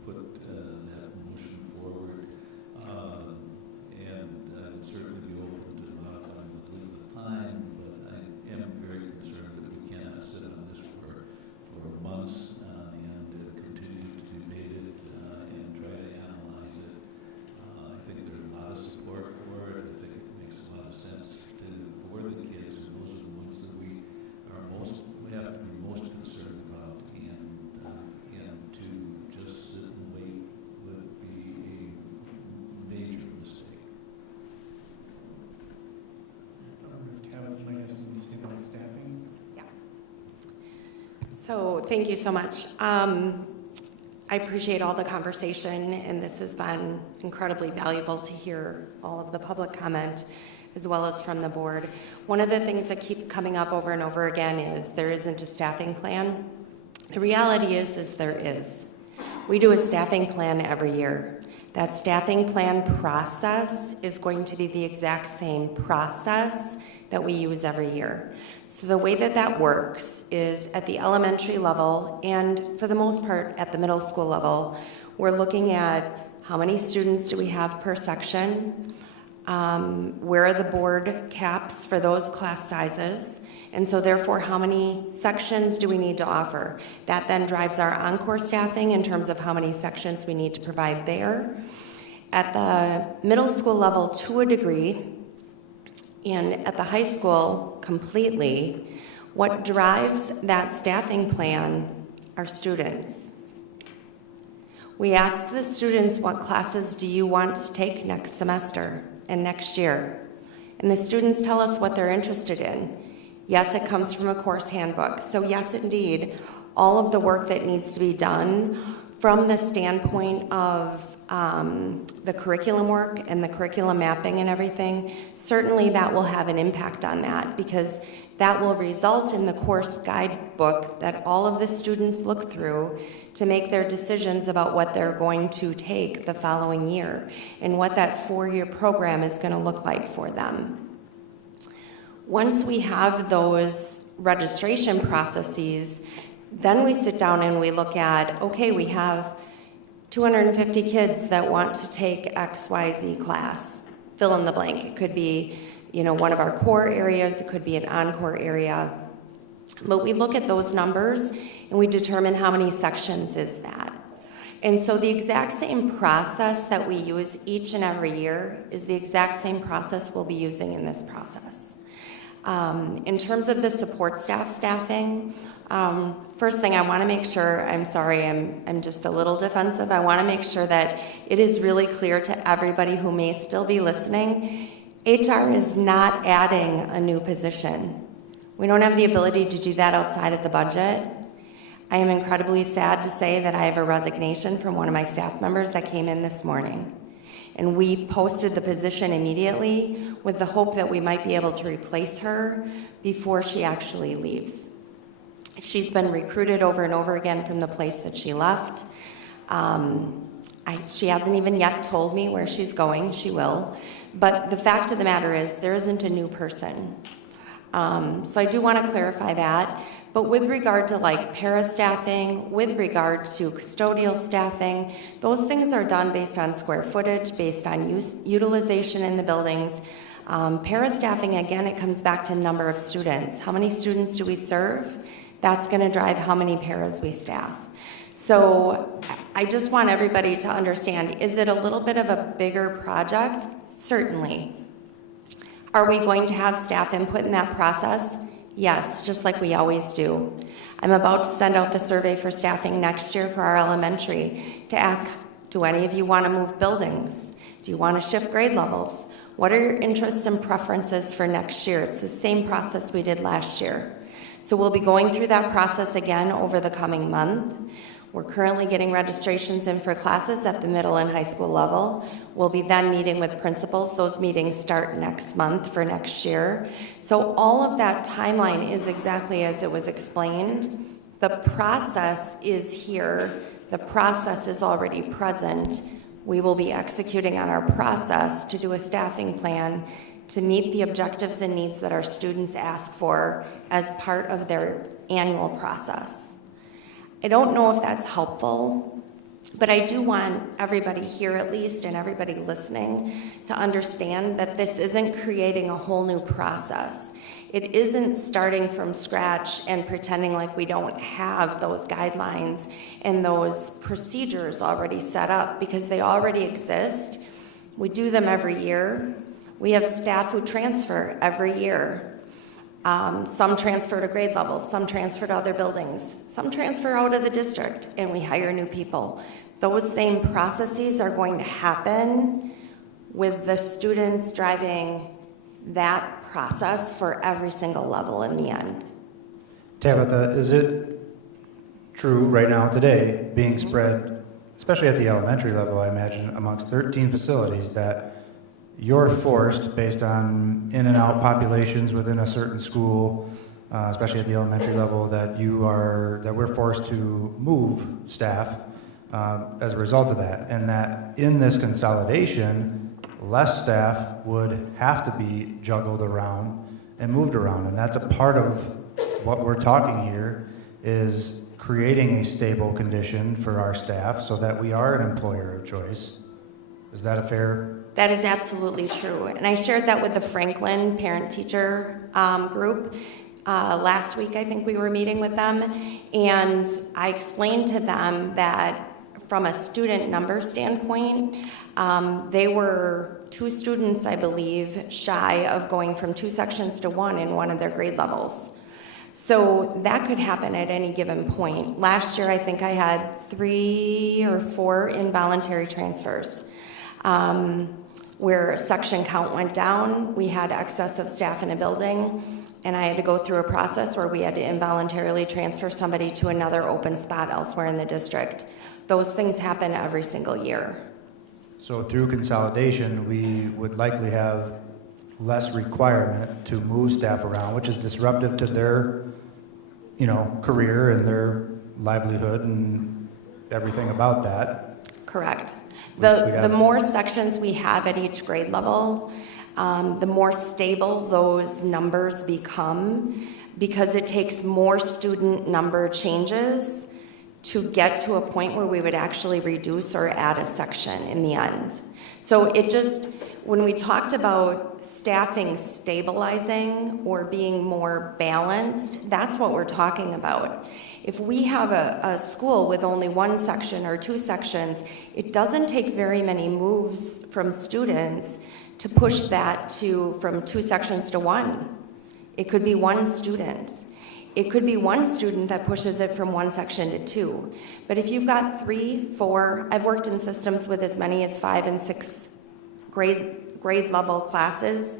put that motion forward. And I'm certainly be open to modifying the time, but I am very concerned that we cannot sit on this for months and continue to debate it and try to analyze it. I think there's a lot of support for it. I think it makes a lot of sense for the kids, and those are the ones that we have to be most concerned about, and to just sit and wait would be a major mistake. I don't know if Tabitha might have something to say about staffing. Yeah. So thank you so much. I appreciate all the conversation, and this has been incredibly valuable to hear all of the public comment, as well as from the board. One of the things that keeps coming up over and over again is there isn't a staffing plan. The reality is there is. We do a staffing plan every year. That staffing plan process is going to be the exact same process that we use every year. So the way that works is at the elementary level, and for the most part at the middle school level, we're looking at how many students do we have per section, where are the board caps for those class sizes, and so therefore how many sections do we need to offer. That then drives our encore staffing in terms of how many sections we need to provide there. At the middle school level to a degree, and at the high school completely, what drives that staffing plan are students. We ask the students, what classes do you want to take next semester and next year? And the students tell us what they're interested in. Yes, it comes from a course handbook. So yes, indeed, all of the work that needs to be done from the standpoint of the curriculum work and the curriculum mapping and everything, certainly that will have an impact on that, because that will result in the course guidebook that all of the students look through to make their decisions about what they're going to take the following year and what that 4-year program is going to look like for them. Once we have those registration processes, then we sit down and we look at, okay, we have 250 kids that want to take XYZ class. Fill in the blank. It could be, one of our core areas, it could be an encore area. But we look at those numbers and we determine how many sections is that. And so the exact same process that we use each and every year is the exact same process we'll be using in this process. In terms of the support staffing, first thing I want to make sure, I'm sorry, I'm just a little defensive. I want to make sure that it is really clear to everybody who may still be listening, HR is not adding a new position. We don't have the ability to do that outside of the budget. I am incredibly sad to say that I have a resignation from one of my staff members that came in this morning. And we posted the position immediately with the hope that we might be able to replace her before she actually leaves. She's been recruited over and over again from the place that she left. She hasn't even yet told me where she's going. She will. But the fact of the matter is there isn't a new person. So I do want to clarify that. But with regard to para-staffing, with regard to custodial staffing, those things are done based on square footage, based on utilization in the buildings. Para-staffing, again, it comes back to number of students. How many students do we serve? That's going to drive how many paras we staff. So I just want everybody to understand, is it a little bit of a bigger project? Certainly. Are we going to have staff input in that process? Yes, just like we always do. I'm about to send out the survey for staffing next year for our elementary to ask, do any of you want to move buildings? Do you want to shift grade levels? What are your interests and preferences for next year? It's the same process we did last year. So we'll be going through that process again over the coming month. We're currently getting registrations in for classes at the middle and high school level. We'll be then meeting with principals. Those meetings start next month for next year. So all of that timeline is exactly as it was explained. The process is here. The process is already present. We will be executing on our process to do a staffing plan to meet the objectives and needs that our students ask for as part of their annual process. I don't know if that's helpful, but I do want everybody here at least and everybody listening to understand that this isn't creating a whole new process. It isn't starting from scratch and pretending like we don't have those guidelines and those procedures already set up, because they already exist. We do them every year. We have staff who transfer every year. Some transfer to grade levels, some transfer to other buildings, some transfer out of the district, and we hire new people. Those same processes are going to happen with the students driving that process for every single level in the end. Tabitha, is it true right now today, being spread, especially at the elementary level, I imagine, amongst 13 facilities, that you're forced, based on in and out populations within a certain school, especially at the elementary level, that we're forced to move staff as a result of that, and that in this consolidation, less staff would have to be juggled around and moved around, and that's a part of what we're talking here, is creating a stable condition for our staff so that we are an employer of choice. Is that a fair? That is absolutely true. And I shared that with the Franklin parent-teacher group. Last week, I think we were meeting with them, and I explained to them that from a student number standpoint, they were 2 students, I believe, shy of going from 2 sections to 1 in one of their grade levels. So that could happen at any given point. Last year, I think I had 3 or 4 involuntary transfers. Where section count went down, we had excess of staff in a building, and I had to go through a process where we had to involuntarily transfer somebody to another open spot elsewhere in the district. Those things happen every single year. So through consolidation, we would likely have less requirement to move staff around, which is disruptive to their, career and their livelihood and everything about that. Correct. The more sections we have at each grade level, the more stable those numbers become, because it takes more student number changes to get to a point where we would actually reduce or add a section in the end. So it just, when we talked about staffing stabilizing or being more balanced, that's what we're talking about. If we have a school with only one section or two sections, it doesn't take very many moves from students to push that from two sections to one. It could be one student. It could be one student that pushes it from one section to two. But if you've got 3, 4, I've worked in systems with as many as 5 and 6 grade level classes,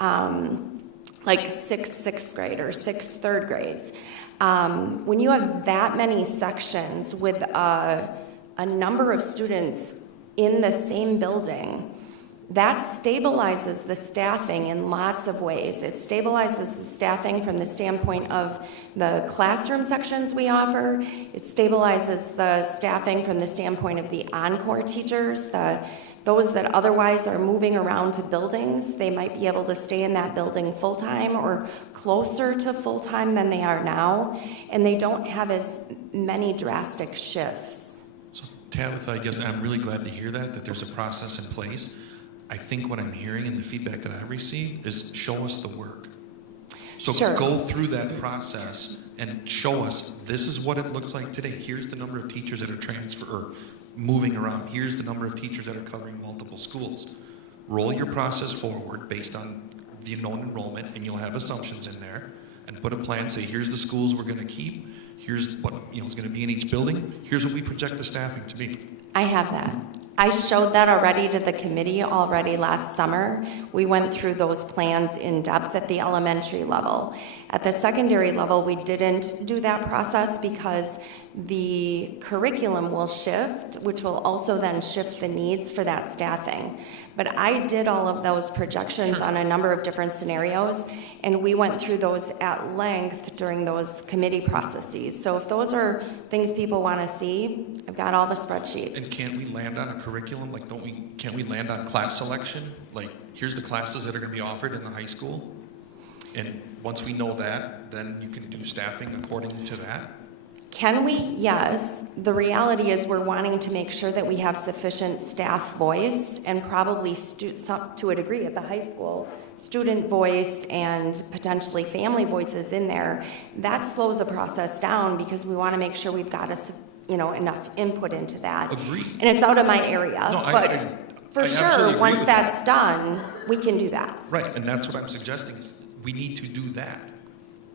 like 6th grade or 6 third grades. When you have that many sections with a number of students in the same building, that stabilizes the staffing in lots of ways. It stabilizes the staffing from the standpoint of the classroom sections we offer. It stabilizes the staffing from the standpoint of the encore teachers, those that otherwise are moving around to buildings. They might be able to stay in that building full-time or closer to full-time than they are now, and they don't have as many drastic shifts. So Tabitha, I guess I'm really glad to hear that there's a process in place. I think what I'm hearing and the feedback that I've received is show us the work. So Sure. Go through that process and show us this is what it looks like today. Here's the number of teachers that are moving around. Here's the number of teachers that are covering multiple schools. Roll your process forward based on the known enrollment, and you'll have assumptions in there. And put a plan. Say here's the schools we're going to keep. Here's what is going to be in each building. Here's what we project the staffing to be. I have that. I showed that already to the committee last summer. We went through those plans in depth at the elementary level. At the secondary level, we didn't do that process because the curriculum will shift, which will also then shift the needs for that staffing. But I did all of those projections on a number of different scenarios, and we went through those at length during those committee processes. So if those are things people want to see, I've got all the spreadsheets. And can't we land on a curriculum? Can't we land on class selection? Like, here's the classes that are going to be offered in the high school. And once we know that, then you can do staffing according to that. Can we? Yes. The reality is we're wanting to make sure that we have sufficient staff voice and probably to a degree at the high school, student voice and potentially family voices in there. That slows the process down because we want to make sure we've got enough input into that. Agreed. And it's out of my area, No, but for I sure, absolutely agree once with that's that. done, we can do that. Right, and that's what I'm suggesting is we need to do that.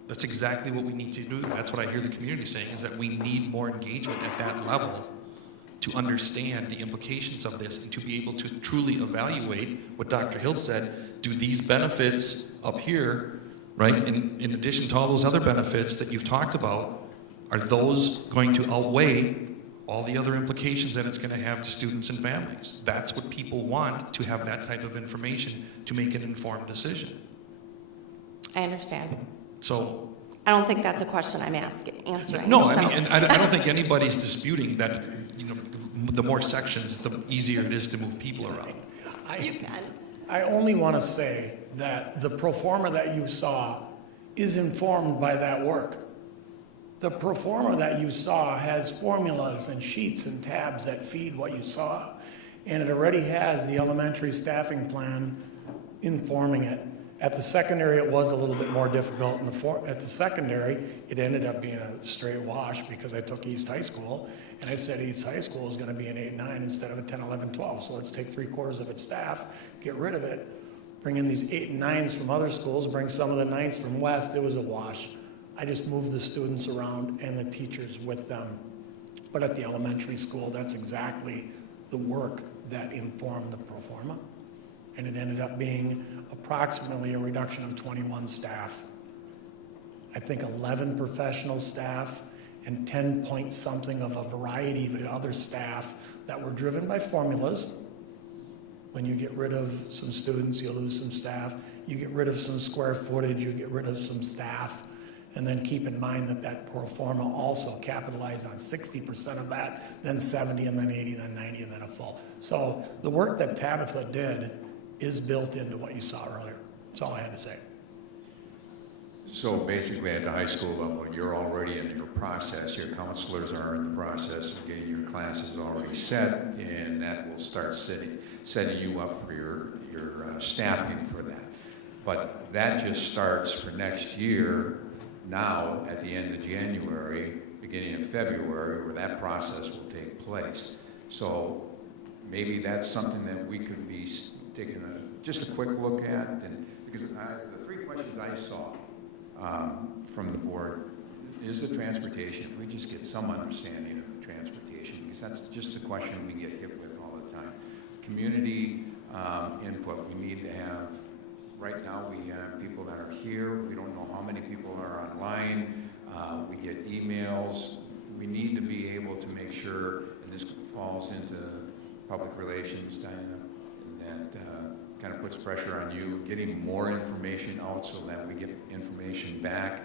That's exactly what we need to do. That's what I hear the community saying, is that we need more engagement at that level to understand the implications of this and to be able to truly evaluate what Dr. Hild said. Do these benefits up here, right, in addition to all those other benefits that you've talked about, are those going to outweigh all the other implications that it's going to have to students and families? That's what people want, to have that type of information to make an informed decision. I understand. So I don't think that's a question I'm answering. no, so. I mean, and I don't think anybody's disputing that, the more sections, the easier it is to move people around. You can. I only want to say that the pro forma that you saw is informed by that work. The pro forma that you saw has formulas and sheets and tabs that feed what you saw, and it already has the elementary staffing plan informing it. At the secondary, it was a little bit more difficult. At the secondary, it ended up being a straight wash because I took East High School, and I said East High School is going to be an 8-9 instead of a 10-11-12. So let's take 3/4 of its staff, get rid of it, bring in these 8 and 9s from other schools, bring some of the 9s from West. It was a wash. I just moved the students around and the teachers with them. But at the elementary school, that's exactly the work that informed the pro forma. And it ended up being approximately a reduction of 21 staff. I think 11 professional staff and 10 point something of a variety of other staff that were driven by formulas. When you get rid of some students, you lose some staff. You get rid of some square footage, you get rid of some staff. And then keep in mind that pro forma also capitalized on 60% of that, then 70, and then 80, then 90, and then a full. So the work that Tabitha did is built into what you saw earlier. That's all I had to say. So basically, at the high school level, you're already in your process, your counselors are in the process of getting your classes already set, and that will start setting you up for your staffing for that. But that just starts for next year, now, at the end of January, beginning of February, where that process will take place. So maybe that's something that we could be taking just a quick look at, and because the three questions I saw from the board is the transportation. If we just get some understanding of the transportation, because that's just the question we get hit with all the time. Community input, we need to have, right now we have people that are here, we don't know how many people are online, we get emails, we need to be able to make sure, and this falls into public relations, Diana, that kind of puts pressure on you, getting more information out so that we get information back.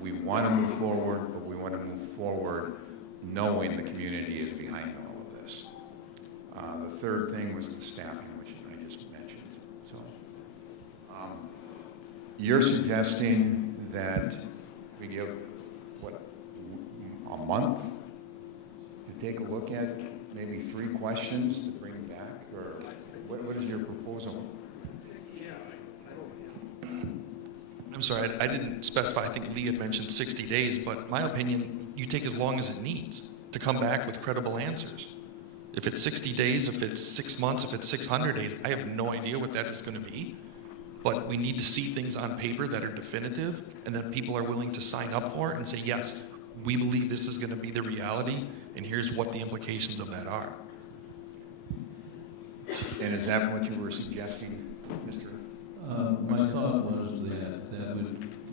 We want to move forward, but we want to move forward knowing the community is behind all of this. The third thing was the staffing, which I just mentioned. So you're suggesting that we give, what, a month to take a look at maybe 3 questions to bring back, or what is your proposal? I'm sorry, I didn't specify. I think Lee had mentioned 60 days, but my opinion, you take as long as it needs to come back with credible answers. If it's 60 days, if it's 6 months, if it's 600 days, I have no idea what that is going to be. But we need to see things on paper that are definitive and that people are willing to sign up for and say, yes, we believe this is going to be the reality, and here's what the implications of that are. And is that what you were suggesting, Mr.? My thought was that that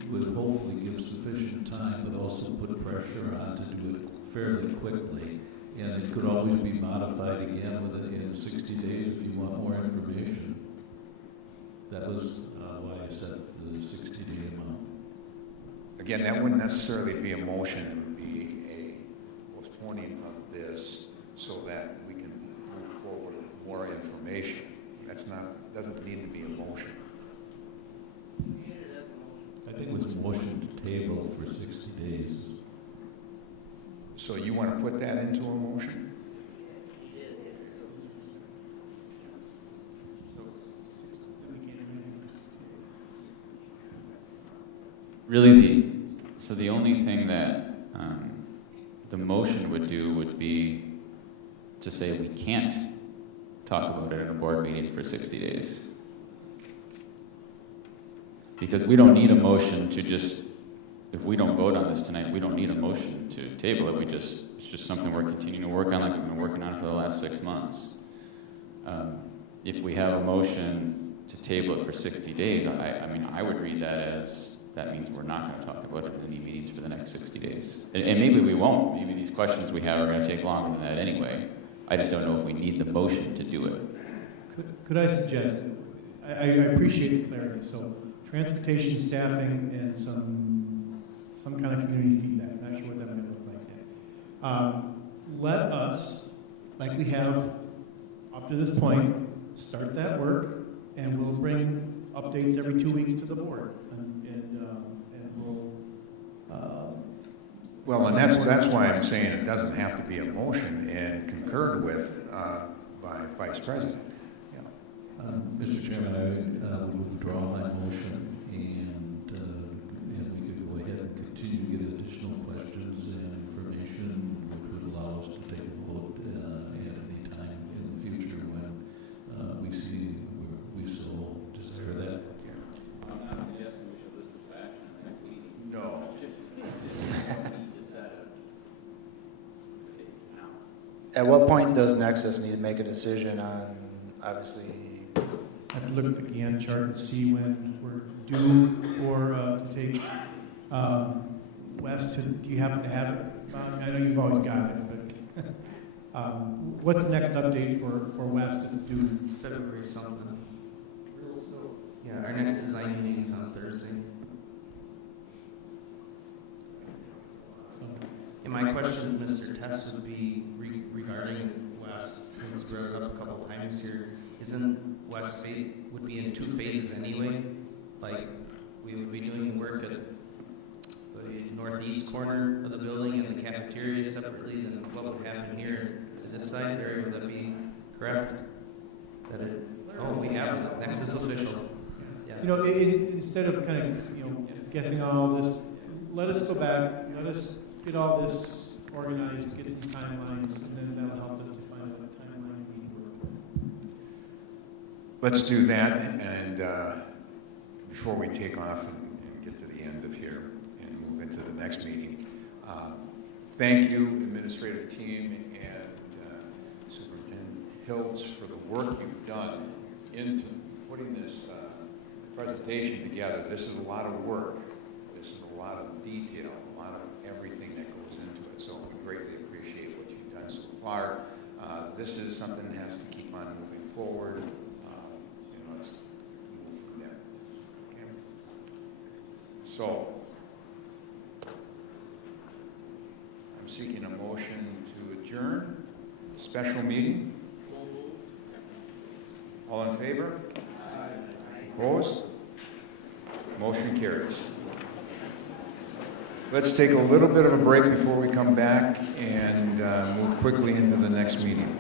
would hopefully give sufficient time, but also put pressure on to do it fairly quickly. And it could always be modified again in 60 days if you want more information. That was why I set the 60-day amount. Again, that wouldn't necessarily be a motion, it would be a postponing of this so that we can move forward with more information. Doesn't need to be a motion. I think it was a motion to table for 60 days. So you want to put that into a motion? Really, the only thing that the motion would do would be to say we can't talk about it in a board meeting for 60 days. Because we don't need a motion to just, if we don't vote on this tonight, we don't need a motion to table it. It's just something we're continuing to work on, like we've been working on for the last 6 months. If we have a motion to table it for 60 days, I mean, I would read that as that means we're not going to talk about it in any meetings for the next 60 days. And maybe we won't. Maybe these questions we have are going to take longer than that anyway. I just don't know if we need the motion to do it. Could I suggest, I appreciate the clarity, so transportation, staffing, and some kind of community feedback. I'm not sure what that might look like yet. Let us, like we have up to this point, start that work, and we'll bring updates every 2 weeks to the board, and we'll. Well, and that's why I'm saying it doesn't have to be a motion and concurred with by Vice President. Yeah. Mr. Chairman, I would withdraw my motion, and we could go ahead and continue to get additional questions and information, which would allow us to take a vote at any time in the future when we so desire that. I'm not suggesting we should list this back in the next meeting. No. At what point does Nexus need to make a decision on, obviously? I have to look at the Gantt chart and see when we're due for to take West. Do you happen to have it? I know you've always got it, but what's the next update for West that's due? February something. Yeah, our next design meeting is on Thursday. And my question to Mr. Test would be regarding West, since we brought it up a couple times here. isn't would be in 2 phases anyway. Like, we would be doing the work at the northeast corner of the building and the cafeteria separately than what would happen here to this side. Barry, would that be correct? That it, oh, we have it. Next is official. Yeah. You know, instead of kind of, you know, guessing on all this, let us go back, let us get all this organized, get some timelines, and then that'll help us to find what timeline we work with. Let's do that, and before we take off and get to the end of here and move into the next meeting, thank you, administrative team and Superintendent Hills, for the work you've done into putting this presentation together. This is a lot of work. This is a lot of detail, a lot of everything that goes into it. So we greatly appreciate what you've done so far. This is something that has to keep on moving forward. Let's move from there. Okay. So, I'm seeking a motion to adjourn the special meeting. All in favor? Opposed? Motion carries. Let's take a little bit of a break before we come back and move quickly into the next meeting.